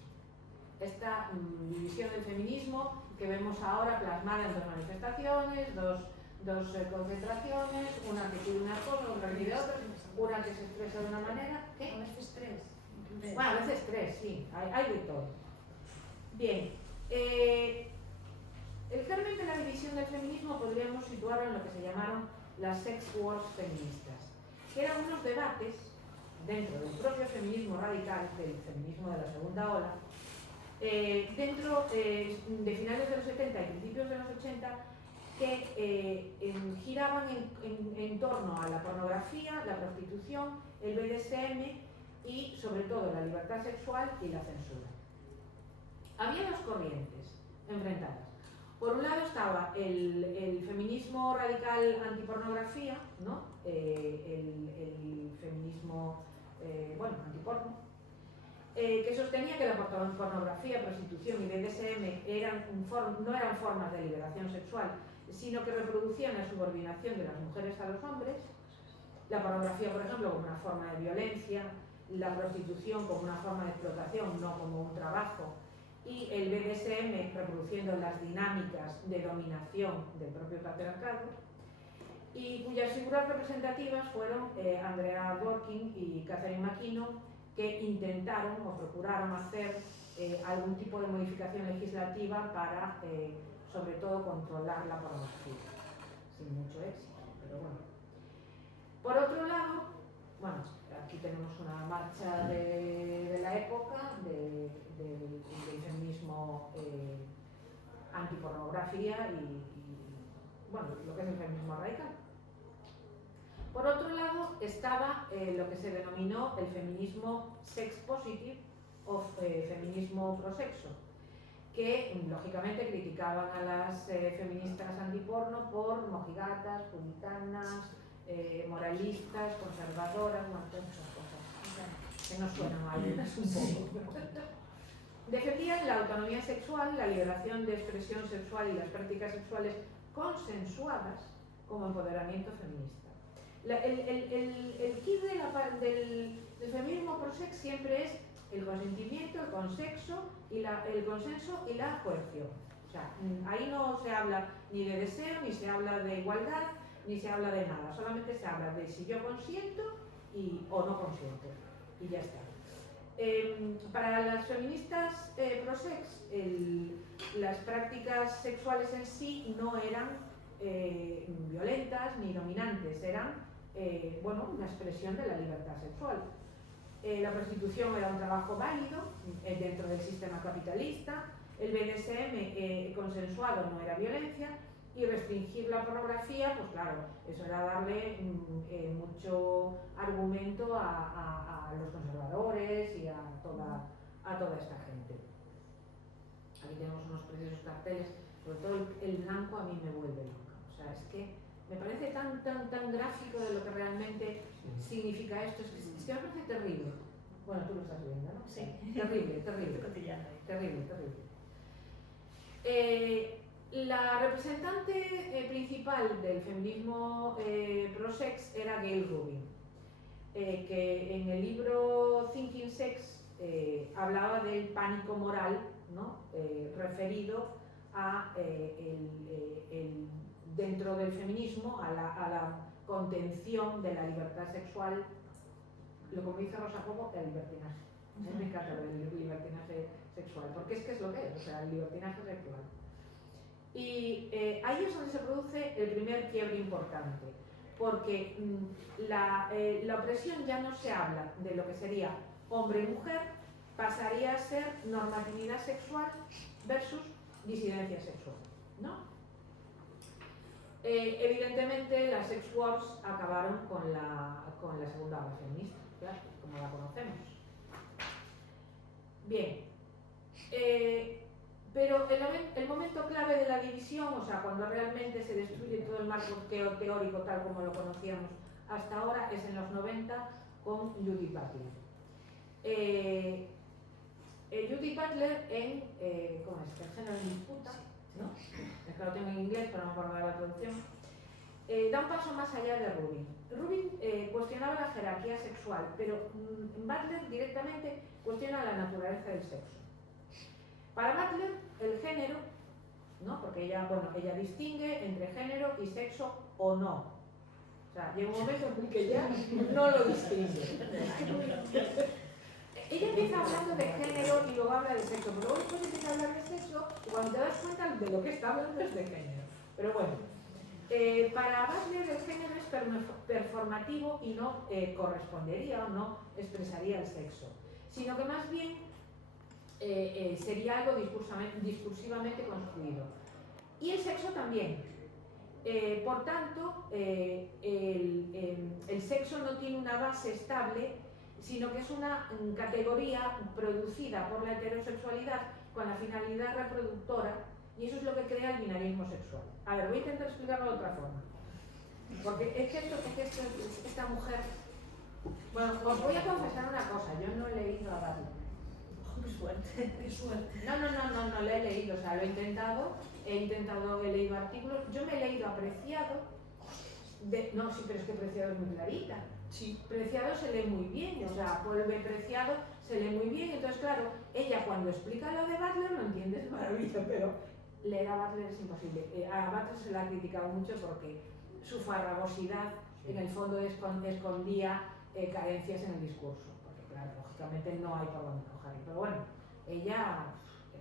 Esta división del feminismo que vemos ahora plasmada en dos manifestaciones, dos concentraciones, una que quiere una cosa, otra que quiere otra, una que se expresa de una manera. ¿Qué? A veces tres. Bueno, a veces tres, sí, hay de todo. Bien, el germen de la división del feminismo podríamos situarlo en lo que se llamaron las sex wars feministas, que eran unos debates dentro del propio feminismo radical, del feminismo de la segunda ola, dentro de finales de los 70 y principios de los 80, que giraban en torno a la pornografía, la prostitución, el BDSM y sobre todo la libertad sexual y la censura. Había dos corrientes enfrentadas. Por un lado estaba el feminismo radical antipornografía, ¿no? El feminismo antiporno, que sostenía que la pornografía, prostitución y BDSM no eran formas de liberación sexual, sino que reproducían la subordinación de las mujeres a los hombres. La pornografía, por ejemplo, como una forma de violencia, la prostitución como una forma de explotación, no como un trabajo, y el BDSM reproduciendo las dinámicas de dominación del propio patriarcado, y cuyas figuras representativas fueron Andrea Dworkin y Catherine McKinnon, que intentaron o procuraron hacer algún tipo de modificación legislativa para, sobre todo, controlar la pornografía, sin mucho éxito, pero bueno. Por otro lado, bueno, aquí tenemos una marcha de la época del feminismo antipornografía y bueno, lo que es el feminismo radical. Por otro lado estaba lo que se denominó el feminismo sex positive o feminismo prosexo, que lógicamente criticaban a las feministas antiporno por mojigatas, puritanas, moralistas, conservadoras, todas esas cosas que nos suenan a algunas un poco. Defendían la autonomía sexual, la liberación de expresión sexual y las prácticas sexuales consensuadas como empoderamiento feminista. El kit del feminismo prosex siempre es el consentimiento, el consenso y la coerción. O sea, ahí no se habla ni de deseo, ni se habla de igualdad, ni se habla de nada. Solamente se habla de si yo consiento o no consiento. Y ya está. Para las feministas prosex, las prácticas sexuales en sí no eran violentas ni dominantes, eran una expresión de la libertad sexual. La prostitución era un trabajo válido dentro del sistema capitalista, el BDSM consensuado no era violencia, y restringir la pornografía, pues claro, eso era darle mucho argumento a los conservadores y a toda esta gente. Aquí tenemos unos preciosos carteles, sobre todo el blanco a mí me vuelve loca. O sea, es que me parece tan gráfico de lo que realmente significa esto, es que me parece terrible. Bueno, tú lo estás viendo, ¿no? Sí. Terrible. La representante principal del feminismo pro-sex era Gail Rubin, que en el libro Thinking Sex hablaba del pánico moral, ¿no? Referido a dentro del feminismo a la contención de la libertad sexual, lo como dice Rosa Cobo, el libertinaje. Me encanta el libertinaje sexual, porque es que es lo que es, o sea, el libertinaje sexual. Y ahí es donde se produce el primer quiebre importante, porque la opresión ya no se habla de lo que sería hombre-mujer, pasaría a ser normatividad sexual versus disidencia sexual, ¿no? Evidentemente las sex wars acabaron con la segunda ola feminista, claro, como la conocemos. Bien, pero el momento clave de la división, o sea, cuando realmente se destruye todo el marco teórico tal como lo conocíamos hasta ahora, es en los 90 con Judith Butler. Judith Butler en, ¿cómo es? El género en disputa, ¿no? Es que lo tengo en inglés, pero no me acuerdo de la traducción. Da un paso más allá de Rubin. Rubin cuestionaba la jerarquía sexual, pero Butler directamente cuestiona la naturaleza del sexo. Para Butler, el género, ¿no? Porque ella distingue entre género y sexo o no. O sea, llega un momento en que ya no lo distingue. Ella empieza hablando de género y luego habla de sexo, pero luego después empieza a hablar de sexo y cuando te das cuenta de lo que está hablando es de género. Pero bueno, para Butler el género es performativo y no correspondería o no expresaría el sexo, sino que más bien sería algo discursivamente construido. Y el sexo también. Por tanto, el sexo no tiene una base estable, sino que es una categoría producida por la heterosexualidad con la finalidad reproductora, y eso es lo que crea el binarismo sexual. A ver, voy a intentar explicarlo de otra forma. Porque es que esta mujer... Bueno, os voy a confesar una cosa, yo no he leído a Butler. Qué suerte, qué suerte. No lo he leído, o sea, lo he leído artículos, yo me he leído a Preciado, no, sí, pero es que Preciado es muy clarita. Sí. Preciado se lee muy bien, o sea, Polve Preciado se lee muy bien, entonces claro, ella cuando explica lo de Butler lo entiende de maravilla, pero leer a Butler es imposible. A Butler se la ha criticado mucho porque su farragosidad en el fondo escondía carencias en el discurso, porque claro, lógicamente no hay por dónde coger, pero bueno, ella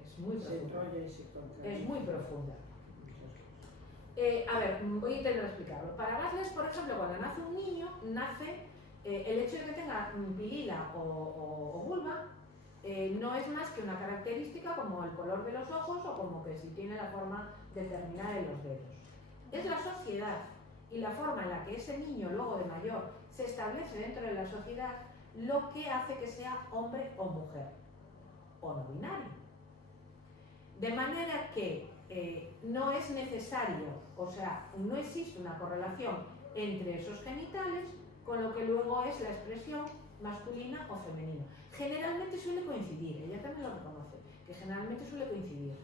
es muy profunda. Es muy profunda. A ver, voy a intentar explicarlo. Para Butler, por ejemplo, cuando nace un niño, el hecho de que tenga pilila o vulva no es más que una característica como el color de los ojos o como que si tiene la forma determinada de los dedos. Es la sociedad y la forma en la que ese niño luego de mayor se establece dentro de la sociedad lo que hace que sea hombre o mujer o no binario. De manera que no es necesario, o sea, no existe una correlación entre esos genitales con lo que luego es la expresión masculina o femenina. Generalmente suele coincidir, ella también lo reconoce, que generalmente suele coincidir,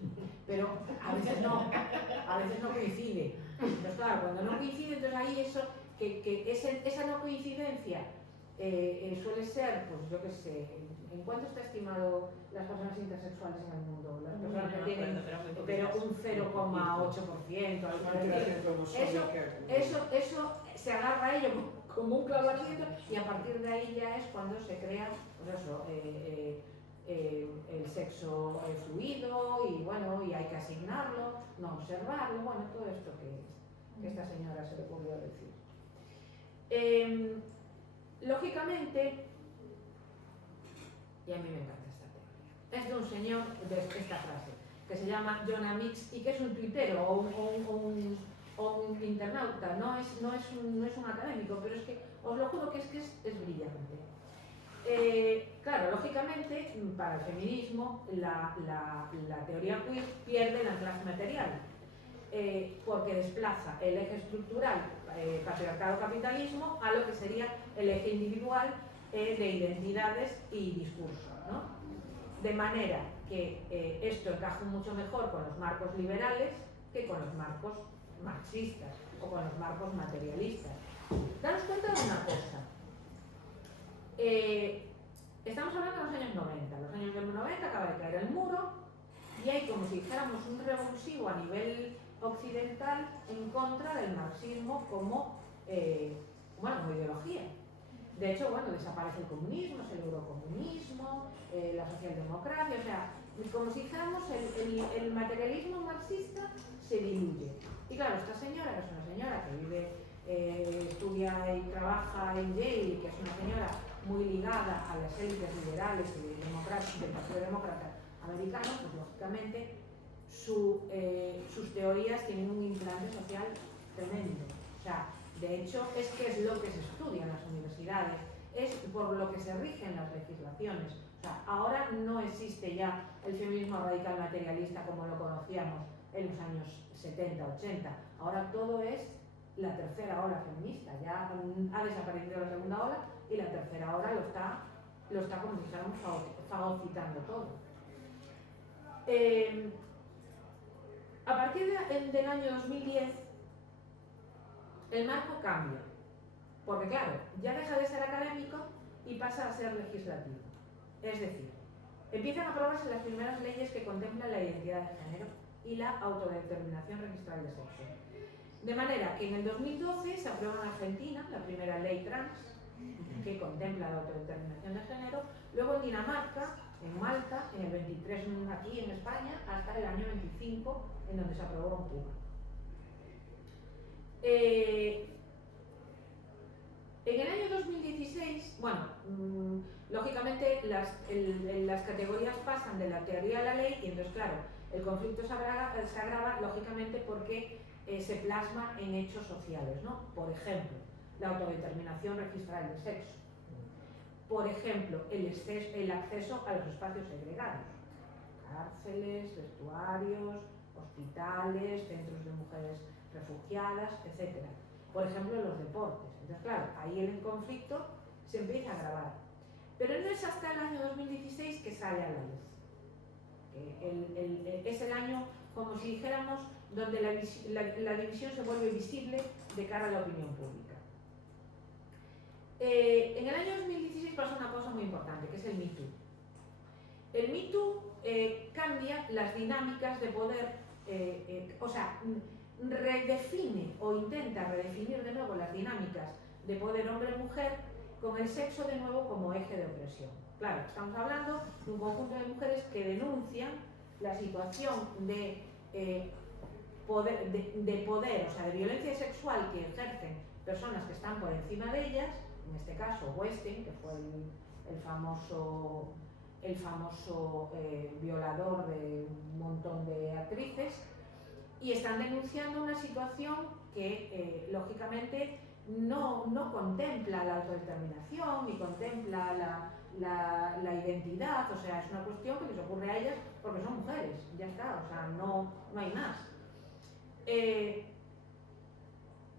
pero a veces no coincide. Entonces claro, cuando no coincide, entonces ahí esa no coincidencia suele ser, pues yo qué sé, ¿en cuánto está estimado las personas intersexuales en el mundo? Las personas que tienen pero un 0,8%, algo así. Eso se agarra a ello como un clavatiento y a partir de ahí ya es cuando se crea, pues eso, el sexo fluido y bueno, y hay que asignarlo, no observarlo, bueno, todo esto que esta señora se le ocurrió decir. Lógicamente, y a mí me encanta esta teoría, es de un señor de esta frase, que se llama John Amix y que es un tuitero o un internauta, no es un académico, pero es que os lo juro que es brillante. Claro, lógicamente, para el feminismo, la teoría queer pierde el anclaje material, porque desplaza el eje estructural patriarcado-capitalismo a lo que sería el eje individual de identidades y discursos, ¿no? De manera que esto encaja mucho mejor con los marcos liberales que con los marcos marxistas o con los marcos materialistas. Daros cuenta de una cosa. Estamos hablando de los años 90. Los años 90 acaba de caer el muro y hay, como si dijéramos, un revulsivo a nivel occidental en contra del marxismo como ideología. De hecho, desaparece el comunismo, es el eurocomunismo, la socialdemocracia, o sea, como si dijéramos, el materialismo marxista se diluye. Y claro, esta señora, que es una señora que vive, estudia y trabaja en Yale, que es una señora muy ligada a las élites liberales y del Partido Demócrata americano, pues lógicamente sus teorías tienen un implante social tremendo. O sea, de hecho, es que es lo que se estudia en las universidades, es por lo que se rigen las legislaciones. O sea, ahora no existe ya el feminismo radical materialista como lo conocíamos en los años 70, 80. Ahora todo es la tercera ola feminista. Ya ha desaparecido la segunda ola y la tercera ola lo está como si dijéramos, fagocitando todo. A partir del año 2010, el marco cambia, porque claro, ya deja de ser académico y pasa a ser legislativo. Es decir, empiezan a aprobarse las primeras leyes que contemplan la identidad de género y la autodeterminación registral de sexo. De manera que en el 2012 se aprueba en Argentina la primera ley trans que contempla la autodeterminación de género, luego en Dinamarca, en Malta, en el 23 aquí en España, hasta el año 25 en donde se aprobó en Cuba. En el año 2016, lógicamente las categorías pasan de la teoría a la ley y entonces, claro, el conflicto se agrava lógicamente porque se plasma en hechos sociales, ¿no? Por ejemplo, la autodeterminación registral del sexo. Por ejemplo, el acceso a los espacios segregados, cárceles, vestuarios, hospitales, centros de mujeres refugiadas, etc. Por ejemplo, los deportes. Entonces, claro, ahí el conflicto se empieza a agravar. Pero no es hasta el año 2016 que sale a la luz. Es el año, como si dijéramos, donde la división se vuelve visible de cara a la opinión pública. En el año 2016 pasa una cosa muy importante, que es el Me Too. El Me Too cambia las dinámicas de poder, redefine o intenta redefinir de nuevo las dinámicas de poder hombre-mujer con el sexo de nuevo como eje de opresión. Claro, estamos hablando de un conjunto de mujeres que denuncian la situación de poder, o sea, de violencia sexual que ejercen personas que están por encima de ellas, en este caso Weinstein, que fue el famoso violador de un montón de actrices, y están denunciando una situación que lógicamente no contempla la autodeterminación ni contempla la identidad, o sea, es una cuestión que les ocurre a ellas porque son mujeres, ya está, o sea, no hay más.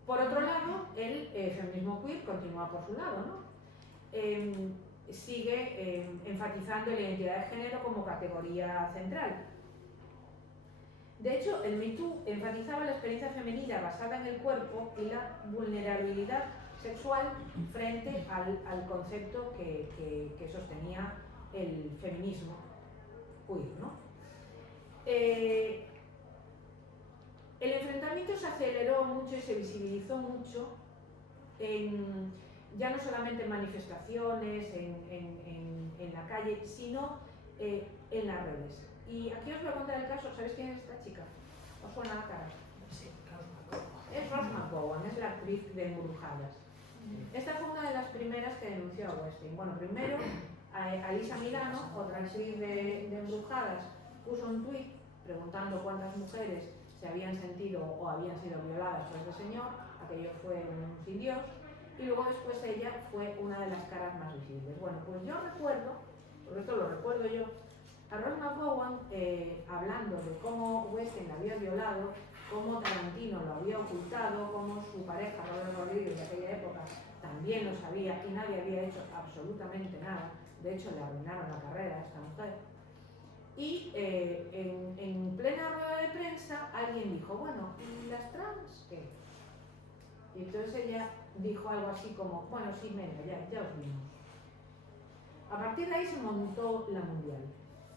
Por otro lado, el feminismo queer continúa por su lado, ¿no? Sigue enfatizando la identidad de género como categoría central. De hecho, el Me Too enfatizaba la experiencia femenina basada en el cuerpo y la vulnerabilidad sexual frente al concepto que sostenía el feminismo queer, ¿no? El enfrentamiento se aceleró mucho y se visibilizó mucho ya no solamente en manifestaciones, en la calle, sino en las redes. Y aquí os voy a contar el caso. ¿Sabéis quién es esta chica? ¿Os suena la cara? Sí, Rose McGowan. Es Rose McGowan, es la actriz de Embrujadas. Esta fue una de las primeras que denunció a Weinstein. Bueno, primero, Alisa Milano, otra actriz de Embrujadas, puso un tuit preguntando cuántas mujeres se habían sentido o habían sido violadas por este señor. Aquello fue un sin Dios. Y luego después ella fue una de las caras más visibles. Bueno, pues yo recuerdo, porque esto lo recuerdo yo, a Rose McGowan hablando de cómo Weinstein la había violado, cómo Tarantino lo había ocultado, cómo su pareja, Robert Rodríguez, de aquella época, también lo sabía y nadie había hecho absolutamente nada. De hecho, le arruinaron la carrera a esta mujer. Y en plena rueda de prensa alguien dijo, bueno, ¿y las trans qué? Y entonces ella dijo algo así como, bueno, sí, venga, ya os vimos. A partir de ahí se montó la mundial.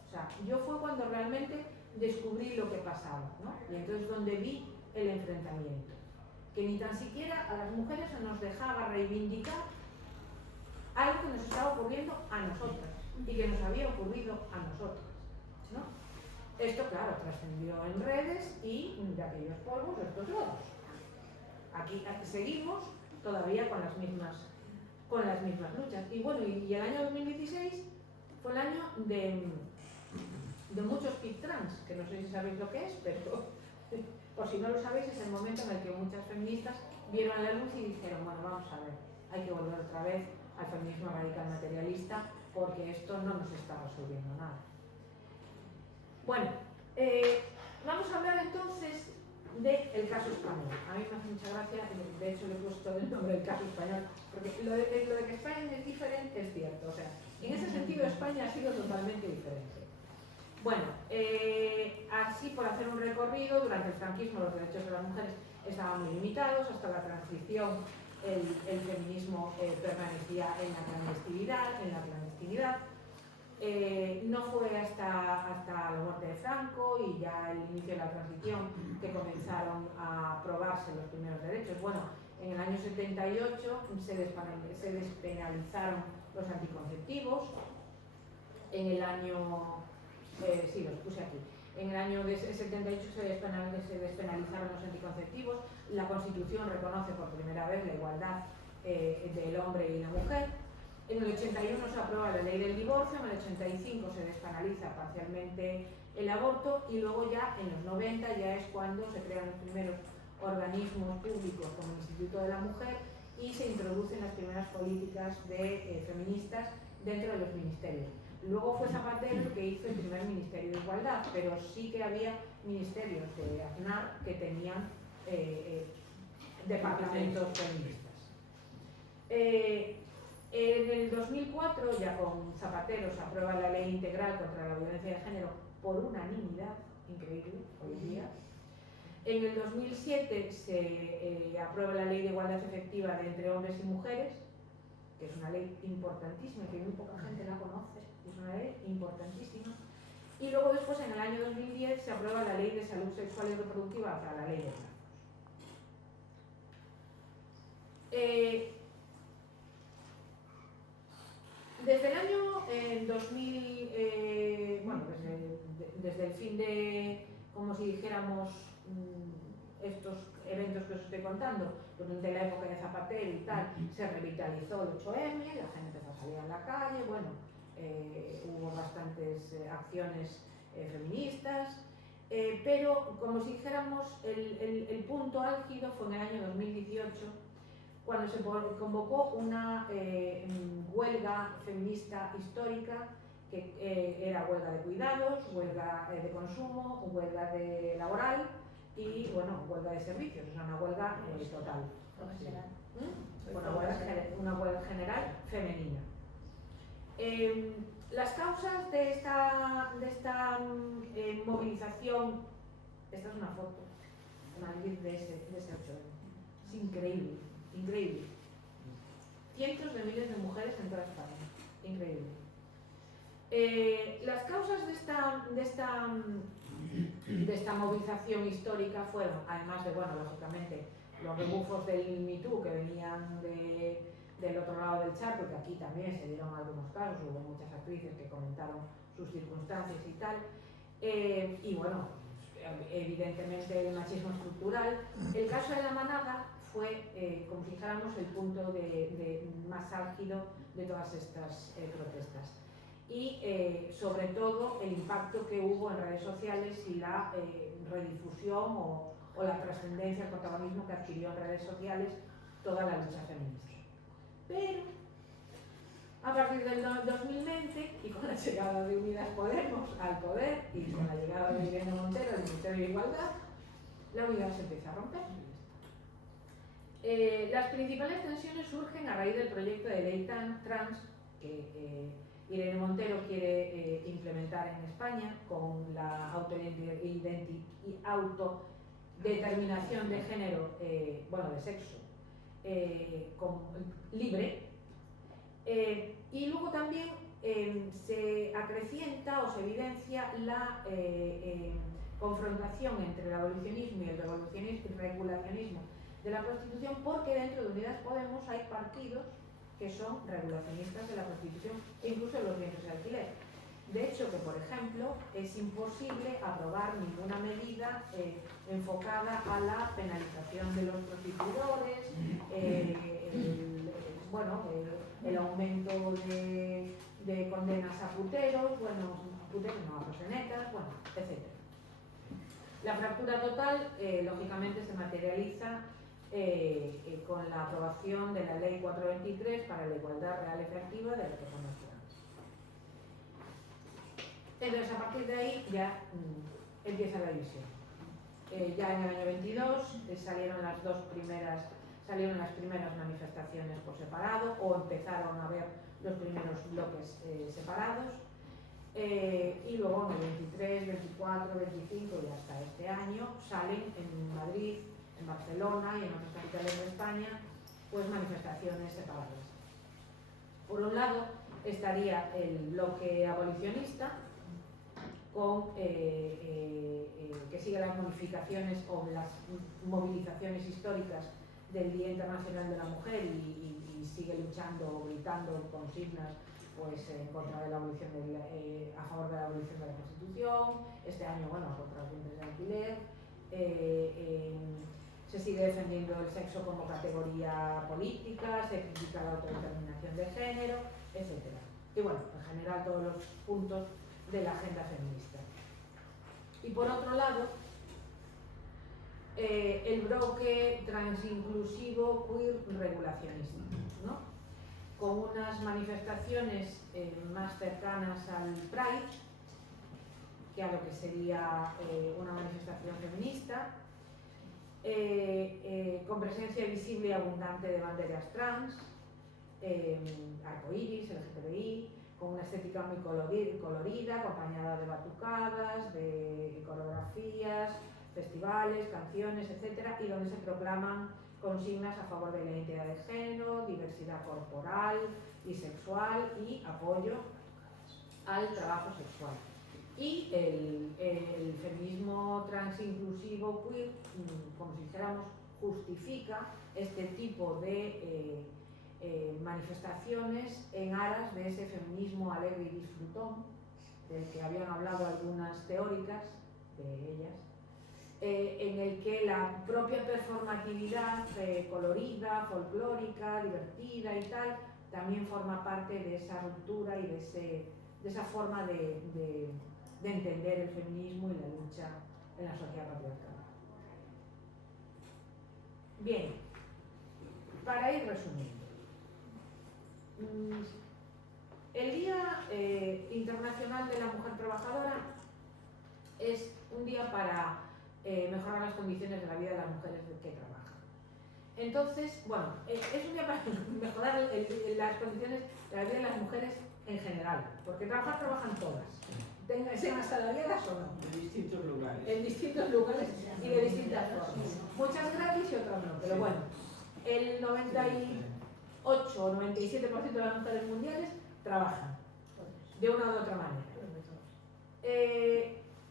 O sea, yo fue cuando realmente descubrí lo que pasaba, ¿no? Y entonces donde vi el enfrentamiento. Que ni tan siquiera a las mujeres se nos dejaba reivindicar algo que nos estaba ocurriendo a nosotras y que nos había ocurrido a nosotras, ¿no? Esto, claro, trascendió en redes y de aquellos polvos, estos lodos. Aquí seguimos todavía con las mismas luchas. Y bueno, y el año 2016 fue el año de muchos PIC trans, que no sé si sabéis lo que es, pero por si no lo sabéis, es el momento en el que muchas feministas vieron la luz y dijeron, bueno, vamos a ver, hay que volver otra vez al feminismo radical materialista porque esto no nos está resolviendo nada. Bueno, vamos a hablar entonces del caso español. A mí me hace mucha gracia, de hecho le he puesto el nombre del caso español, porque lo de que España es diferente es cierto, o sea, en ese sentido España ha sido totalmente diferente. Bueno, así por hacer un recorrido, durante el franquismo los derechos de las mujeres estaban muy limitados, hasta la transición el feminismo permanecía en la clandestinidad. No fue hasta la muerte de Franco y ya el inicio de la transición que comenzaron a aprobarse los primeros derechos. Bueno, en el año 78 se despenalizaron los anticonceptivos. En el año... sí, los puse aquí. En el año 78 se despenalizaron los anticonceptivos. La Constitución reconoce por primera vez la igualdad del hombre y la mujer. En el 81 se aprueba la ley del divorcio, en el 85 se despenaliza parcialmente el aborto y luego ya en los 90 ya es cuando se crean los primeros organismos públicos como el Instituto de la Mujer y se introducen las primeras políticas feministas dentro de los ministerios. Luego fue Zapatero el que hizo el primer Ministerio de Igualdad, pero sí que había ministerios de Aznar que tenían departamentos feministas. En el 2004, ya con Zapatero, se aprueba la Ley Integral contra la Violencia de Género por unanimidad, increíble, hoy en día. En el 2007 se aprueba la Ley de Igualdad Efectiva entre Hombres y Mujeres, que es una ley importantísima, que muy poca gente la conoce, es una ley importantísima. Y luego después, en el año 2010, se aprueba la Ley de Salud Sexual y Reproductiva, o sea, la Ley de Plazos. Desde el año 2000, bueno, desde el fin de, como si dijéramos, estos eventos que os estoy contando, durante la época de Zapatero y tal, se revitalizó el 8M, la gente empezó a salir a la calle, bueno, hubo bastantes acciones feministas, pero como si dijéramos, el punto álgido fue en el año 2018, cuando se convocó una huelga feminista histórica, que era huelga de cuidados, huelga de consumo, huelga laboral y, bueno, huelga de servicios, o sea, una huelga total. Una huelga general femenina. Las causas de esta movilización, esta es una foto de Madrid de ese 8M, es increíble. Increíble. Cientos de miles de mujeres en toda España. Increíble. Las causas de esta movilización histórica fueron, además de, bueno, lógicamente, los rebufos del Me Too que venían del otro lado del charco, que aquí también se dieron algunos casos, hubo muchas actrices que comentaron sus circunstancias y tal, y bueno, evidentemente el machismo estructural. El caso de La Manada fue, como si dijéramos, el punto más álgido de todas estas protestas. Y sobre todo el impacto que hubo en redes sociales y la redifusión o la trascendencia, el protagonismo que adquirió en redes sociales toda la lucha feminista. Pero a partir del 2020 y con la llegada de Unidas Podemos al poder y con la llegada de Irene Montero al Ministerio de Igualdad, la unidad se empieza a romper. Las principales tensiones surgen a raíz del proyecto de ley trans que Irene Montero quiere implementar en España con la autodeterminación de género, de sexo, libre. Y luego también se acrecienta o se evidencia la confrontación entre el abolicionismo y el regulacionismo de la prostitución, porque dentro de Unidas Podemos hay partidos que son regulacionistas de la prostitución e incluso de los bienes de alquiler. De hecho, que por ejemplo es imposible aprobar ninguna medida enfocada a la penalización de los prostituidores, el aumento de condenas a puteros, a proxenetas, etc. La fractura total, lógicamente, se materializa con la aprobación de la Ley 423 para la igualdad real y efectiva de las personas trans. Entonces, a partir de ahí ya empieza la división. Ya en el año 22 salieron las primeras manifestaciones por separado, o empezaron a haber los primeros bloques separados. Y luego en el 23, 24, 25 y hasta este año salen en Madrid, en Barcelona y en otras capitales de España, pues manifestaciones separadas. Por un lado estaría el bloque abolicionista, que sigue las modificaciones o las movilizaciones históricas del Día Internacional de la Mujer y sigue luchando, gritando consignas en contra de la abolición a favor de la abolición de la prostitución, este año contra los bienes de alquiler. Se sigue defendiendo el sexo como categoría política, se critica la autodeterminación de género, etc. Y en general todos los puntos de la agenda feminista. Y por otro lado, el bloque transinclusivo queer regulacionista, ¿no? Con unas manifestaciones más cercanas al Pride que a lo que sería una manifestación feminista, con presencia visible y abundante de banderas trans, arcoíris, LGTBI, con una estética muy colorida, acompañada de batucadas, de coreografías, festivales, canciones, etc., y donde se proclaman consignas a favor de la identidad de género, diversidad corporal y sexual y apoyo al trabajo sexual. Y el feminismo transinclusivo queer, como si dijéramos, justifica este tipo de manifestaciones en aras de ese feminismo alegre y disfrutón, del que habían hablado algunas teóricas de ellas, en el que la propia performatividad colorida, folclórica, divertida y tal, también forma parte de esa ruptura y de esa forma de entender el feminismo y la lucha en la sociedad patriarcal. Bien, para ir resumiendo, el Día Internacional de la Mujer Trabajadora es un día para mejorar las condiciones de la vida de las mujeres que trabajan. Entonces, es un día para mejorar las condiciones de la vida de las mujeres en general, porque trabajan todas, sean asalariadas o no. En distintos lugares. En distintos lugares y de distintas formas. Muchas gratis y otras no, pero el 98 o 97% de las mujeres mundiales trabajan, de una u otra manera.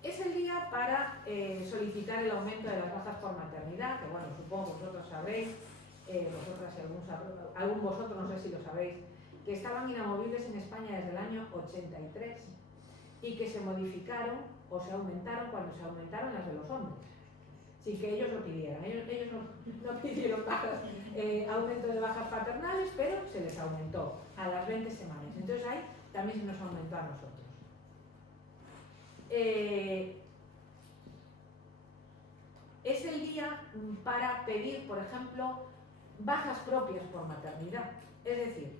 Es el día para solicitar el aumento de las bajas por maternidad, que supongo vosotros sabréis, vosotras y algún vosotros, no sé si lo sabéis, que estaban inamovibles en España desde el año 83 y que se modificaron o se aumentaron cuando se aumentaron las de los hombres, sin que ellos lo pidieran. Ellos no pidieron aumento de bajas paternales, pero se les aumentó a las 20 semanas. Entonces ahí también se nos aumentó a nosotros. Es el día para pedir, por ejemplo, bajas propias por maternidad. Es decir,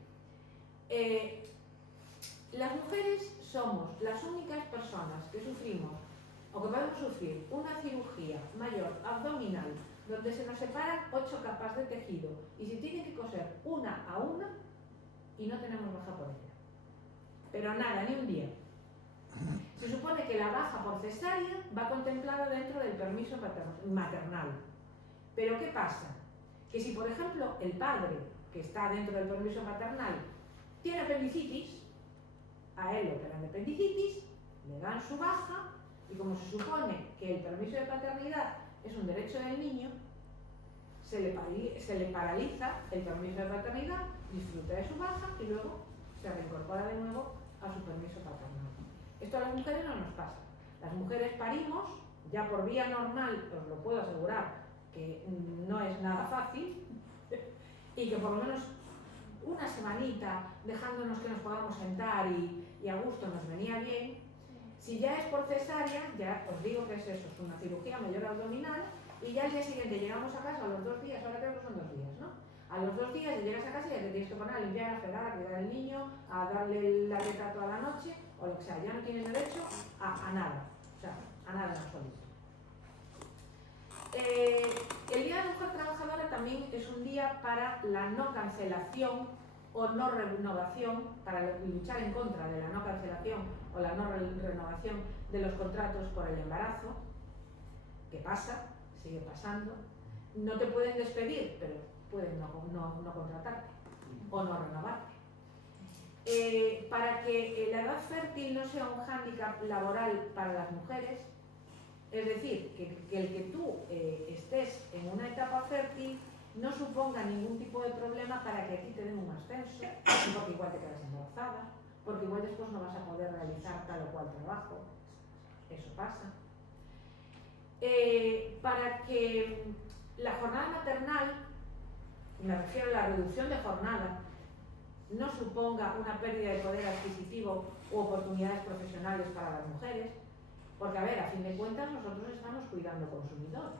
las mujeres somos las únicas personas que sufrimos o que podemos sufrir una cirugía mayor abdominal donde se nos separan 8 capas de tejido y se tiene que coser una a una y no tenemos baja por ella. Pero nada, ni un día. Se supone que la baja por cesárea va contemplada dentro del permiso maternal. Pero ¿qué pasa? Que si, por ejemplo, el padre, que está dentro del permiso maternal, tiene apendicitis, a él lo operan de apendicitis, le dan su baja, y como se supone que el permiso de paternidad es un derecho del niño, se le paraliza el permiso de paternidad, disfruta de su baja y luego se reincorpora de nuevo a su permiso paternal. Esto a las mujeres no nos pasa. Las mujeres parimos, ya por vía normal, os lo puedo asegurar, que no es nada fácil, y que por lo menos una semanita dejándonos que nos podamos sentar y a gusto nos venía bien. Si ya es por cesárea, ya os digo que es eso, es una cirugía mayor abdominal, y ya al día siguiente llegamos a casa a los 2 días, ahora creo que son 2 días, ¿no? A los 2 días ya llegas a casa y ya te tienes que poner a limpiar, a fregar, a cuidar al niño, a darle la dieta toda la noche, o lo que sea, ya no tienes derecho a nada, o sea, a nada en absoluto. El Día de la Mujer Trabajadora también es un día para la no cancelación o no renovación, para luchar en contra de la no cancelación o la no renovación de los contratos por el embarazo, que pasa, sigue pasando. No te pueden despedir, pero pueden no contratarte o no renovarte. Para que la edad fértil no sea un hándicap laboral para las mujeres, es decir, que el que tú estés en una etapa fértil no suponga ningún tipo de problema para que aquí te den un ascenso, porque igual te quedas embarazada, porque igual después no vas a poder realizar tal o cual trabajo, eso pasa. Para que la jornada maternal, me refiero a la reducción de jornada, no suponga una pérdida de poder adquisitivo u oportunidades profesionales para las mujeres, porque a ver, a fin de cuentas nosotros estamos cuidando consumidores.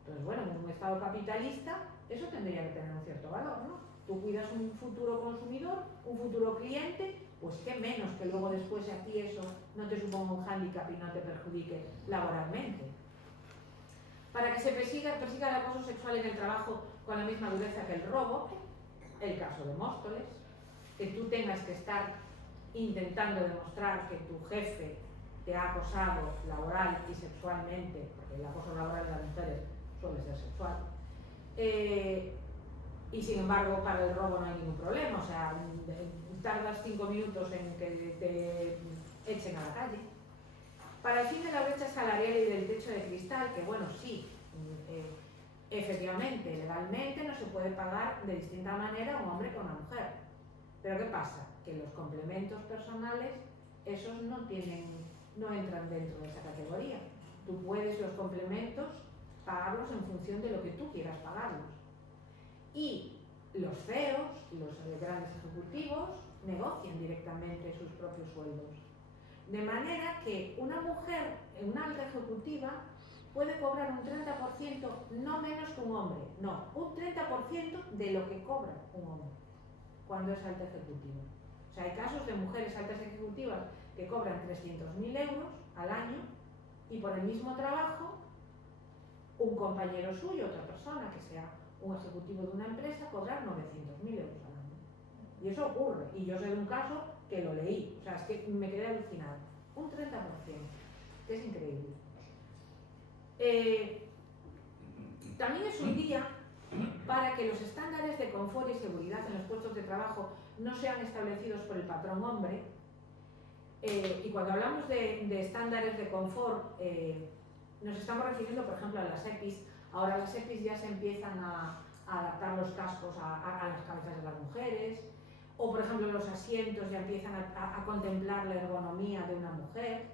Entonces, bueno, en un estado capitalista eso tendría que tener un cierto valor, ¿no? Tú cuidas un futuro consumidor, un futuro cliente, pues qué menos que luego después a ti eso no te suponga un hándicap y no te perjudique laboralmente. Para que se persiga el acoso sexual en el trabajo con la misma dureza que el robo, el caso de Móstoles, que tú tengas que estar intentando demostrar que tu jefe te ha acosado laboral y sexualmente, porque el acoso laboral de las mujeres suele ser sexual, y sin embargo para el robo no hay ningún problema, o sea, tardas 5 minutos en que te echen a la calle. Para el fin de la brecha salarial y del techo de cristal, que bueno, sí, efectivamente, legalmente no se puede pagar de distinta manera un hombre que una mujer. Pero ¿qué pasa? Que los complementos personales, esos no entran dentro de esa categoría. Tú puedes los complementos pagarlos en función de lo que tú quieras pagarlos. Y los CEOs, los grandes ejecutivos, negocian directamente sus propios sueldos. De manera que una mujer en una alta ejecutiva puede cobrar un 30%, no menos que un hombre, no, un 30% de lo que cobra un hombre cuando es alta ejecutiva. O sea, hay casos de mujeres altas ejecutivas que cobran 300.000 euros al año y por el mismo trabajo un compañero suyo, otra persona que sea un ejecutivo de una empresa, cobrar 900.000 euros al año. Y eso ocurre, y yo sé de un caso que lo leí, o sea, es que me quedé alucinada. Un 30%, que es increíble. También es un día para que los estándares de confort y seguridad en los puestos de trabajo no sean establecidos por el patrón hombre. Y cuando hablamos de estándares de confort, nos estamos refiriendo, por ejemplo, a las EPIs. Ahora las EPIs ya se empiezan a adaptar los cascos a las cabezas de las mujeres, o por ejemplo los asientos ya empiezan a contemplar la ergonomía de una mujer.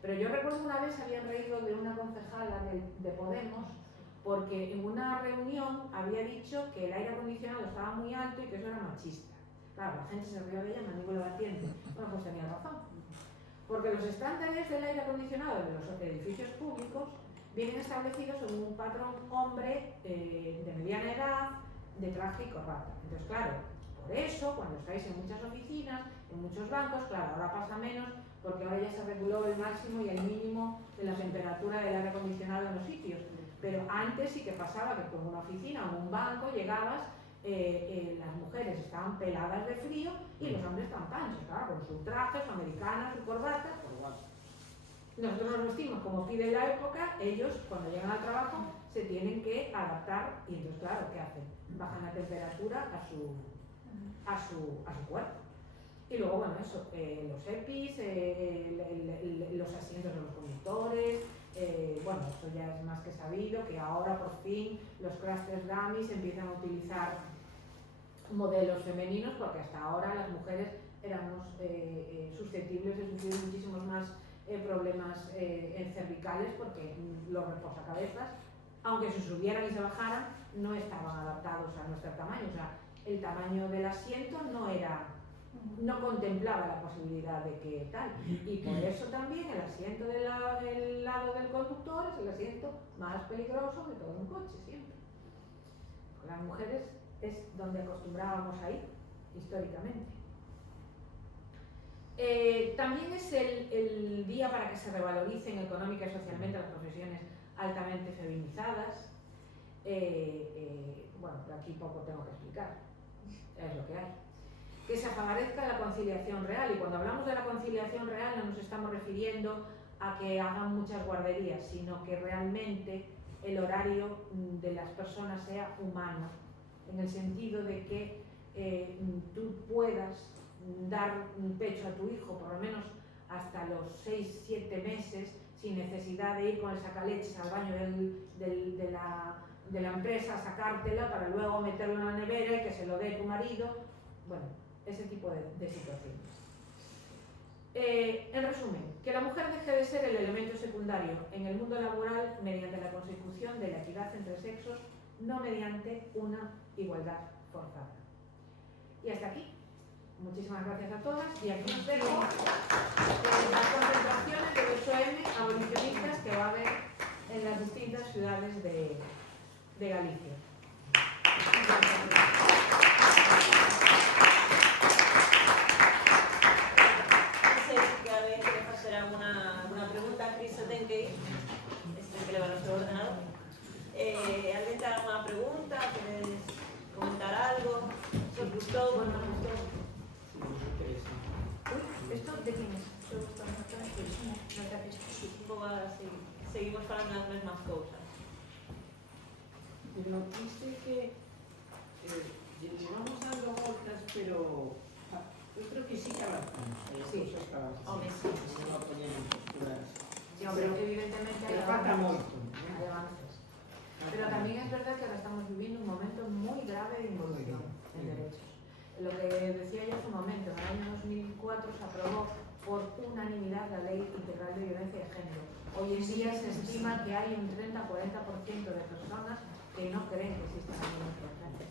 Pero yo recuerdo una vez habían reído de una concejala de Podemos porque en una reunión había dicho que el aire acondicionado estaba muy alto y que eso era machista. Claro, la gente se rió de ella, Manuel Batiente. Bueno, pues tenía razón. Porque los estándares del aire acondicionado de los edificios públicos vienen establecidos en un patrón hombre de mediana edad, de traje y corbata. Entonces, claro, por eso, cuando estáis en muchas oficinas, en muchos bancos, claro, ahora pasa menos porque ahora ya se reguló el máximo y el mínimo de la temperatura del aire acondicionado en los sitios. Pero antes sí que pasaba que con una oficina o un banco llegabas, las mujeres estaban peladas de frío y los hombres estaban panchos, claro, con sus trajes, su americana, su corbata. Nosotros nos vestimos como pide la época, ellos cuando llegan al trabajo se tienen que adaptar y entonces claro, ¿qué hacen? Bajan la temperatura a su cuerpo. Y luego, bueno, eso, los EPIs, los asientos de los conductores, bueno, eso ya es más que sabido, que ahora por fin los clusters dummies empiezan a utilizar modelos femeninos, porque hasta ahora las mujeres éramos susceptibles de sufrir muchísimos más problemas cervicales, porque los reposacabezas, aunque se subieran y se bajaran, no estaban adaptados a nuestro tamaño. O sea, el tamaño del asiento no contemplaba la posibilidad de que tal. Y por eso también el asiento del lado del conductor es el asiento más peligroso de todo un coche, siempre. Con las mujeres es donde acostumbrábamos a ir, históricamente. También es el día para que se revaloricen económica y socialmente las profesiones altamente feminizadas. Bueno, aquí poco tengo que explicar, es lo que hay. Que se favorezca la conciliación real, y cuando hablamos de la conciliación real no nos estamos refiriendo a que hagan muchas guarderías, sino que realmente el horario de las personas sea humano, en el sentido de que tú puedas dar pecho a tu hijo por lo menos hasta los 6-7 meses sin necesidad de ir con el sacaleches al baño de la empresa a sacártela para luego meterlo en la nevera y que se lo dé tu marido. Bueno, ese tipo de situaciones. En resumen, que la mujer deje de ser el elemento secundario en el mundo laboral mediante la consecución de la equidad entre sexos, no mediante una igualdad forzada. Y hasta aquí. Muchísimas gracias a todas y aquí os dejo las concentraciones del 8M abolicionistas que va a haber en las distintas ciudades de Galicia. Non sei se alguén quere facer alguna pregunta. Cris se ten que ir, ten que levar o seu ordenador. Alguén ten alguna pregunta? Queres comentar algo? Se os gustou? Non os gustou? ¿Esto de quién es? Un pouco así, seguimos falando das mesmas cousas. Pero dice que llevamos dando voltas, pero yo creo que sí que avanzamos. Sí. Home, sí. No podemos posturas. Sí, hombre, evidentemente hay Pero falta avances. moito. Hay avances. Pero también es verdad que ahora estamos viviendo un momento muy grave de involución en derechos. Lo que decía yo hace un momento, en el año 2004 se aprobó por unanimidad la Ley Integral de Violencia de Género. Hoy en día se estima que hay un 30-40% de personas que no creen que exista la violencia de género.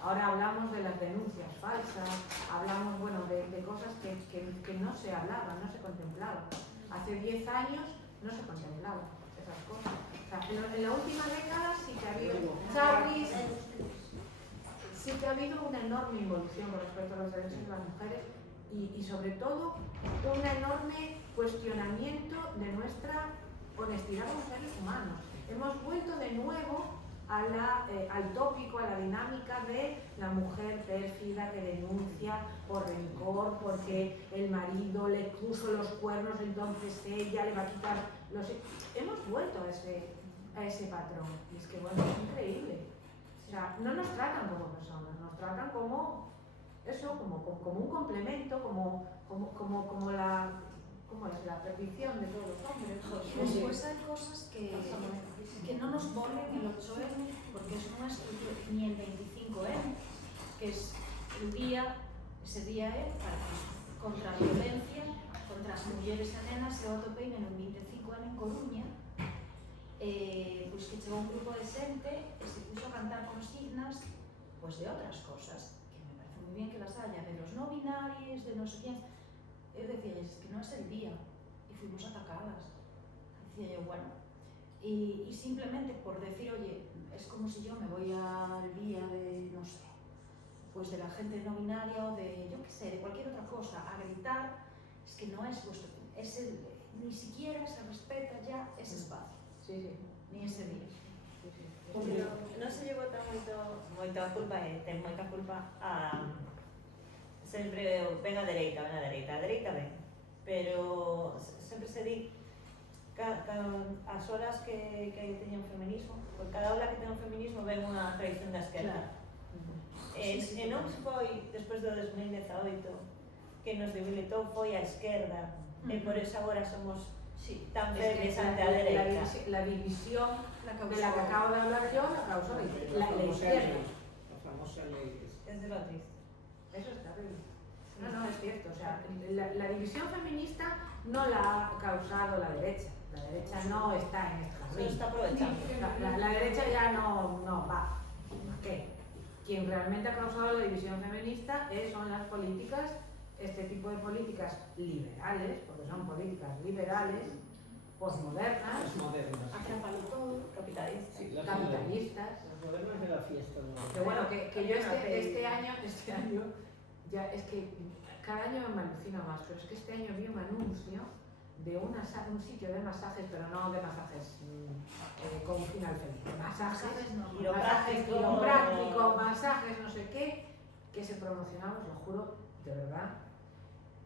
Ahora hablamos de las denuncias falsas, hablamos de cosas que no se hablaban, no se contemplaban. Hace 10 años no se contemplaban esas cosas. O sea, en la última década sí que ha habido sí que ha habido una enorme involución con respecto a los derechos de las mujeres y sobre todo un enorme cuestionamiento de nuestra honestidad como seres humanos. Hemos vuelto de nuevo al tópico, a la dinámica de la mujer pérfida que denuncia por rencor, porque el marido le puso los cuernos, entonces ella le va a quitar los... Hemos vuelto a ese patrón. Y es que bueno, es increíble. O sea, no nos tratan como personas, nos tratan como eso, como un complemento, como la perdición de todos los hombres. Después hay cosas que no nos ponen el 8M porque eso no es ni el 25M, que es el día, ese día é contra a violencia contra as mulleres e nenas e o atopeime no 25M en Coruña, pois que chegou un grupo de xente e se puxo a cantar consignas pois de outras cosas, que me parece moi bien que las haya, de los no binarios, de no sé quién. Eu decía, es que no es el día, y fuimos atacadas. Decía yo, bueno, y simplemente por decir, oye, es como si yo me voy al día de, no sé, pues de la gente no binaria o de, yo qué sé, de cualquier otra cosa, a gritar es que no es vuestro, ni siquiera se respeta ya ese espacio, ni ese día. Pero non se lle bota moito a culpa e ten moita culpa a sempre ven a dereita, a dereita ven, pero sempre se di as horas que teña un feminismo, por cada ola que teña un feminismo ven unha tradición da esquerda. E non foi despois do 2018 que nos debilitou foi a esquerda e por eso agora somos tan firmes ante a derecha. La división La de la que acabo de hablar yo la causó la izquierda. La famosa ley. Es de lo triste. Eso es terrible. No, es cierto. O sea, la división feminista no la ha causado la derecha. La derecha no está en este Se lo jardín. está aprovechando. La derecha ya no va. ¿Qué? Quien realmente ha causado la división feminista son las políticas, este tipo de políticas liberales, porque son políticas liberales, posmodernas, Las modernas. Atrápalo todo. Capitalista. Sí, las capitalistas. modernas de la fiesta. ¿No? Que bueno, que yo este año, ya es que cada año me alucina más, pero es que este año vi un anuncio de un sitio de masajes, pero no de masajes con un final feliz, de masajes quiropráctico, masajes no sé qué, que se promocionaba, os lo juro, de verdad.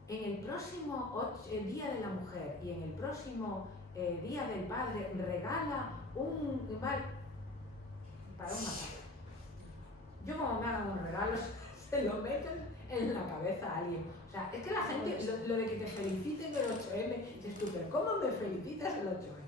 En el próximo Día de la Mujer y en el próximo Día del Padre regala un para un masaje. Yo como me hagan un regalo, se lo meten en la cabeza a alguien. O sea, es que la gente, lo de que te feliciten el 8M, dices tú, pero ¿cómo me felicitas el 8M?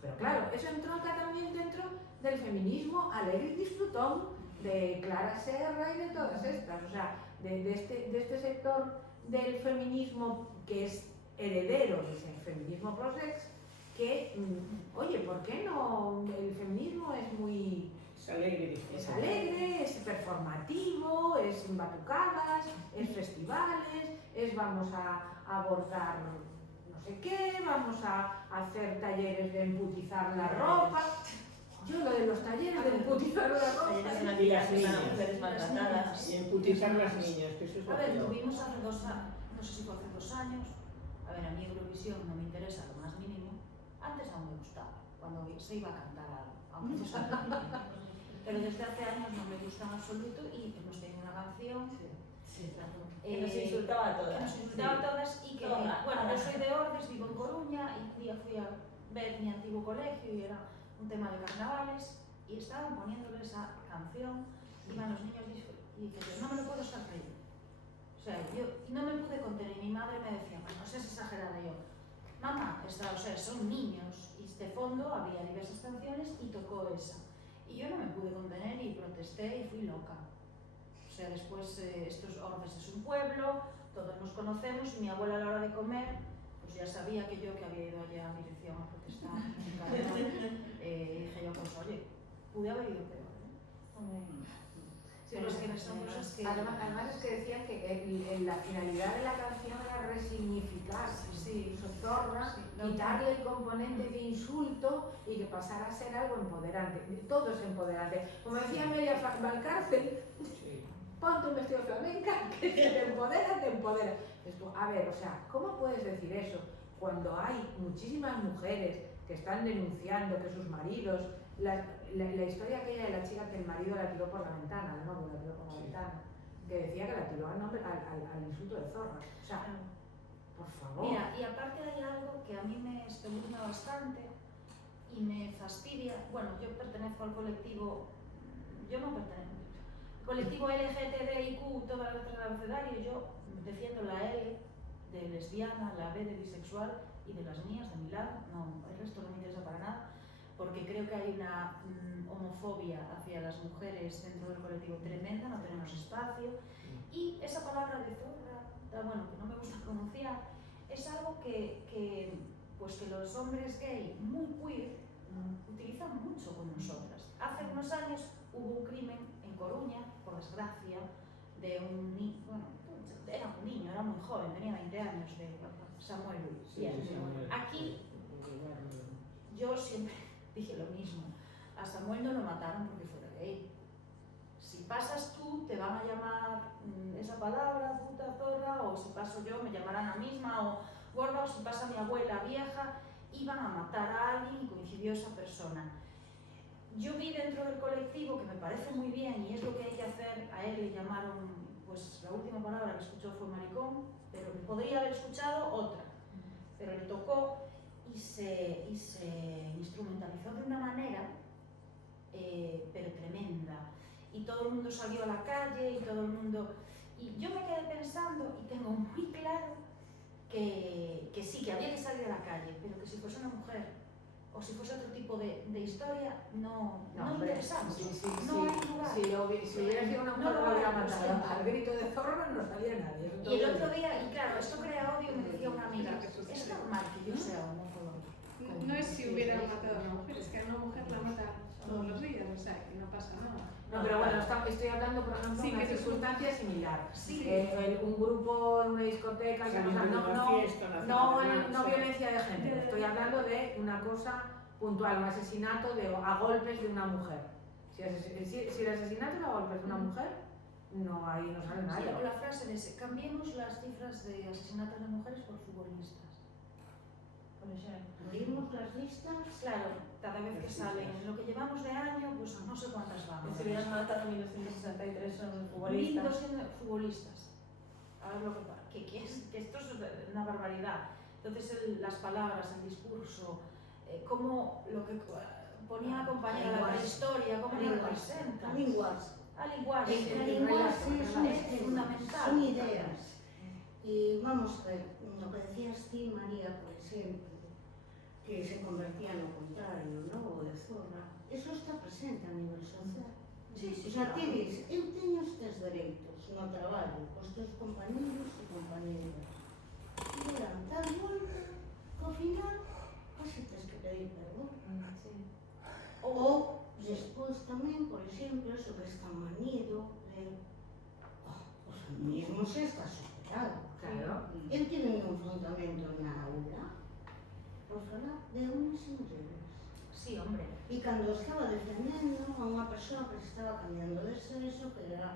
Pero claro, eso entronca también dentro del feminismo alegre y disfrutón de Clara Serra y de todas estas. O sea, de este sector del feminismo que es heredero del feminismo pro-sex, que, oye, ¿por qué no? El feminismo es muy... Es alegre. Es alegre, es performativo, es batucadas, es festivales, vamos a abordar no sé qué, vamos a hacer talleres de emputizar la ropa. Yo lo de los talleres de emputizar la ropa... Talleres maquillaje para mujeres maltratadas. Y emputizar las niñas, que eso es A ver, lo peor. tuvimos hace 2 años, no sé si fue hace 2 años, a ver, a mí Eurovisión no me interesa lo más mínimo, antes aún me gustaba, cuando se iba a cantar algo, aunque fuese lo mínimo. Pero desde hace años no me gusta en absoluto y hemos tenido una canción Que nos insultaba a todas. que nos insultaba a todas y que, Toma, bueno, ala. yo soy de Ordes, vivo en Coruña y un día fui a ver mi antiguo colegio y era un tema de carnavales y estaban poniéndole esa canción, iban los niños y dices, no me lo puedo estar creyendo. O sea, yo no me pude contener y mi madre me decía, no seas exagerada, y yo, mamá, o sea, son niños y de fondo había diversas canciones y tocó esa. Y yo no me pude contener y protesté y fui loca. O sea, después estos Ordes es un pueblo, todos nos conocemos y mi abuela a la hora de comer, pues ya sabía que había ido allá a dirección a protestar. Dije yo, pues oye, pude haber ido peor. Pero es que son cosas que... Además es que decían que la finalidad de la canción era resignificar Zorra, quitarle el componente de insulto y que pasara a ser algo empoderante. Todo es empoderante. Como decía Amelia Valcárcel, ponte un vestido flamenca que te empodera, te empodera. A ver, o sea, ¿cómo puedes decir eso cuando hay muchísimas mujeres que están denunciando que sus maridos... La historia aquella de la chica que el marido la tiró por la ventana, el novio la tiró por la ventana, que decía que la tiró al insulto de zorra. O sea, por favor. Mira, y aparte hay algo que a mí me espeluzna bastante y me fastidia. Bueno, yo pertenezco al colectivo, yo no pertenezco, colectivo LGTBIQ, todas las letras del abecedario, yo defiendo la L de lesbiana, la B de bisexual y de las mías, de mi lado, no, el resto no me interesa para nada. Porque creo que hay una homofobia hacia las mujeres dentro del colectivo tremenda, no tenemos espacio. Y esa palabra de zorra, bueno, que no me gusta pronunciar, es algo que los hombres gay muy queer utilizan mucho con nosotras. Hace unos años hubo un crimen en Coruña, por desgracia, de un niño, bueno, era un niño, era muy joven, tenía 20 años, de Samuel Luis. Aquí yo siempre dije lo mismo, a Samuel no lo mataron porque fuera gay. Si si pasas tú, te van a llamar esa palabra, puta, zorra, o si paso yo, me llamarán la misma, o gorda, o si pasa mi abuela vieja, iban a matar a alguien y coincidió esa persona. Yo vi dentro del colectivo, que me parece muy bien y es lo que hay que hacer, a él le llamaron, pues la última palabra que escuchó fue maricón, pero podría haber escuchado otra, pero le tocó y se instrumentalizó de una manera, pero tremenda. Y todo el mundo salió a la calle y todo el mundo... Y yo me quedé pensando y tengo muy claro que sí, que había que salir a la calle, pero que si fuese una mujer o si fuese otro tipo de historia, no interesamos. No hay lugar. Si hubiera sido una mujer, no lo hubiera matado. Al grito de zorra no salía nadie. Y el otro día, y claro, esto crea odio, me decía una amiga, es normal que yo sea homófoba. No es si hubiera matado a una mujer, es que a una mujer la mata todos los días, o sea, que no pasa nada. No, pero bueno, estoy hablando, por ejemplo, de una circunstancia similar. Sí. Un grupo en una discoteca, no violencia de género. Estoy hablando de una cosa puntual, un asesinato a golpes de una mujer. Si el asesinato es a golpes de una mujer, no, ahí no sale nada. Sí, o la frase de cambiemos las cifras de asesinatos de mujeres por futbolistas. Por ejemplo. ¿Abrimos las listas? Claro, cada vez que salen. En lo que llevamos de año, pues no sé cuántas vamos. Si hubieras matado en 1963 son futbolistas. 1200 futbolistas. A ver lo que esto es una barbaridad. Entonces las palabras, el discurso, cómo lo que ponía acompañada la prehistoria, cómo lo representa. Al lenguaje. El lenguaje es fundamental. Son ideas. Y vamos a ver, lo que decías tú, María, por ejemplo, que se convertía en lo contrario, ¿no? O de zorra. Eso está presente a nivel social. Sí, O sea, ti dices, eu teño estes dereitos no traballo, cos teus compañeros e compañeras. E verán, tal volta, que ao final, casi tes que pedir perdón. Ou, despois tamén, por exemplo, eso que está manido de o feminismo se está superado. Claro. Eu tive un enfrontamento na aula por falar de homes e mulleres. Sí, hombre. E cando estaba defendendo a unha persoa que se estaba cambiando de sexo, que era,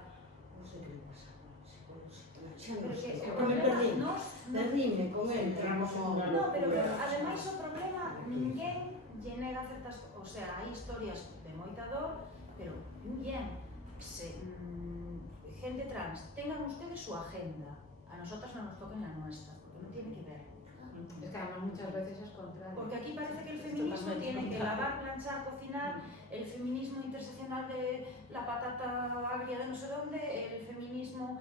non sei que le pasaba, psicológicamente, xa non sei, me perdíme con el, No, pero ademais o problema, ninguén lle nega certas, o sea, hai historias de moita dor, pero ninguén gente trans, tengan ustedes su agenda, a nosotras no nos toquen la nuestra, porque no tiene que ver. Es que además muchas veces es contrario. Porque aquí parece que el feminismo tiene que lavar, planchar, cocinar, el feminismo interseccional de la patata agria de no sé dónde, el feminismo,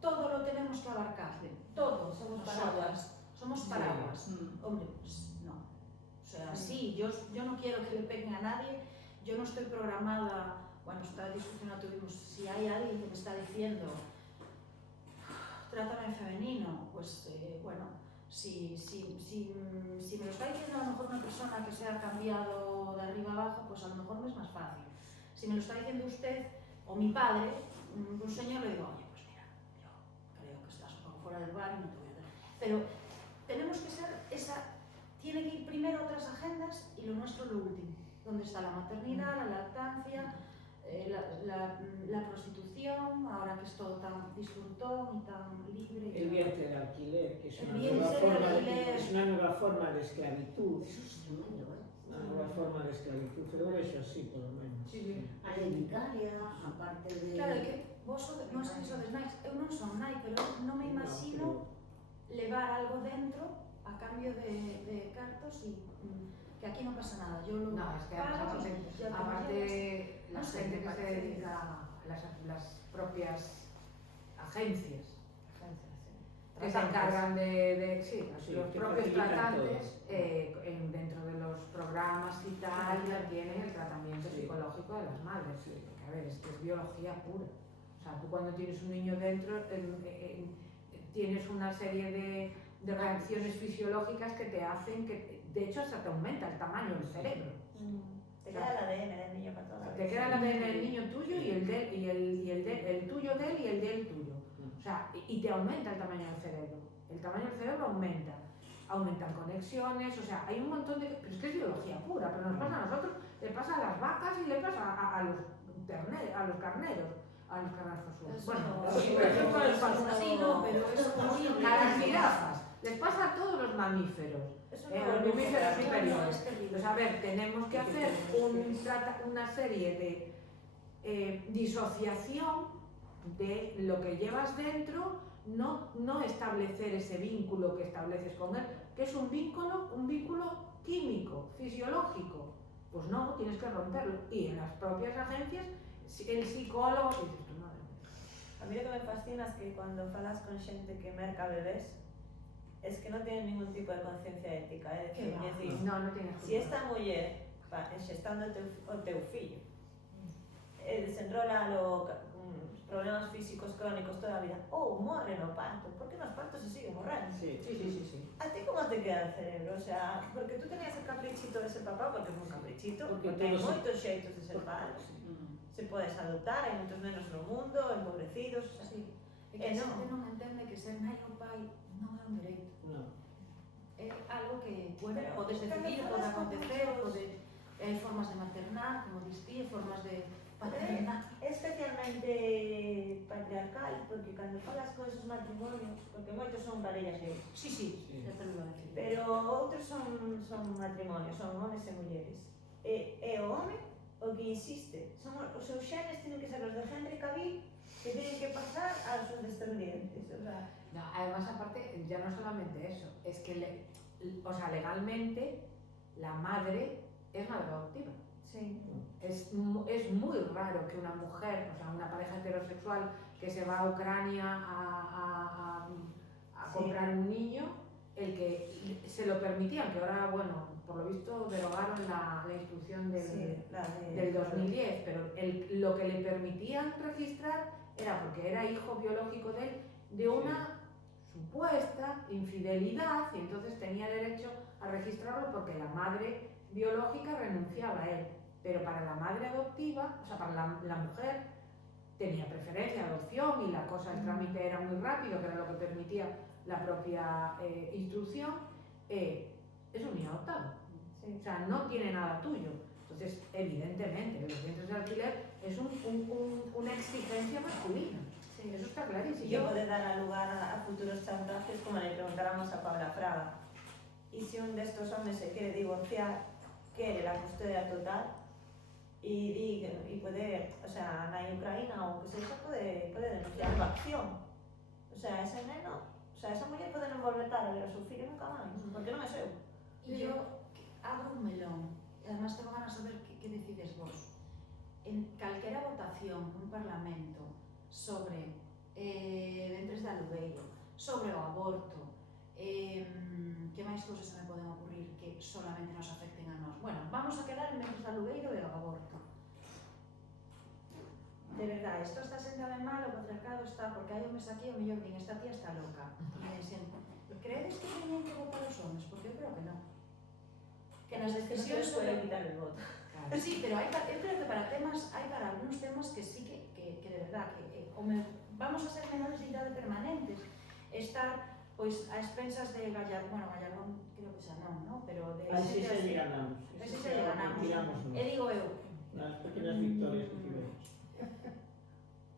todo lo tenemos que abarcar, todo. Somos paraguas. Somos paraguas. Hombre, pues no. O sea, sí, yo no quiero que le peguen a nadie, yo no estoy programada, bueno, esta discusión la tuvimos, si hay alguien que me está diciendo trátame en femenino, pues bueno, si me lo está diciendo a lo mejor una persona que se ha cambiado de arriba abajo, pues a lo mejor me es más fácil. Si me lo está diciendo usted o mi padre, un señor, le digo, oye, pues mira, yo creo que estás un poco fuera del bar y no te voy a dar. Pero tenemos que ser tiene que ir primero otras agendas y lo nuestro lo último. ¿Dónde está la maternidad, la lactancia, la prostitución, ahora que es todo tan disfrutón y tan libre? El vientre de alquiler, que es El una, vientre de alquiler. es una nueva forma de esclavitud. Eso es tremendo, Una nueva forma de esclavitud, pero eso sí, por lo menos. A lei vicaria, aparte de... Claro, é que vos non sei se sodes nais, eu non son nai, pero non me imagino levar algo dentro a cambio de cartos y que aquí no pasa nada. Yo lo No, es que pago aparte, y ya te aparte la no sé, gente me que se parece. dedica a las propias agencias que se encargan de sí, los que propios facilitan tratantes todo. dentro de los programas y tal, ya tienen el tratamiento Sí. psicológico de las madres. Porque, a ver, es que es biología pura. O sea, tú cuando tienes un niño dentro tienes una serie de reacciones fisiológicas que te hacen que, de hecho, hasta te aumenta el tamaño del cerebro. Te queda el ADN del niño para toda la vida. Te queda el ADN del niño tuyo y el tuyo de él y el del tuyo. O sea, y te aumenta el tamaño del cerebro. El tamaño del cerebro aumenta. Aumentan conexiones, o sea, hay un montón de... Pero es que es biología pura, pero nos pasa a nosotros, le pasa a las vacas y le pasa a los terneros, a a los carneros, Eso bueno, no, eso con los falsos. sí, no, pero eso es horrible. A las jirafas, les pasa a todos los mamíferos. Eso Los mamíferos no, superiores. es terrible. Pues a ver, tenemos que hacer una serie de disociación de lo que llevas dentro, no establecer ese vínculo que estableces con él, que es un vínculo químico, fisiológico. Pues no, tienes que romperlo. Y en las propias agencias, el psicólogo dice, tú madre mía. A mí lo que me fascina es que cuando falas con xente que merca bebés, es que non tienen ningún tipo de conciencia ética, é dicir, Que va. es decir, No tienes si esta muller xestando o teu fillo desenrola problemas físicos crónicos toda a vida ou morre no parto, porque nos partos se sigue morrendo. Sí. A ti como te queda el cerebro? O sea, porque tú tenías el caprichito de ser papá, porque é un caprichito, Porque porque hai todos- moitos xeitos de ser padre. Se podes adoptar, hai moitos nenos no mundo, empobrecidos, o sea, Sí. É que a non. xente non entende que ser nai ou pai non é un dereito. No. É algo que, bueno, Pero podes cando decidir, falas pode con acontecer, muchos- hai formas de maternar, como distí, formas de paternar. É especialmente patriarcal, porque cando falas con esos matrimonios, porque moitos son parellas gays, Sí, sí, Sí. xa te lo iba a decir. pero outros son matrimonios, son homes e mulleres. E o home o que insiste, os seus xenes tienen que ser os de Henry Cavill, que tienen que pasar a sus descendientes, o sea, No, además, aparte, ya no solamente eso, es que legalmente la madre es madre adoptiva. sí. Es muy raro que una mujer, o sea, una pareja heterosexual que se va a Ucrania a Sí. comprar un niño, el que se lo permitían, que ahora, bueno, por lo visto derogaron la instrucción del 2010, pero lo que le permitían registrar era porque era hijo biológico de él, de una supuesta infidelidad, y entonces tenía derecho a registrarlo porque la madre biológica renunciaba a él. Pero para la madre adoptiva, o sea, para la mujer, tenía preferencia de adopción y la cosa, el trámite era muy rápido, que era lo que permitía la propia instrucción, es un niño adoptado. Sí. O sea, no tiene nada tuyo. Entonces, evidentemente, los vientres de alquiler es una exigencia masculina. Sí. Eso está clarísimo. Y que puede dar lugar a futuros chantajes, como le preguntáramos a Paula Fraga. Y si un de estos hombres se quiere divorciar, quiere la custodia total y puede, o sea, en Ucrania o que sea, puede denunciar la acción. O sea, ese neno, o sea, esa mujer puede non volver a ver a su filho nunca máis, porque non é seu. E eu abro un melón, e además tengo ganas de saber que decides vos. En calquera votación nun parlamento sobre ventres de alugueiro, sobre o aborto, que máis cousas se me poden ocurrir que solamente nos afecten a nós? Bueno, vamos a quedar en ventres de alugueiro e o aborto. De verdade, isto está sendo ben mal, o patriarcado está, porque hai homes aquí, o mellor din, esta tía está loca. E sempre, credes que teñen que votar os homes? Porque eu creo que non. Que nas decisións puede quitar el voto. Sí, pero eu creo que para algúns temas que sí que de verdad, que vamos a ser menores de idade permanentes, estar pois a expensas de Gallardón, creo que xa non, pero de Así xente se así. lle ganamos. Así se lle ganamos. Tiramos, E digo eu, Nas pequenas victorias que tivemos.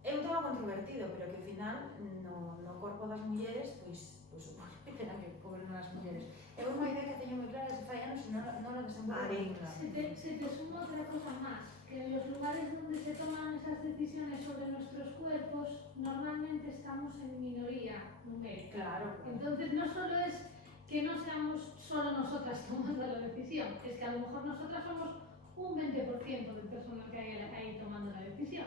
é un tema controvertido, pero que ao final no corpo das mulleres, pois supone que terán que gobernar as mulleres. É unha idea que teño moi clara desde fai anos e non a desenvolvo nunca. Se te sumo otra cosa más, que en los lugares donde se toman esas decisiones sobre nuestros cuerpos, normalmente estamos en minoría numérica. Claro. Entonces no solo es que no seamos solo nosotras tomando la decisión, es que a lo mejor nosotras somos un 20% del personal que hay ahí tomando la decisión,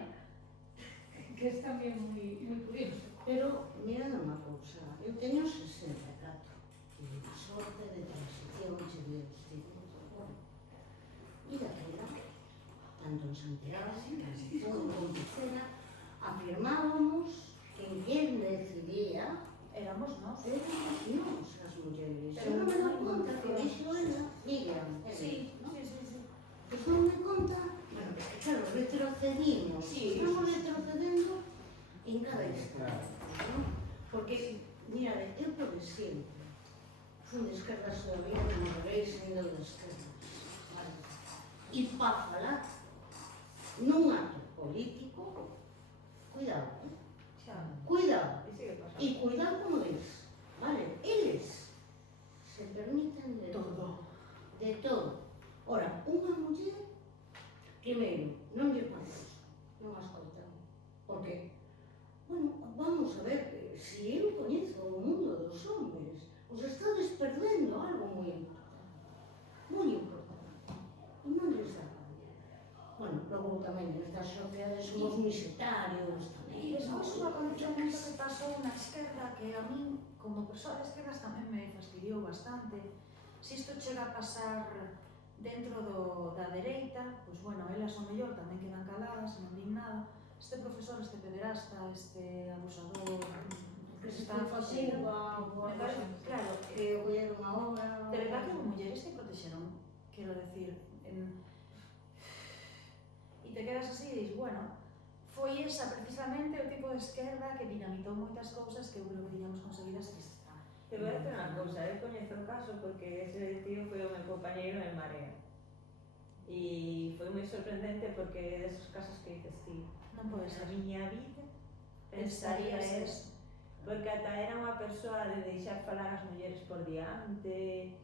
que es también muy curioso. Pero, mira unha cousa, eu teño 64, e a sorte de transición che de os tipos. E daquela, tanto en Santiago, como en Compostela, afirmábamos que quen decidía Éramos nós. éramos as mulleres. Pero Eu non me dou non conta que dixo ela, Miriam, Sí. Pois non me conta, bueno, que claro, retrocedimos, Sí. estamos retrocedendo en cada instante, ¿no? Porque, mira, eu por sempre fui de esquerdas todavía, como veréis, sendo de esquerdas, vale? E para falar nun acto político, cuidado, Xa, cuidado. e sigue pasando. Y cuidado como es, vale, eles se permiten de todo. De todo. Ora, unha muller, primeiro, non lle parece, non as contan. Porque, bueno, vamos a ver, se eu coñezo o mundo dos hombres, os estades perdendo algo moi importante. Moi importante. E non lles dá. Bueno, logo tamén nestas sociedades somos misetarios E tamén. despois un acontecemento que pasou na esquerda que a min, como persoa de esquerdas, tamén me fastidiou bastante. Se isto chega a pasar dentro da dereita, pois bueno, elas o mellor tamén quedan caladas, non din nada. Este profesor, este pederasta, este abusador, Que se está facendo me parece, claro, que o colleron agora. de verdad que hubo mulleres que protexeron, quero decir, e te quedas así e dis, bueno, foi esa precisamente o tipo de esquerda que dinamitou moitas cousas que eu creo que tiñamos conseguidas que está. Te voy a decir unha cousa, eu coñezo o caso porque ese tío foi o meu compañeiro en Marea. E foi moi sorprendente porque desos casos que dices ti, Non pode na ser. miña vida pensaría Pensarías eso. Porque ata era unha persoa de deixar falar as mulleres por diante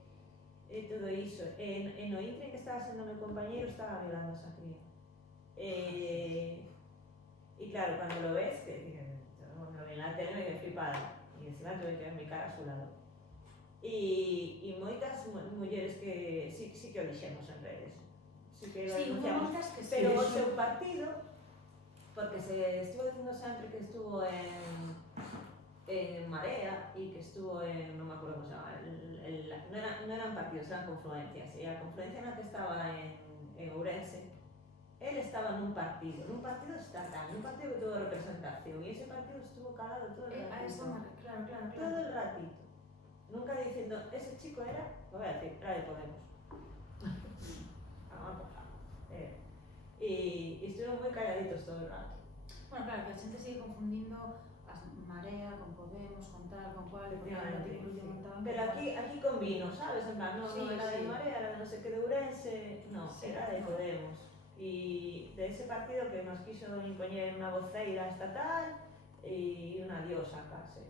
e todo iso. E no intre que estaba sendo meu compañeiro estaba violando a esa cría. E claro, cando lo ves, que lo vi en la tele me quedé flipada. E encima tuve que ver mi cara a su lado. E moitas mulleres que sí que o dixemos en redes. Sí que lo Sí, denunciamos. moitas que sí. Pero o seu partido, porque se estuvo dicindo sempre que estuvo en Marea e que estuvo en, non me acuerdo como se llama, non eran partidos, eran confluencias, e a confluencia na que estaba en Ourense, él estaba nun partido estatal, nun partido que tuvo representación, e ese partido estuvo calado todo el A eso ratito, claro. todo el ratito, nunca diciendo, ese chico era, lo voy a decir, era de Podemos. E estuvimos moi calladitos todo el rato. Bueno, claro, que a xente sigue confundindo as Marea con Podemos, con tal, con cual, porque el artículo que montaban. Pero aquí convino, ¿sabes? En plan, no era de Sí. Marea, era de no sé qué de Ourense, no, Sí. era de Podemos. Y de ese partido que nos quiso impoñer unha voceira estatal e unha diosa case.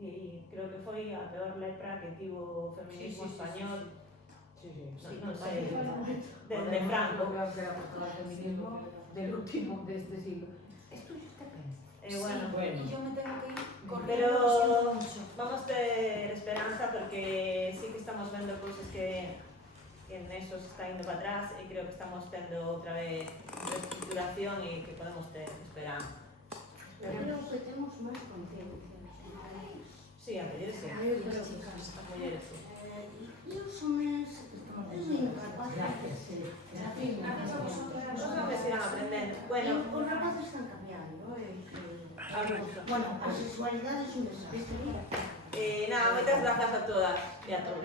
E creo que foi a peor lepra que tivo o feminismo español. No sé, desde Franco. Creo que era por todo el feminismo del último, de este siglo. ¿Esto usted piensa? Bueno. Y yo me tengo que ir corriendo, Pero lo siento mucho. vamos a tener esperanza porque sí que estamos vendo cousas que en eso se está indo para atrás e creo que estamos tendo outra vez reestructuración e que podemos ter esperanza. Creo que temos máis conciencia. Sí, a mulleres sí. Eu creo que As mulleres sí. E os homes, eu incapaz. Gracias, sí. Gracias a vosotros. Os homes irán aprendendo. Bueno, Os rapaces están cambiando, algúns. Bueno, a sexualidade é un desastre. Nada, moitas grazas a todas e a todos.